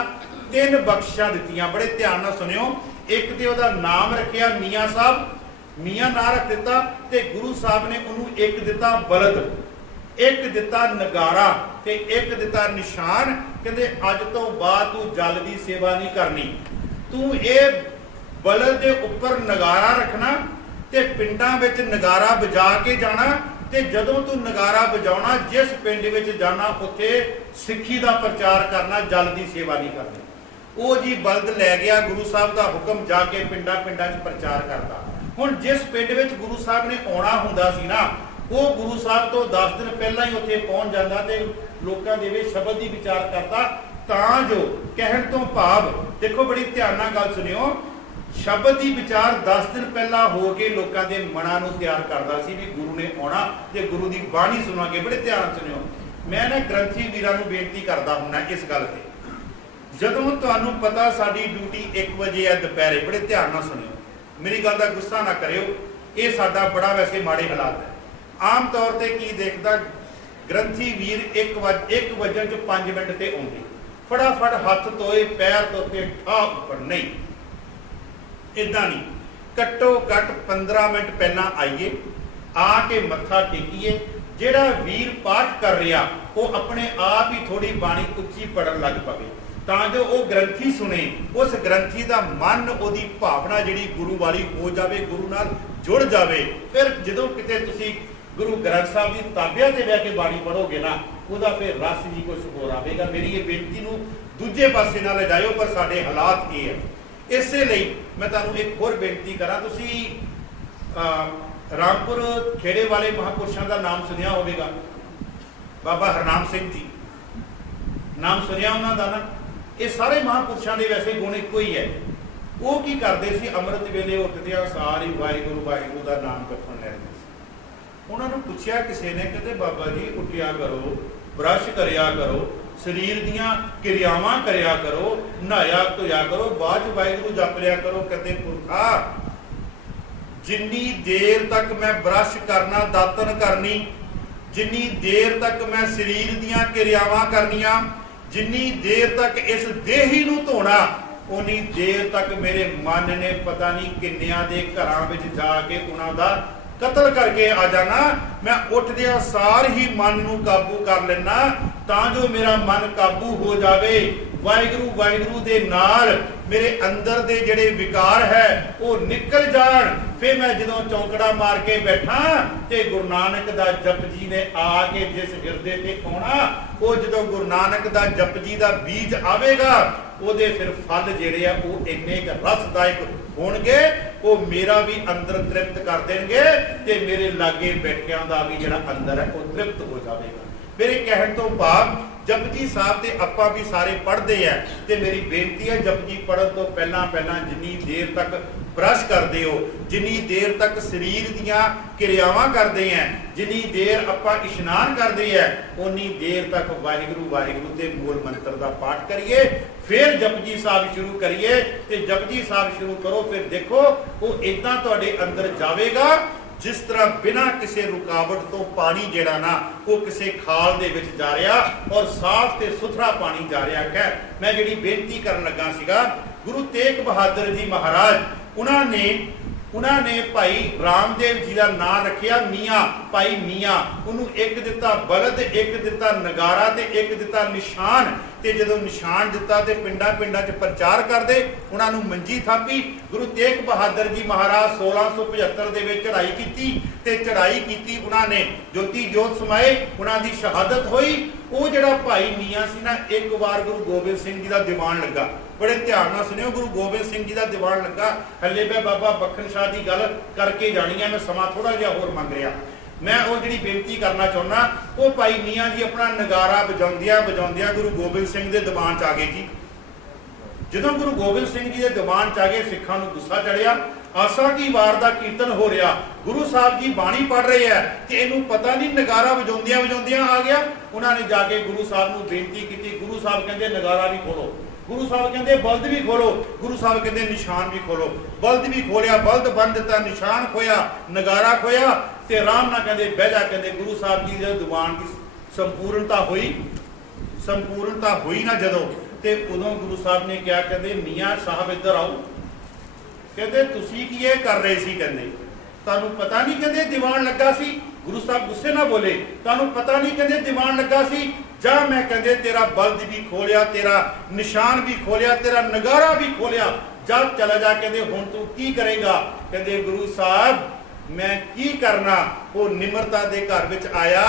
3 बख्शिशां दित्तियां। बड़े ध्यान नाल सुनियो। एक ते ओदा नाम रखिया मियाँ साहब, मियाँ नां रख दिता। ते गुरु साहब ने उन्होंने एक दिता बलद, एक दिता नगारा ते एक दिता निशान। कहंदे अज तो बाद तू जल दी सेवा नहीं करनी, तू ये बलद दे उपर नगारा रखना ते पिंडां विच नगारा बजा के जाना ਤੇ ਜਦੋਂ ਤੂੰ ਨਗਾਰਾ ਵਜਾਉਣਾ, ਜਿਸ ਪਿੰਡ ਵਿੱਚ ਜਾਣਾ ਉੱਥੇ ਸਿੱਖੀ ਦਾ ਪ੍ਰਚਾਰ ਕਰਨਾ, ਜਲ ਦੀ ਸੇਵਾ ਨਹੀਂ ਕਰਨੀ। ਉਹ ਜੀ ਬਲਦ ਲੈ ਗਿਆ, ਗੁਰੂ ਸਾਹਿਬ ਦਾ ਹੁਕਮ, ਜਾ ਕੇ ਪਿੰਡਾਂ ਪਿੰਡਾਂ 'ਚ ਪ੍ਰਚਾਰ ਕਰਦਾ। ਹੁਣ ਜਿਸ ਪਿੰਡ ਵਿੱਚ ਗੁਰੂ ਸਾਹਿਬ ਨੇ ਆਉਣਾ ਹੁੰਦਾ ਸੀ ਨਾ, ਉਹ ਗੁਰੂ ਸਾਹਿਬ ਤੋਂ 10 ਦਿਨ ਪਹਿਲਾਂ ਹੀ ਉੱਥੇ ਪਹੁੰਚ ਜਾਂਦਾ ਤੇ ਲੋਕਾਂ ਦੇ ਵਿੱਚ ਸ਼ਬਦ ਦੀ ਵਿਚਾਰ ਕਰਦਾ, ਤਾਂ ਜੋ ਕਹਿਣ ਤੋਂ ਭਾਵ, ਦੇਖੋ ਬੜੀ ਧਿਆਨ ਨਾਲ ਗੱਲ ਸੁਣਿਓ, ਸ਼ਬਦ ਦੀ ਵਿਚਾਰ 10 ਦਿਨ ਪਹਿਲਾਂ ਹੋ ਕੇ ਲੋਕਾਂ ਦੇ ਮਨਾਂ ਨੂੰ ਤਿਆਰ ਕਰਦਾ ਸੀ ਵੀ ਗੁਰੂ ਨੇ ਆਉਣਾ ਤੇ ਗੁਰੂ ਦੀ ਬਾਣੀ ਸੁਣਾਂਗੇ। ਬੜੇ ਧਿਆਨ ਨਾਲ ਸੁਣਿਓ। ਮੈਂ ਨਾ ਗ੍ਰੰਥੀ ਵੀਰਾਂ ਨੂੰ ਬੇਨਤੀ ਕਰਦਾ ਹੁੰਨਾ ਇਸ ਗੱਲ ਤੇ, ਜਦੋਂ ਤੁਹਾਨੂੰ ਪਤਾ ਸਾਡੀ ਡਿਊਟੀ 1 ਵਜੇ ਹੈ ਦੁਪਹਿਰੇ, ਬੜੇ ਧਿਆਨ ਨਾਲ ਸੁਣਿਓ, ਮੇਰੀ ਗੱਲ ਦਾ ਗੁੱਸਾ ਨਾ ਕਰਿਓ, ਇਹ ਸਾਡਾ ਬੜਾ ਵੈਸੇ ਮਾੜੇ ਹਾਲਾਤ ਹੈ। ਆਮ ਤੌਰ ਤੇ ਕੀ ਦੇਖਦਾ, ਗ੍ਰੰਥੀ ਵੀਰ 1 ਵਜਣ 'ਚ 5 ਮਿੰਟ ਤੇ ਆਉਂਦੇ, ਫਟਾਫਟ ਹੱਥ ਧੋਏ, ਪੈਰ ਧੋਤੇ, ਠਾ ਉੱਪਰ, ਨਹੀਂ ਇਦਾਂ ਨਹੀਂ। ਘੱਟੋ ਘੱਟ 15 ਮਿੰਟ ਪਹਿਲਾਂ ਆਈਏ, ਆ ਕੇ ਮੱਥਾ ਟੇਕੀਏ। ਜਿਹੜਾ ਵੀਰ ਪਾਠ ਕਰ ਰਿਹਾ ਉਹ ਆਪਣੇ ਆਪ ਹੀ ਥੋੜੀ ਬਾਣੀ ਉੱਚੀ ਪੜਨ ਲੱਗ ਪਵੇ, ਤਾਂ ਜੋ ਉਹ ਗ੍ਰੰਥੀ ਸੁਣੇ, ਉਸ ਗ੍ਰੰਥੀ ਦਾ ਮਨ, ਉਹਦੀ ਭਾਵਨਾ ਜਿਹੜੀ ਗੁਰੂ ਵਾਲੀ ਹੋ ਜਾਵੇ, ਗੁਰੂ ਨਾਲ ਜੁੜ ਜਾਵੇ। ਫਿਰ ਜਦੋਂ ਕਿਤੇ ਤੁਸੀਂ ਗੁਰੂ ਗ੍ਰੰਥ ਸਾਹਿਬ ਦੀ ਤਾਬਿਆਂ ਤੇ ਬਹਿ ਕੇ ਬਾਣੀ ਪੜੋਗੇ ਨਾ, ਉਹਦਾ ਫਿਰ ਰਸ ਜੀ ਕੁਝ ਹੋਰ ਆਵੇਗਾ। ਮੇਰੀ ਇਹ ਬੇਨਤੀ ਨੂੰ ਦੂਜੇ ਪਾਸੇ ਨਾਲ ਲੈ ਜਾਇਓ, ਪਰ ਸਾਡੇ ਹਾਲਾਤ ਇਹ ਹੈ। ਇਸੇ ਲਈ ਮੈਂ ਤੁਹਾਨੂੰ ਇੱਕ ਹੋਰ ਬੇਨਤੀ ਕਰਾਂ, ਤੁਸੀਂ ਰਾਮਪੁਰ ਖੇੜੇ ਵਾਲੇ ਮਹਾਂਪੁਰਸ਼ਾਂ ਦਾ ਨਾਮ ਸੁਣਿਆ ਹੋਵੇਗਾ, ਬਾਬਾ ਹਰਨਾਮ ਸਿੰਘ ਜੀ, ਨਾਮ ਸੁਣਿਆ ਉਹਨਾਂ ਦਾ ਨਾ। ਇਹ ਸਾਰੇ ਮਹਾਂਪੁਰਸ਼ਾਂ ਦੇ ਵੈਸੇ ਗੁਣ ਇੱਕੋ ਹੀ ਹੈ। ਉਹ ਕੀ ਕਰਦੇ ਸੀ, ਅੰਮ੍ਰਿਤ ਵੇਲੇ ਉੱਠਦਿਆਂ ਸਾਰੀ ਵਾਹਿਗੁਰੂ ਵਾਹਿਗੁਰੂ ਦਾ ਨਾਮ ਜਪਣ ਲੈਂਦੇ ਸੀ। ਉਹਨਾਂ ਨੂੰ ਪੁੱਛਿਆ ਕਿਸੇ ਨੇ, ਕਹਿੰਦੇ ਬਾਬਾ ਜੀ ਉੱਠਿਆ ਕਰੋ, ਬ੍ਰਸ਼ ਕਰਿਆ ਕਰੋ, ਸਰੀਰ ਦੀਆਂ ਕਿਰਿਆਵਾਂ ਕਰਿਆ ਕਰੋ, ਨਹਾਇਆ ਧੋਇਆ ਕਰੋ, ਬਾਅਦ 'ਚ ਵਾਹਿਗੁਰੂ ਜਪ ਲਿਆ ਕਰੋ। ਕਹਿੰਦੇ ਪੁਰਖਾ, ਜਿੰਨੀ ਦੇਰ ਤੱਕ ਮੈਂ ਬ੍ਰਸ਼ ਕਰਨਾ, ਦਾਤਨ ਕਰਨੀ, ਜਿੰਨੀ ਦੇਰ ਤੱਕ ਮੈਂ ਸਰੀਰ ਦੀਆਂ ਕਿਰਿਆਵਾਂ ਕਰਨੀਆਂ, ਜਿੰਨੀ ਦੇਰ ਤੱਕ ਇਸ ਦੇਹੀ ਨੂੰ ਧੋਣਾ, ਉਨੀ ਦੇਰ ਤੱਕ ਮੇਰੇ ਮਨ ਨੇ ਪਤਾ ਨਹੀਂ ਕਿੰਨਿਆਂ ਦੇ ਘਰਾਂ ਵਿੱਚ ਜਾ ਕੇ ਉਹਨਾਂ ਦਾ ਕਤਲ ਕਰਕੇ ਆ ਜਾਣਾ। ਮੈਂ ਉੱਠਦਿਆਂ ਸਾਰ ਹੀ ਮਨ ਨੂੰ ਕਾਬੂ ਕਰ ਲੈਣਾ, ਤਾਂ ਜੋ ਮੇਰਾ ਮਨ ਕਾਬੂ ਹੋ ਜਾਵੇ। ਵਾਹਿਗੁਰੂ ਵਾਹਿਗੁਰੂ ਦੇ ਨਾਲ ਮੇਰੇ ਅੰਦਰ ਦੇ ਜਿਹੜੇ ਵਿਕਾਰ ਹੈ ਉਹ ਨਿਕਲ ਜਾਣ। ਫਿਰ ਮੈਂ ਜਦੋਂ ਚੌਂਕੜਾ ਮਾਰ ਕੇ ਬੈਠਾ ਤੇ ਗੁਰੂ ਨਾਨਕ ਦਾ ਜਪਜੀ ਨੇ ਆ ਕੇ ਜਿਸ ਹਿਰਦੇ ਤੇ ਆਉਣਾ, ਉਹ ਜਦੋਂ ਗੁਰੂ ਨਾਨਕ ਦਾ ਜਪਜੀ ਦਾ ਬੀਜ ਆਵੇਗਾ, ਉਹਦੇ ਫਿਰ ਫਲ ਜਿਹੜੇ ਆ ਉਹ ਇੰਨੇ ਰਸਦਾਇਕ ਹੋਣਗੇ, ਉਹ ਮੇਰਾ ਵੀ ਅੰਦਰ ਤ੍ਰਿਪਤ ਕਰ ਦੇਣਗੇ ਤੇ ਮੇਰੇ ਲਾਗੇ ਬੈਠਿਆਂ ਦਾ ਵੀ ਜਿਹੜਾ ਅੰਦਰ ਹੈ ਉਹ ਤ੍ਰਿਪਤ ਹੋ ਜਾਵੇਗਾ। ਮੇਰੇ ਕਹਿਣ ਤੋਂ ਭਾਵ, ਜਪਜੀ ਸਾਹਿਬ ਤੇ ਆਪਾਂ ਵੀ ਸਾਰੇ ਪੜ੍ਹਦੇ ਆ, ਤੇ ਮੇਰੀ ਬੇਨਤੀ ਹੈ ਜਪਜੀ ਪੜ੍ਹਨ ਤੋਂ ਪਹਿਲਾਂ ਜਿੰਨੀ ਦੇਰ ਤੱਕ ਬ੍ਰਸ਼ ਕਰਦੇ ਹੋ, ਜਿੰਨੀ ਦੇਰ ਤੱਕ ਸਰੀਰ ਦੀਆਂ ਕਿਰਿਆਵਾਂ ਕਰਦੇ ਆ, ਜਿੰਨੀ ਦੇਰ ਆਪਾਂ ਇਸ਼ਨਾਨ ਕਰਦੇ ਆ, ਉਨੀ ਦੇਰ ਤੱਕ ਵਾਹਿਗੁਰੂ ਵਾਹਿਗੁਰੂ ਦੇ ਮੂਲ ਮੰਤਰ ਦਾ ਪਾਠ ਕਰੀਏ। ਫਿਰ ਜਪਜੀ ਸਾਹਿਬ ਸ਼ੁਰੂ ਕਰੀਏ, ਤੇ ਜਪਜੀ ਸਾਹਿਬ ਸ਼ੁਰੂ ਕਰੋ, ਫਿਰ ਦੇਖੋ ਉਹ ਇਦਾਂ ਤੁਹਾਡੇ ਅੰਦਰ ਜਾਵੇਗਾ ਜਿਸ ਤਰ੍ਹਾਂ ਬਿਨਾਂ ਕਿਸੇ ਰੁਕਾਵਟ ਤੋਂ ਪਾਣੀ ਜਿਹੜਾ ਨਾ ਉਹ ਕਿਸੇ ਖਾਲ ਦੇ ਵਿੱਚ ਜਾ ਰਿਹਾ, ਔਰ ਸਾਫ਼ ਤੇ ਸੁਥਰਾ ਪਾਣੀ ਜਾ ਰਿਹਾ ਹੈ। ਮੈਂ ਜਿਹੜੀ ਬੇਨਤੀ ਕਰਨ ਲੱਗਾ ਸੀਗਾ, ਗੁਰੂ ਤੇਗ ਬਹਾਦਰ ਜੀ ਮਹਾਰਾਜ, ਉਹਨਾਂ ਨੇ ਭਾਈ ਰਾਮਦੇਵ ਜੀ ਦਾ ਨਾਮ ਰੱਖਿਆ ਮੀਆਂ, ਭਾਈ ਮੀਆਂ। ਉਹਨੂੰ ਇੱਕ ਦਿੱਤਾ ਬਲਦ, ਇੱਕ ਦਿੱਤਾ ਨਗਾਰਾ ਤੇ ਇੱਕ ਦਿੱਤਾ ਨਿਸ਼ਾਨ। ਤੇ ਜਦੋਂ ਨਿਸ਼ਾਨ ਦਿੱਤਾ ਤੇ ਪਿੰਡਾਂ ਪਿੰਡਾਂ 'ਚ ਪ੍ਰਚਾਰ ਕਰਦੇ, ਉਹਨਾਂ ਨੂੰ ਮੰਜੀ ਥਾਪੀ। ਗੁਰੂ ਤੇਗ ਬਹਾਦਰ ਜੀ ਮਹਾਰਾਜ 1675 ਦੇ ਵਿੱਚ ਚੜ੍ਹਾਈ ਕੀਤੀ, ਤੇ ਚੜ੍ਹਾਈ ਕੀਤੀ ਉਹਨਾਂ ਨੇ, ਜੋਤੀ ਜੋਤ ਸਮਾਏ, ਉਹਨਾਂ ਦੀ ਸ਼ਹਾਦਤ ਹੋਈ। ਉਹ ਜਿਹੜਾ ਭਾਈ ਮੀਆਂ ਸੀ ਨਾ, ਇੱਕ ਵਾਰ ਗੁਰੂ ਗੋਬਿੰਦ ਸਿੰਘ ਜੀ ਦਾ ਦੀਵਾਨ ਲੱਗਾ। ਬੜੇ ਧਿਆਨ ਨਾਲ ਸੁਣਿਓ, ਗੁਰੂ ਗੋਬਿੰਦ ਸਿੰਘ ਜੀ ਦਾ ਦੀਵਾਨ ਲੱਗਾ। ਹੱਲੇ ਮੈਂ ਬਾਬਾ ਬਖਨ ਸ਼ਾਹ ਦੀ ਗੱਲ ਕਰਕੇ ਜਾਣੀ ਹੈ, ਮੈਂ ਸਮਾਂ ਥੋੜਾ ਜਿਹਾ ਹੋਰ ਮੰਗ ਰਿਹਾ। ਮੈਂ ਉਹ ਜਿਹੜੀ ਬੇਨਤੀ ਕਰਨਾ ਚਾਹੁੰਦਾ, ਉਹ ਭਾਈ ਮੀਆਂ ਜੀ ਆਪਣਾ ਨਗਾਰਾ ਵਜਾਉਂਦਿਆਂ ਗੁਰੂ ਗੋਬਿੰਦ ਸਿੰਘ ਦੇ ਦੀਵਾਨ 'ਚ ਆ ਗਏ ਜੀ। ਜਦੋਂ ਗੁਰੂ ਗੋਬਿੰਦ ਸਿੰਘ ਜੀ ਦੇ ਦੀਵਾਨ 'ਚ ਆ ਗਏ, ਸਿੱਖਾਂ ਨੂੰ ਗੁੱਸਾ ਚੜਿਆ। ਆਸਾ ਕੀ ਵਾਰ ਦਾ ਕੀਰਤਨ ਹੋ ਰਿਹਾ, ਗੁਰੂ ਸਾਹਿਬ ਜੀ ਬਾਣੀ ਪੜ੍ਹ ਰਹੇ ਆ, ਤੇ ਇਹਨੂੰ ਪਤਾ ਨਹੀਂ ਨਗਾਰਾ ਵਜਾਉਂਦਿਆਂ ਆ ਗਿਆ। ਉਹਨਾਂ ਨੇ ਜਾ ਕੇ ਗੁਰੂ ਸਾਹਿਬ ਨੂੰ ਬੇਨਤੀ ਕੀਤੀ। ਗੁਰੂ ਸਾਹਿਬ ਕਹਿੰਦੇ ਨਗਾਰਾ ਵੀ ਖੋਲੋ, ਗੁਰੂ ਸਾਹਿਬ ਕਹਿੰਦੇ ਬਲਦ ਵੀ ਖੋਲੋ, ਗੁਰੂ ਸਾਹਿਬ ਕਹਿੰਦੇ ਨਿਸ਼ਾਨ ਵੀ ਖੋਲੋ। ਬਲਦ ਵੀ ਖੋਲਿਆ, ਬਲਦ ਬੰਨ ਦਿੱਤਾ, ਨਿਸ਼ਾਨ ਖੋਇਆ, ਨਗਾਰਾ ਖੋਇਆ, ਤੇ ਆਰਾਮ ਨਾਲ ਕਹਿੰਦੇ ਬਹਿ ਜਾ। ਕਹਿੰਦੇ ਗੁਰੂ ਸਾਹਿਬ ਜੀ ਦੇ ਦੀਵਾਨ ਦੀ ਸੰਪੂਰਨਤਾ ਹੋਈ ਨਾ ਜਦੋਂ, ਤੇ ਉਦੋਂ ਗੁਰੂ ਸਾਹਿਬ ਨੇ ਕਿਹਾ, ਕਹਿੰਦੇ ਮੀਆਂ ਸਾਹਿਬ ਇੱਧਰ ਆਓ। ਕਹਿੰਦੇ ਤੁਸੀਂ ਕੀ ਇਹ ਕਰ ਰਹੇ ਸੀ? ਕਹਿੰਦੇ ਤੁਹਾਨੂੰ ਪਤਾ ਨਹੀਂ ਕਹਿੰਦੇ ਦੀਵਾਨ ਲੱਗਾ ਸੀ? ਗੁਰੂ ਸਾਹਿਬ ਗੁੱਸੇ ਨਾਲ ਬੋਲੇ, ਤੁਹਾਨੂੰ ਪਤਾ ਨਹੀਂ ਕਹਿੰਦੇ ਦੀਵਾਨ ਲੱਗਾ ਸੀ? ਜਾ, ਮੈਂ ਕਹਿੰਦੇ ਤੇਰਾ ਬਲਦ ਵੀ ਖੋਲਿਆ, ਤੇਰਾ ਨਿਸ਼ਾਨ ਵੀ ਖੋਲਿਆ, ਤੇਰਾ ਨਗਾਰਾ ਵੀ ਖੋਲਿਆ, ਜਾ ਚਲਾ ਜਾ। ਕਹਿੰਦੇ ਹੁਣ ਤੂੰ ਕੀ ਕਰੇਗਾ? ਕਹਿੰਦੇ ਗੁਰੂ ਸਾਹਿਬ मैं की करना। वो निमरता दे घर विच आया,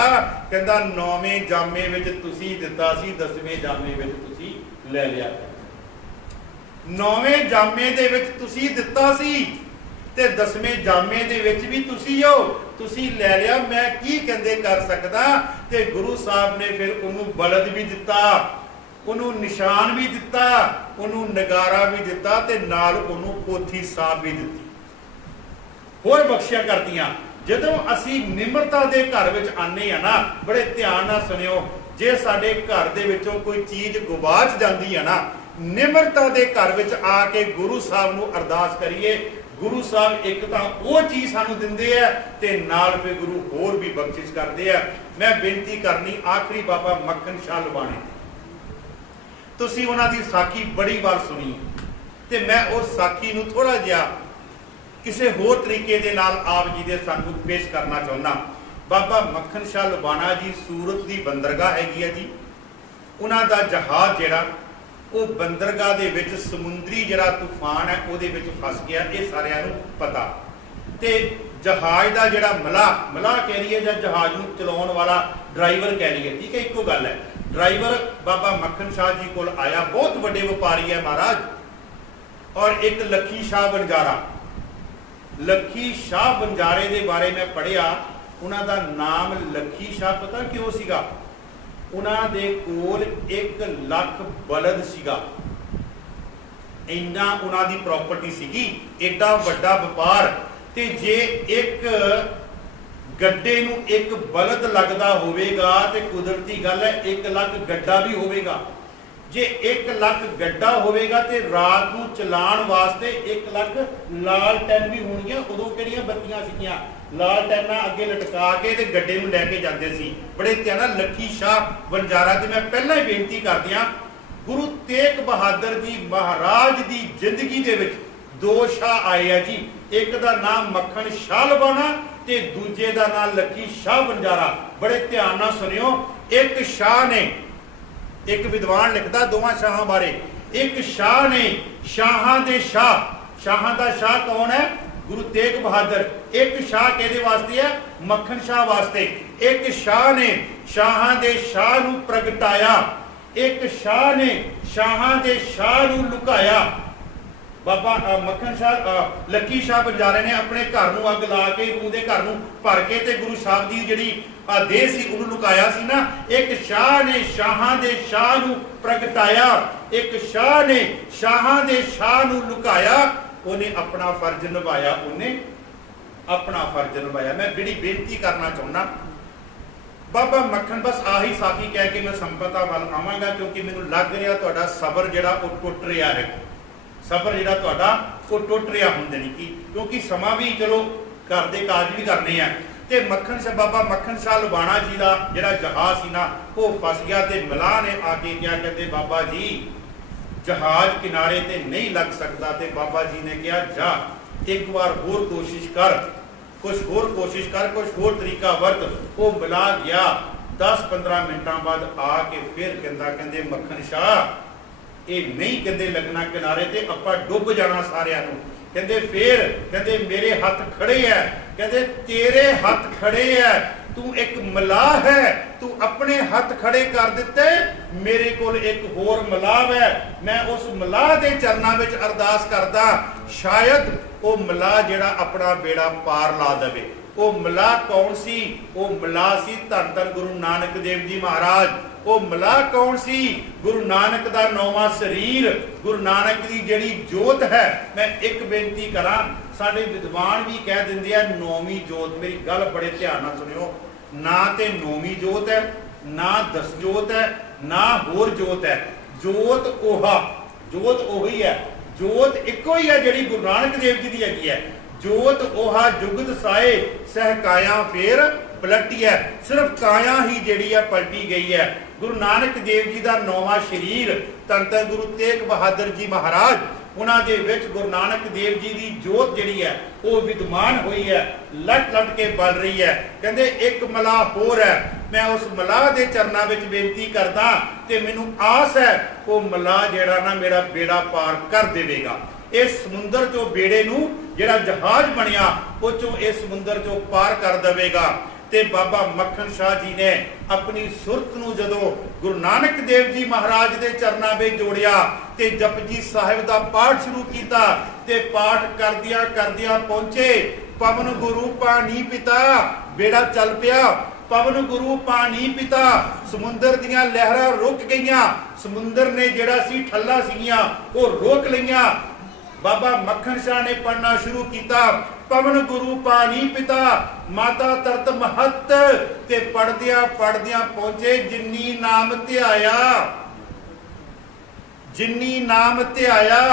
कहंदा 9वें जामे विच तुसी दिता सी, 10वें जामे विच तुसी ले लिया। 9वें जामे दे विच तुसी दिता सी ते 10वें जामे दे विच भी तुसी हो, तुसी ले लिया, मैं की कहंदे कर सकदा। ते गुरु साहब ने फिर उन्होंने बलद भी दिता, उन्होंने निशान भी दिता, उन्होंने नगारा भी दिता ते नाल उन्होंने पोथी साहब भी दी, होर बख्शिया करदियां। जदों असी निमरता दे घर विच आने आ ना, बड़े ध्यान नाल सुनियो, जे साडे घर दे विचों कोई चीज गुवाच जांदी है ना, निमरता दे घर विच आके गुरु साहब नूं अरदास करिए, गुरु साहब एक तां वो चीज सानूं दिंदे आ ते नाल फिर गुरु होर भी बख्शिश करदे आ। मैं बेनती करनी आखिरी बाबा मक्खन शाह लुबाणे, तुसीं उन्हां दी साखी बड़ी बार सुनी है ते मैं उस साखी नूं थोड़ा जिहा किसी होर तरीके दे नाल आप जी दे सामने पेश करना चाहुंदा। बाबा मक्खन शाह लुबाणा जी सूरत दी बंदरगाह हैगी है जी, उन्हां दा जहाज जिहड़ा वो बंदरगाह दे विच समुंदरी जिहड़ा तूफान है उहदे विच फस गया, ये सारिआं नूं पता। ते जहाज दा जिहड़ा मलाह कह लईए जां जहाज नूं चलाउण वाला ड्राइवर कह लईए, ठीक है, इक्को गल है। ड्राइवर बाबा मक्खन शाह जी कोल आया, बहुत वड्डे व्यापारी है महाराज, और एक लखी शाह बंजारा, लखी शाह बंजारे दे बारे में पढ़िया, उन्हां दा नाम लखी शाह पता क्यों सीगा? उन्हां दे कोल 1 लाख बलद सीगा, इन्ना उन्हां दी प्रॉपर्टी सीगी, एडा वड्डा व्यापार। ते जे एक गड्डे नूं 1 बलद लगदा होवेगा ते कुदरती गल है 1 लाख गड्डा भी होवेगा। जे 1 लाख गड्डा होवेगा ते रात नूं चलाण वास्ते 1 लाख लालटैन भी होणगीਆਂ। उदों किहड़ियां बत्तियां सीगीਆਂ, लालटैना अगे लटका के ते गड्डे नूं लैके जांदे सी। बड़े ध्यान नाल लखी शाह बंजारा ते मैं पहलां ही बेनती कर दियां, गुरु तेग बहादुर जी महाराज दी जिंदगी दे विच 2 शाह आए आ जी, एक दा नाम मक्खन शाह लुबाणा ते दूजे दा नाम लखी शाह बंजारा। बड़े ध्यान नाल सुनियो, एक शाह ने, एक विद्वान लिखदा दोवां शाहां बारे, एक शाह ने शाहां दे शाह, शाहां दा शाह कौन है? गुरु तेग बहादुर। एक शाह कहदे वास्ते है? मक्खन शाह वास्ते। एक शाह ने शाहां दे शाह नूं प्रगटाया, एक शाह ने शाहां दे शाह नूं लुकाया। बाबा मक्खन शाह लकी शाह बंजारे ने अपने घर नूं अग ला के उहदे घर नूं भर के ते गुरु साहब दी जिहड़ी देह सी उहनूं लुकाया सी ना। एक शाह ने शाहां दे शाह नूं प्रगटाया, एक शाह ने शाहां दे शाह नूं लुकाया। उन्हें अपना फर्ज निभाया, उन्हें अपना फर्ज निभाया। मैं बड़ी बेनती करना चाहुंदा बाबा मक्खन, बस आही साखी कह के मैं संपता वाल आवांगा, क्योंकि मैनूं लग रहा तुहाडा सबर जिहड़ा वो टुट रहा है, सबर जिहड़ा तुहाडा वो टुट रहा हुंदे नहीं की, क्योंकि समा भी चलो घर दे काज भी करने हैं। ते मक्खन शाह बाबा मक्खन शाह लुबाणा जी का जिहड़ा जहाज सी ना वो फस गया। ते मलाह ने आके क्या कहते, बाबा जी जहाज किनारे ते नहीं लग सकता। ते बाबा जी ने कहा जा एक बार होर कोशिश कर, कुछ होर कोशिश कर, कुछ होर तरीका वरत। वो मिला गया, 10-15 मिनटां बाद आके फिर कहंदे मक्खन शाह ये नहीं कहते लगना किनारे ते आपां डुब जाना सारिआं नूं। कहंदे फिर कहंदे मेरे हथ खड़े है, कहंदे तेरे हथ खड़े है, तू एक मलाह है, तू अपने हथ खड़े कर दिते, मेरे कोल एक होर मलाह है, मैं उस मलाह दे चरनां विच अरदास करदा शायद वो मलाह जिहड़ा अपना बेड़ा पार ला देवे। वो मलाह कौन सी? वो मलाह सी धन धन गुरु नानक देव जी महाराज। वो मलाह कौन सी? गुरु नानक दा 9वां शरीर, गुरु नानक दी जिहड़ी जोत है। मैं एक बेनती करा, साडे विद्वान भी कह दिंदे आ 9वीं जोत। मेरी गल बड़े ध्यान नाल सुनियो, ना ते 9वीं जोत है, ना 10 जोत है, ना होर जोत है। जोत ओहा, जोत ओही है, जोत इक्को ही है जिहड़ी गुरु नानक देव जी दी हैगी है। जोत ओहा जुगत साए सह काया फेर पलटी है, सिर्फ काया ही जिहड़ी है पलटी गई है। गुरु नानक देव जी का 9वां शरीर धन धन गुरु तेग बहादुर जी महाराज, उन्होंने विच गुरु नानक देव जी की जोत जिहड़ी है वो विद्यमान हुई है, लट लट के बल रही है। कहते एक मलाह होर है, मैं उस मलाह के चरणों में बेनती करदा ते मैनूं आस है वो मलाह जिहड़ा ना मेरा बेड़ा पार कर देवेगा। इस समुंदर चो बेड़े नूं जिहड़ा जहाज बनिया उह चों इस समुंदर चो पार कर देवेगा। ते बाबा मक्खन शाह जी ने अपनी सुरत नूं जदों गुरु नानक देव जी महाराज दे चरनां विच जोड़िया ते जपजी साहिब दा पाठ शुरू कीता ते पाठ करदियां करदियां पहुंचे पवन गुरु पानी पिता, बेड़ा चल पिया। पवन गुरु पानी पिता, समुंदर दियां लहरां रुक गईयां, समुंदर ने जिहड़ा सी ठल्ला सीगियां ओह रोक लईयां। बाबा मक्खन शाह ने पढ़ना शुरू किया पवन गुरु पानी पिता माता तरत महत ते पढ़दिया पढ़दिया पहुंचे जिन्नी नाम ध्याया, जिन्नी नाम ध्याया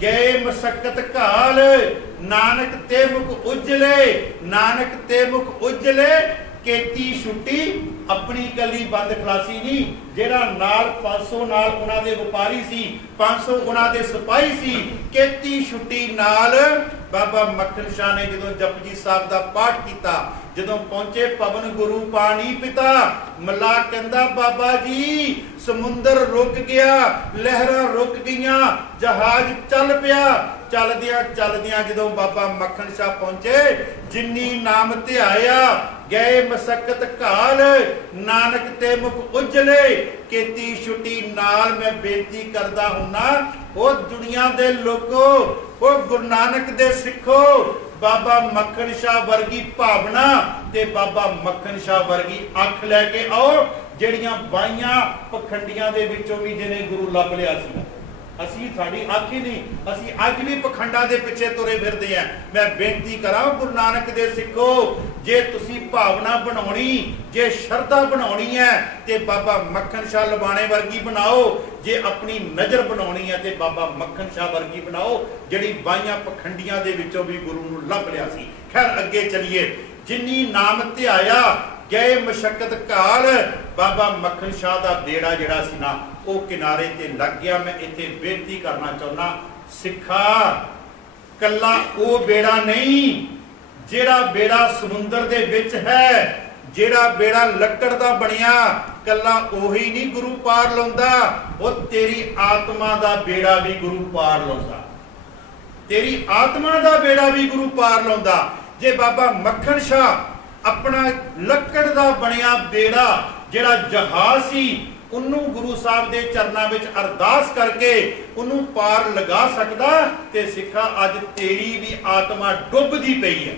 गए मशक्कत घाल, नानक ते मुख उजले, नानक ते मुख उजले। केती छुट्टी अपनी गली बंद खलासी नहीं, जेड़ा नाल 500 नाल उन्हां दे व्यापारी सी, 500 उन्हां दे सिपाही सी, केती छुट्टी नाल बाबा मक्खन शाह ने जदों जपजी साहब दा पाठ किया, जदों पहुंचे पवन गुरु पानी पिता, मल्ला कहंदा बाबा जी समुंदर रुक गया, लहरां रुक गईयां, जहाज चल पिया। चलदियां जदों बाबा मक्खन शाह पहुंचे जिन्नी नाम ध्याया गए मशक्कत घाल, नानक ते मुख उजले। केती छुट्टी नाल मैं बेनती करदा हुन्ना ओ दुनिया दे लोगो, ओ गुरु नानक दे सिखो, बाबा मक्खन शाह वर्गी भावना ते बाबा मक्खन शाह वर्गी अख लैके आओ, ਜਿਹੜੀਆਂ ਬਾਈਆਂ ਪਖੰਡੀਆਂ ਦੇ ਵਿੱਚੋਂ ਵੀ ਜਿਹਨੇ ਗੁਰੂ ਲੱਭ ਲਿਆ ਸੀ। ਅਸੀਂ ਸਾਡੀ ਅੱਖ ਹੀ ਨਹੀਂ, ਅਸੀਂ ਅੱਜ ਵੀ ਪਖੰਡਾਂ ਦੇ ਪਿੱਛੇ ਤੁਰੇ ਫਿਰਦੇ ਆਂ। ਮੈਂ ਬੇਨਤੀ ਕਰਾਂ ਗੁਰੂ ਨਾਨਕ ਦੇ ਸਿੱਖੋ, ਜੇ ਤੁਸੀਂ ਭਾਵਨਾ ਬਣਾਉਣੀ, ਜੇ ਸ਼ਰਧਾ ਬਣਾਉਣੀ ਹੈ ਤੇ ਬਾਬਾ ਮੱਖਣ ਸ਼ਾਹ ਲਵਾਣੇ ਵਰਗੀ ਬਣਾਓ, ਜੇ ਆਪਣੀ ਨਜ਼ਰ ਬਣਾਉਣੀ ਹੈ ਤੇ ਬਾਬਾ ਮੱਖਣ ਸ਼ਾਹ ਵਰਗੀ ਬਣਾਓ, ਜਿਹੜੀ ਬਾਈਆਂ ਪਖੰਡੀਆਂ ਦੇ ਵਿੱਚੋਂ ਵੀ ਗੁਰੂ ਨੂੰ ਲੱਭ ਲਿਆ ਸੀ। ਖੈਰ ਅੱਗੇ ਚਲੀਏ। ਜਿੰਨੀ ਨਾਮ ਧਿਆਇਆ गए मशक्कत काल, बाबा मक्खन शाह का बेड़ा जिहड़ा सी ना वो किनारे ते लग गया। मैं इत्थे बेनती करना चाहुंदा सिखा, कल्ला वो बेड़ा नहीं जिहड़ा बेड़ा समुंदर दे विच है, जिहड़ा बेड़ा लक्कड़ दा बनिया, कल्ला ओही नहीं गुरु पार लाउंदा, वो तेरी आत्मा दा बेड़ा भी गुरु पार लाउंदा, तेरी आत्मा दा बेड़ा भी गुरु पार लाउंदा। जे बाबा मक्खन शाह अपना लक्कड़ दा बनिया बेड़ा जिहड़ा जहाज सी उन्नू गुरु साहब दे चरनां विच अरदास करके उन्नू पार लगा सकदा, ते सिखा अज तेरी भी आत्मा डुबदी पई है,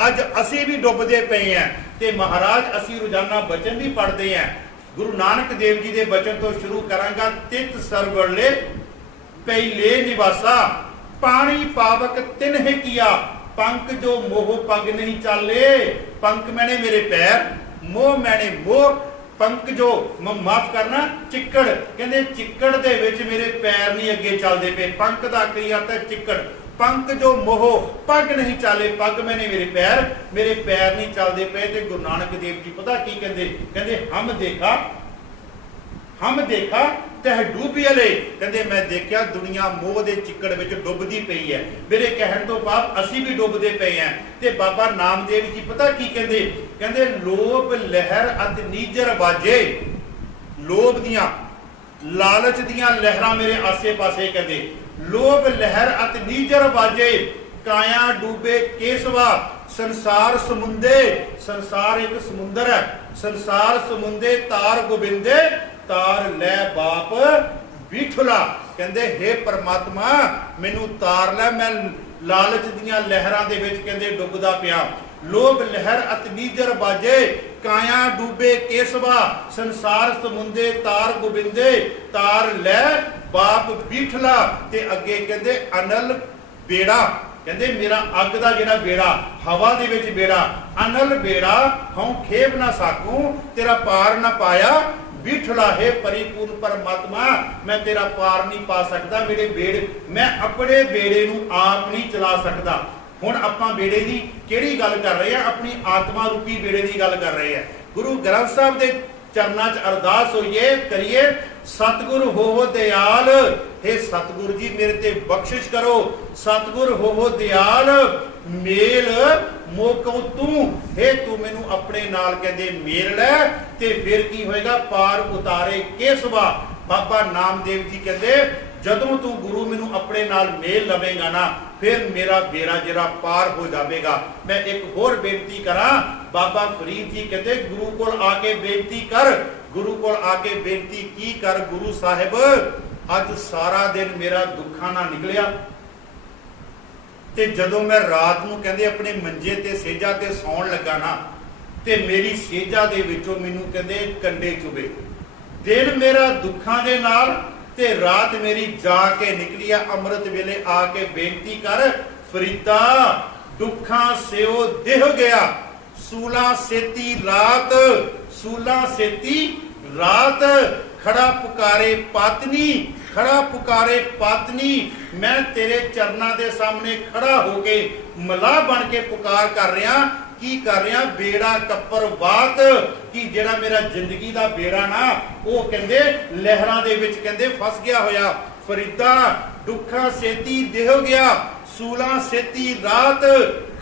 अज असी भी डुबदे पे हैं। ते महाराज असी रोजाना बचन भी पढ़ते हैं। गुरु नानक देव जी दे बचन तो शुरू करांगा। तित सरवरले पहले निवासा, पानी पावक तिन्हे किया, पंख जो मोह पग नहीं चाले, पंख मैंने मेरे पैर, मोह मैंने मोह, पंख जो माफ करना चिक्कड़, कहते चिक्कड़ दे विच मेरे पैर नहीं अगे चलते पे, पंख दा की अर्थ है चिक्कड़। पंख जो मोह पग नहीं चाले, पग मैंने मेरे पैर नहीं चलते पे। ते गुरु नानक देव जी पता की कहते, कहते हम देखा तह डूबियले, कहते मैं देखा दुनिया मोह दे चिक्कड़ विच डुबदी पई है, मेरे कहण तो बाद असी भी डुबदे पे हैं। ते बाबा नामदेव जी पता की कहते, कहते लोभ लहर अत नीजर बाजे, लोभ दियां लालच दियां लहरां मेरे आसे पासे, कहते लोभ लहर अत नीजर बाजे, काया डूबे केसवा, संसार समुंदे, संसार एक समुंदर है, संसार समुंदे तार गोबिंदे, तार लै बाप बिठला। कहते हे परमात्मा मैनू तार लै, मैं लालच दियां लहरां दे विच कहते डुबदा पिया। लोभ लहर अत नीजर बाजे, काया डूबे केसवा, संसार समुंदे तार गोबिंदे, तार लै बाप बिठला। ते अगे कहते अनल बेड़ा, कहते मेरा अग दा जिहड़ा बेड़ा, हवा दे विच बेड़ा, अनल बेड़ा हूं खेब ना साकूं, तेरा पार ना पाया, बिठला है परिपूर्ण परमात्मा मैं तेरा पार नहीं पा सकता, मेरे बेड़े मैं अपने बेड़े नूं आप नहीं चला सकता। हुण आपां बेड़े दी किहड़ी गल कर रहे हैं, अपनी आत्मा रूपी बेड़े दी गल कर रहे हैं। गुरु ग्रंथ साहब दे चरनां च अरदास होइए करिए, सतगुर होवो दयाल, हे सतगुर जी मेरे ते बख्शिश करो, सतगुर होवो दयाल, मेल मोको तू, हे तू मैनू अपने नाल कहते मेल लै, ते फिर की होएगा पार उतारे केसवा। बाबा नामदेव जी कहते ਜਦੋਂ ਤੂੰ ਗੁਰੂ ਮੈਨੂੰ ਆਪਣੇ ਨਾਲ ਮੇਲ ਲਵੇਂਗਾ ਨਾ, ਫਿਰ ਮੇਰਾ ਬੇੜਾ ਜਿਹੜਾ ਪਾਰ ਹੋ ਜਾਵੇਗਾ। ਮੈਂ ਇੱਕ ਹੋਰ ਬੇਨਤੀ ਕਰਾਂ, ਬਾਬਾ ਫਰੀਦ ਜੀ ਕਹਿੰਦੇ ਗੁਰੂ ਕੋਲ ਆ ਕੇ ਬੇਨਤੀ ਕਰ। ਗੁਰੂ ਕੋਲ ਆ ਕੇ ਬੇਨਤੀ ਕੀ ਕਰ? ਗੁਰੂ ਸਾਹਿਬ ਅੱਜ ਸਾਰਾ ਦਿਨ ਮੇਰਾ ਦੁੱਖਾਂ ਨਾਲ ਨਿਕਲਿਆ, ਤੇ ਜਦੋਂ ਮੈਂ ਰਾਤ ਨੂੰ ਕਹਿੰਦੇ ਆਪਣੇ ਮੰਜੇ ਤੇ ਸੇਜਾ ਤੇ ਸੌਣ ਲੱਗਾ ਨਾ, ਤੇ ਮੇਰੀ ਸੇਜਾ ਦੇ ਵਿੱਚੋਂ ਮੈਨੂੰ ਕਹਿੰਦੇ ਕੰਡੇ ਚੁਭੇ। ਦਿਨ ਮੇਰਾ ਦੁੱਖਾਂ ਦੇ ਨਾਲ ਤੇ ਰਾਤ ਮੇਰੀ ਜਾ ਕੇ ਨਿਕਲੀ ਆ। ਅੰਮ੍ਰਿਤ ਵੇਲੇ ਆ ਕੇ ਬੇਨਤੀ ਕਰ, ਫਰੀਦਾ ਦੁੱਖਾਂ ਸਿਓ ਦੇਹ ਗਿਆ, ਸੂਲਾ ਸੇਤੀ ਰਾਤ, ਸੂਲਾ ਸੇਤੀ ਰਾਤ, ਖੜਾ ਪੁਕਾਰੇ ਪਾਤਨੀ, ਖੜਾ ਪੁਕਾਰੇ ਪਾਤਨੀ। ਮੈਂ ਤੇਰੇ ਚਰਨਾਂ ਦੇ ਸਾਹਮਣੇ ਖੜਾ ਹੋ ਕੇ ਮਲਾਹ ਬਣ ਕੇ ਪੁਕਾਰ ਕਰ ਰਿਹਾ। ਕੀ ਕਰ ਰਿਹਾ? ਬੇੜਾ ਕੱਪਰ ਬਾਤ, ਕਿ ਜਿਹੜਾ ਮੇਰਾ ਜ਼ਿੰਦਗੀ ਦਾ ਬੇੜਾ ਨਾ, ਉਹ ਕਹਿੰਦੇ ਲਹਿਰਾਂ ਦੇ ਵਿੱਚ ਕਹਿੰਦੇ ਫਸ ਗਿਆ ਹੋਇਆ। ਫਰੀਦਾ ਦੁੱਖਾਂ ਸੇਤੀ ਦੇਹ ਗਿਆ, ਸੂਲਾ ਸੇਤੀ ਰਾਤ,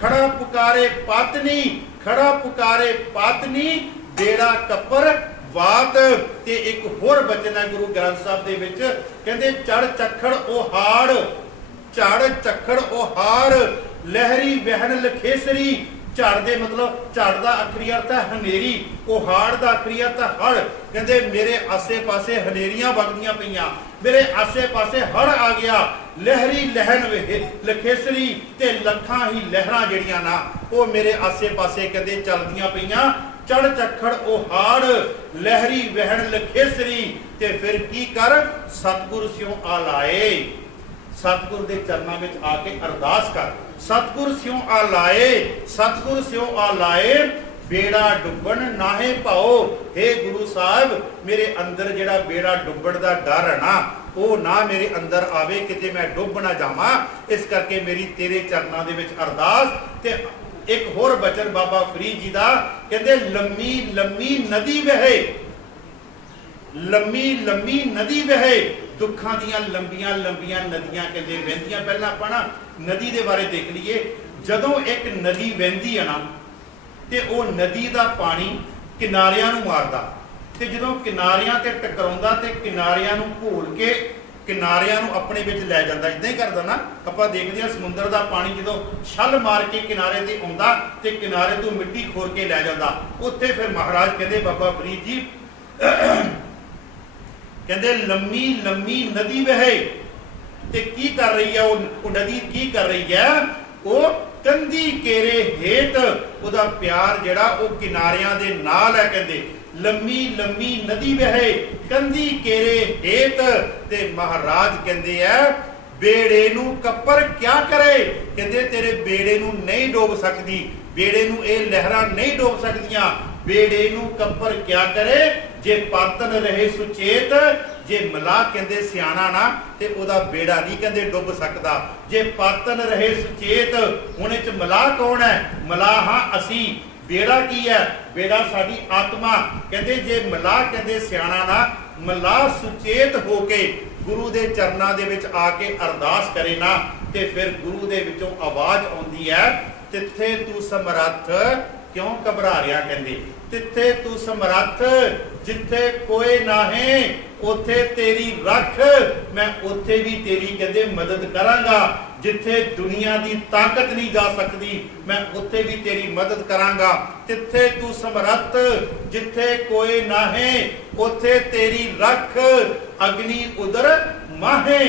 ਖੜਾ ਪੁਕਾਰੇ ਪਾਤਨੀ, ਖੜਾ ਪੁਕਾਰੇ ਪਾਤਨੀ, ਬੇੜਾ ਕੱਪਰ ਬਾਤ। ਤੇ ਇੱਕ ਹੋਰ ਬਚਨ ਹੈ ਗੁਰੂ ਗ੍ਰੰਥ ਸਾਹਿਬ ਦੇ ਵਿੱਚ, ਕਹਿੰਦੇ ਚੜ ਚੱਖੜ ਉਹ ਹਾੜ, ਝੜ ਚੱਖੜ ਉਹ ਹਾੜ, ਲਹਿਰੀ ਵਹਿਣ ਲਖੇਸਰੀ। ਝੜ ਦੇ ਮਤਲਬ ਝੜ ਦਾ ਆਖਰੀ ਅਰਥ ਹੈ ਹਨੇਰੀ, ਉਹ ਹਾੜ ਦਾ ਆਖਰੀ ਅਰਥ ਹੈ ਹੜ। ਕਹਿੰਦੇ ਮੇਰੇ ਆਸੇ ਪਾਸੇ ਹਨੇਰੀਆਂ ਵਗਦੀਆਂ ਪਈਆਂ, ਮੇਰੇ ਆਸੇ ਪਾਸੇ ਹੜ ਆ ਗਿਆ। ਲਹਿਰੀ ਲਹਿਣ ਲਖੇਸਰੀ, ਤੇ ਲੱਖਾਂ ਹੀ ਲਹਿਰਾਂ ਜਿਹੜੀਆਂ ਨਾ ਉਹ ਮੇਰੇ ਆਸੇ ਪਾਸੇ ਕਹਿੰਦੇ ਚੱਲਦੀਆਂ ਪਈਆਂ। ਚੜ ਚੱਖੜ ਉਹ ਹਾੜ, ਲਹਿਰੀ ਵਹਿਣ ਲਖੇਸਰੀ। ਤੇ ਫਿਰ ਕੀ ਕਰ? ਸਤਿਗੁਰ ਸਿਉ ਆ ਲਾਏ, ਸਤਿਗੁਰ ਦੇ ਚਰਨਾਂ ਵਿੱਚ ਆ ਕੇ ਅਰਦਾਸ ਕਰ। ਸਤਿਗੁਰ ਸਿਉ ਆ ਲਾਏ, ਸਤਿਗੁਰ ਸਿਉ ਆ ਲਾਏ, ਬੇੜਾ ਡੁੱਬਣ ਨਾਹੇ ਭਾਓ। हे ਗੁਰੂ ਸਾਹਿਬ, ਮੇਰੇ ਅੰਦਰ ਜਿਹੜਾ ਬੇੜਾ ਡੁੱਬਣ ਦਾ ਡਰ ਹੈ ਨਾ, ਉਹ ਨਾ ਮੇਰੇ ਅੰਦਰ ਆਵੇ, ਕਿਤੇ ਮੈਂ ਡੁੱਬ ਨਾ ਜਾਵਾਂ। ਇਸ ਕਰਕੇ ਮੇਰੀ ਤੇਰੇ ਚਰਨਾਂ ਦੇ ਵਿੱਚ ਅਰਦਾਸ। ਤੇ ਇੱਕ ਹੋਰ ਬਚਨ ਬਾਬਾ ਫਰੀਦ ਜੀ ਦਾ, ਕਹਿੰਦੇ ਲੰਮੀ ਲੰਮੀ ਨਦੀ ਵਹੇ, ਲੰਮੀ ਲੰਮੀ ਨਦੀ ਵਹੇ। ਦੁੱਖਾਂ ਦੀਆਂ ਲੰਬੀਆਂ ਲੰਬੀਆਂ ਨਦੀਆਂ ਕਹਿੰਦੇ ਵਹਿੰਦੀਆਂ। ਪਹਿਲਾਂ ਆਪਾਂ ਨਾ ਨਦੀ ਦੇ ਬਾਰੇ ਦੇਖ ਲਈਏ। ਜਦੋਂ ਇੱਕ ਨਦੀ ਵਹਿੰਦੀ ਹੈ ਨਾ, ਤੇ ਉਹ ਨਦੀ ਦਾ ਪਾਣੀ ਕਿਨਾਰਿਆਂ ਨੂੰ ਮਾਰਦਾ, ਤੇ ਜਦੋਂ ਕਿਨਾਰਿਆਂ ਤੇ ਟਕਰਾਉਂਦਾ ਤੇ ਕਿਨਾਰਿਆਂ ਨੂੰ ਘੋਲ ਕੇ ਕਿਨਾਰਿਆਂ ਨੂੰ ਆਪਣੇ ਵਿੱਚ ਲੈ ਜਾਂਦਾ। ਇਦਾਂ ਹੀ ਕਰਦਾ ਨਾ, ਆਪਾਂ ਦੇਖਦੇ ਹਾਂ ਸਮੁੰਦਰ ਦਾ ਪਾਣੀ ਜਦੋਂ ਛਲ ਮਾਰ ਕੇ ਕਿਨਾਰੇ ਤੇ ਆਉਂਦਾ ਤੇ ਕਿਨਾਰੇ ਤੋਂ ਮਿੱਟੀ ਖੋਰ ਕੇ ਲੈ ਜਾਂਦਾ। ਉੱਥੇ ਫਿਰ ਮਹਾਰਾਜ ਕਹਿੰਦੇ ਬਾਬਾ ਫਰੀਦ ਜੀ ਕਹਿੰਦੇ ਲੰਮੀ ਲੰਮੀ ਨਦੀ ਵਹੇ। ਤੇ ਕੀ ਕਰ ਰਹੀ ਹੈ ਉਹ ਨਦੀ? ਕੀ ਕਰ ਰਹੀ ਹੈ? ਉਹ ਕੰਧੀ ਕੇਰੇ ਹੇਠ, ਉਹਦਾ ਪਿਆਰ ਜਿਹੜਾ ਉਹ ਕਿਨਾਰਿਆਂ ਦੇ ਨਾਲ ਹੈ। ਕਹਿੰਦੇ ਲੰਮੀ ਲੰਮੀ ਨਦੀ ਵਹੇ, ਕੰਧੀ ਕੇਰੇ ਹੇਠ। ਤੇ ਮਹਾਰਾਜ ਕਹਿੰਦੇ ਆ ਬੇੜੇ ਨੂੰ ਕੱਪਰ ਕਿਆ ਕਰੇ? ਕਹਿੰਦੇ ਤੇਰੇ ਬੇੜੇ ਨੂੰ ਨਹੀਂ ਡੋਬ ਸਕਦੀ, ਬੇੜੇ ਨੂੰ ਇਹ ਲਹਿਰਾਂ ਨਹੀਂ ਡੋਬ ਸਕਦੀਆਂ। ਬੇੜੇ ਨੂੰ ਕੱਪਰ ਕਿਆ ਕਰੇ? ਜੇ ਪਾਤਨ ਰਹੇ ਸੁਚੇਤ, ਜੇ ਮਲਾਹ ਕਹਿੰਦੇ ਸਿਆਣਾ ਨਾ, ਤੇ ਉਹਦਾ ਬੇੜਾ ਨਹੀਂ ਕਹਿੰਦੇ ਡੁੱਬ ਸਕਦਾ। ਜੇ ਪਾਤਨ ਰਹੇ ਸੁਚੇਤ, ਹੁਣ ਇਹ ਚ ਮਲਾਹ ਕੌਣ ਹੈ? ਮਲਾਹ ਹਾਂ ਅਸੀਂ। ਬੇੜਾ ਕੀ ਹੈ? ਬੇੜਾ ਸਾਡੀ ਆਤਮਾ। ਕਹਿੰਦੇ ਜੇ ਮਲਾਹ ਕਹਿੰਦੇ ਸਿਆਣਾ ਨਾ, ਮਲਾਹ ਸੁਚੇਤ ਹੋ ਕੇ ਗੁਰੂ ਦੇ ਚਰਨਾਂ ਦੇ ਵਿੱਚ ਆ ਕੇ ਅਰਦਾਸ ਕਰੇ ਨਾ, ਤੇ ਫਿਰ ਗੁਰੂ ਦੇ ਵਿੱਚੋਂ ਆਵਾਜ਼ ਆਉਂਦੀ ਹੈ, ਤਿੱਥੇ ਤੂੰ ਸਮਰੱਥ ਕਿਉਂ ਘਬਰਾ ਰਿਹਾ? ਕਹਿੰਦੇ ਤਿੱਥੇ ਤੂੰ ਸਮਰੱਥ, ਜਿੱਥੇ ਕੋਈ ਨਾਹੀਂ ਉੱਥੇ ਤੇਰੀ ਰੱਖ। ਮੈਂ ਉੱਥੇ ਵੀ ਤੇਰੀ ਕਹਿੰਦੇ ਮਦਦ ਕਰਾਂਗਾ। ਜਿੱਥੇ ਦੁਨੀਆ ਦੀ ਤਾਕਤ ਨਹੀਂ ਜਾ ਸਕਦੀ, ਮੈਂ ਉੱਥੇ ਵੀ ਤੇਰੀ ਮਦਦ ਕਰਾਂਗਾ। ਤਿੱਥੇ ਤੂੰ ਸਮਰੱਥ, ਜਿੱਥੇ ਕੋਈ ਨਾਹੀਂ ਉੱਥੇ ਤੇਰੀ ਰੱਖ। ਅਗਨੀ ਉਦਰ ਮਾਹੇ,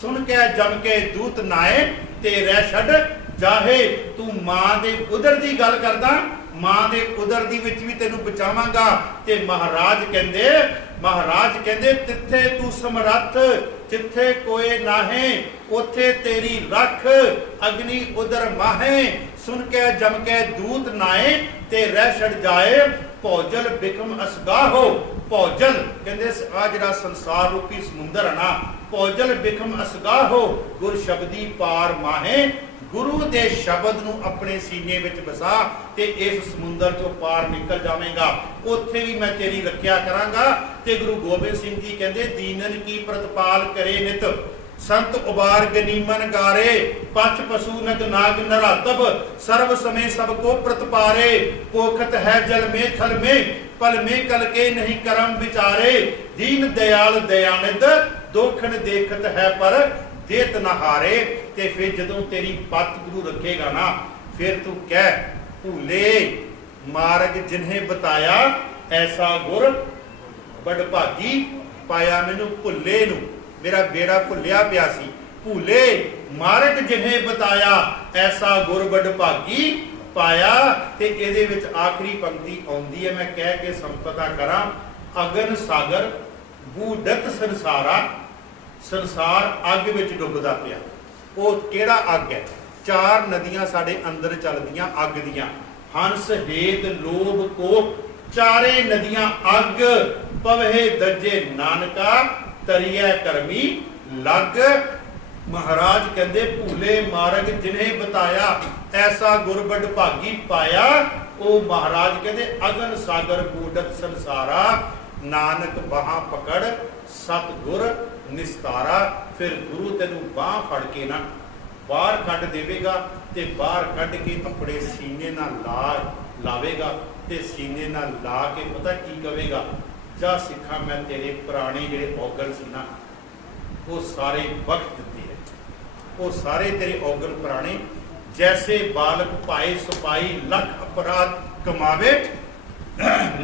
ਸੁਣ ਕੇ ਜਮ ਕੇ ਦੂਤ ਨਾਏ, ਤੇ ਰਹਿ ਛੱਡ ਜਾਹੇ। ਤੂੰ ਮਾਂ ਦੇ ਉਦਰ ਦੀ ਗੱਲ ਕਰਦਾ, ਮਾਂ ਦੇ ਉਦਰ ਦੀ ਵਿੱਚ ਵੀ ਤੈਨੂੰ ਬਚਾਵਾਂਗਾ। ਤੇ ਮਹਾਰਾਜ ਕਹਿੰਦੇ ਤਿੱਥੇ ਤੂੰ ਸਮਰੱਥ, ਜਿੱਥੇ ਕੋਈ ਨਾਹੀਂ ਉੱਥੇ ਤੇਰੀ ਰੱਖ। ਅਗਨੀ ਉਦਰ ਮਾਹੇ, ਸੁਣ ਕੇ ਜਮ ਕੇ ਦੂਤ ਨਾਏ, ਤੇ ਰਹਿ ਛੱਡ ਜਾਏ। ਭੌਜਲ ਬਿਕਮ ਅਸਗਾਹੋ। ਭੌਜਲ ਕਹਿੰਦੇ ਆ ਜਿਹੜਾ ਸੰਸਾਰ ਰੂਪੀ ਸਮੁੰਦਰ ਹੈ ਨਾ, ਭੌਜਲ ਬਿਕਮ ਅਸਗਾਹੋ, ਗੁਰ ਸ਼ਬਦੀ ਪਾਰ ਮਾਹੇ। ਗੁਰੂ ਦੇ ਸ਼ਬਦ ਨੂੰ ਆਪਣੇ ਸੀਨੇ ਵਿੱਚ ਵਸਾ, ਤੇ ਇਸ ਸਮੁੰਦਰ ਚੋਂ ਪਾਰ ਨਿਕਲ ਜਾਵੇਂਗਾ। ਉੱਥੇ ਵੀ ਮੈਂ ਤੇਰੀ ਰੱਖਿਆ ਕਰਾਂਗਾ। ਤੇ ਗੁਰੂ ਗੋਬਿੰਦ ਸਿੰਘ ਜੀ ਕਹਿੰਦੇ ਦੀਨਨ ਕੀ ਪ੍ਰਤਪਾਲ ਕਰੇ ਨਿਤ, ਸੰਤ ਉਬਾਰ ਗਨੀਮਨ ਗਾਰੇ। ਪਛ ਪਸ਼ੂ ਨਗ ਨਾਗ ਨਰਾਤਬ, ਸਰਵ ਸਮੇਂ ਸਭ ਕੋ ਪ੍ਰਤਪਾਰੇ। ਪੋਖਤ ਹੈ ਜਲ ਮੇ ਥਲ ਮੇ, पल में कल के नहीं करम विचारे, दीन दयाल दयानिध दोखन देखत है पर देत न हारे। ते फिर जदों तेरी पत गुरु रखेगा ना, फिर तू कह भूले मार्ग जिन्हें बताया, ऐसा गुर बड़ भागी पाया मैनू भुले नू। मेरा बेड़ा भुलिया पिया सी, भूले मार्ग जिन्हें बताया, ऐसा गुर बड़ भागी पाया। ते इहदे विच आखिरी पंक्ति आउंदी है, मैं कह के संपदा करा। अगन सागर बूढ़त संसारा, संसार अग विच डुबदा पिया। वो केड़ा अग है? चार नदियां साडे अंदर चलदियां अग दियां, हंस हेत लोभ कोप, चारे नदियां अग। पवहे दजे नानका तरिया करमी लग। महाराज कहते भूले मार्ग जिन्हें बताया, ऐसा गुर बड़ भागी पाया। ओ महाराज कहते अगन सागर बूढ़त संसारा, नानक बाह पकड़ सतगुर निस्तारा। फिर गुरु तेनू बाह फड़ के ना बाहर कढ़ देवेगा, ते बाहर कढ़ के अपने सीने नाल लावेगा, ते सीने नाल ला के पता की कहेगा, जा सिखा मैं तेरे पुराने जिहड़े औगण सी ना वो सारे वक्त दिते है, वो सारे तेरे औगण पुराने। जैसे बालक पाए सपाई लख अपराध कमावे,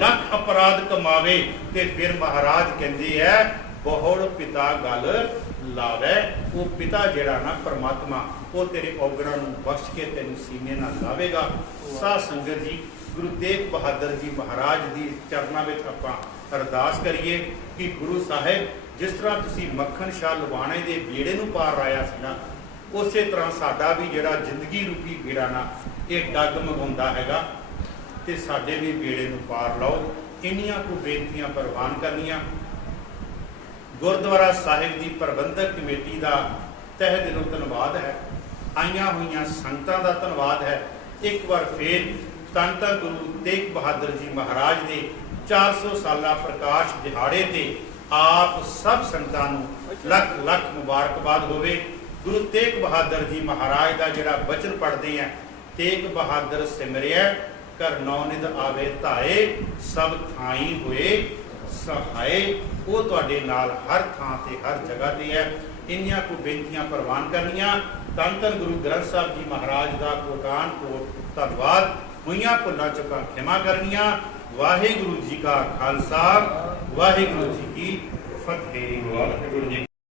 लख अपराध कमावे। ते फिर महाराज कहते हैं बहुड़ पिता गल लावे। वो पिता जिहड़ा ना परमात्मा, वो तेरे औगणा नूं बख्श के तेन सीने नाल लावेगा। साध संगत जी, गुरु तेग बहादुर जी महाराज दी चरनां विच आपां अरदास करिए कि गुरु साहिब जिस तरह तुसीं मक्खन शाह लवाणे दे बेड़े नूं पार राया सी ना, उसे तरह साडा भी जिहड़ा जिंदगी रूपी बेड़ा ना ये डगमगाउंदा हैगा, ते साडे भी बेड़े नूं पार लाओ। इन्नियां को बेनतियां प्रवान करनियां। गुरुद्वारा साहिब की प्रबंधक कमेटी का तह दिलों धन्यवाद है, आईयां हुई संगतां का धन्यवाद है। एक बार फिर धन धन गुरु तेग बहादुर जी महाराज के 400 साला प्रकाश दिहाड़े ते आप सब संगतां नूं लख लख मुबारकबाद होवे। गुरु तेग बहादुर जी महाराज का जिहड़ा बचन पढ़ते हैं, तेग बहादुर सिमरिया कर नौनिध आवे धाए, सब थाई हुए सहाय। वो तुहाडे नाल हर थां ते हर जगह ते है। इन्नियां को बेनतियां प्रवान करनियां। धन धन गुरु ग्रंथ साहब जी महाराज का कोटान कोट धन्यवाद। हुईयां भुल्लां चुकां क्षमा करनियां। वाहिगुरु जी का खालसा, वाहिगुरु जी की फतेह। वाहिगुरु जी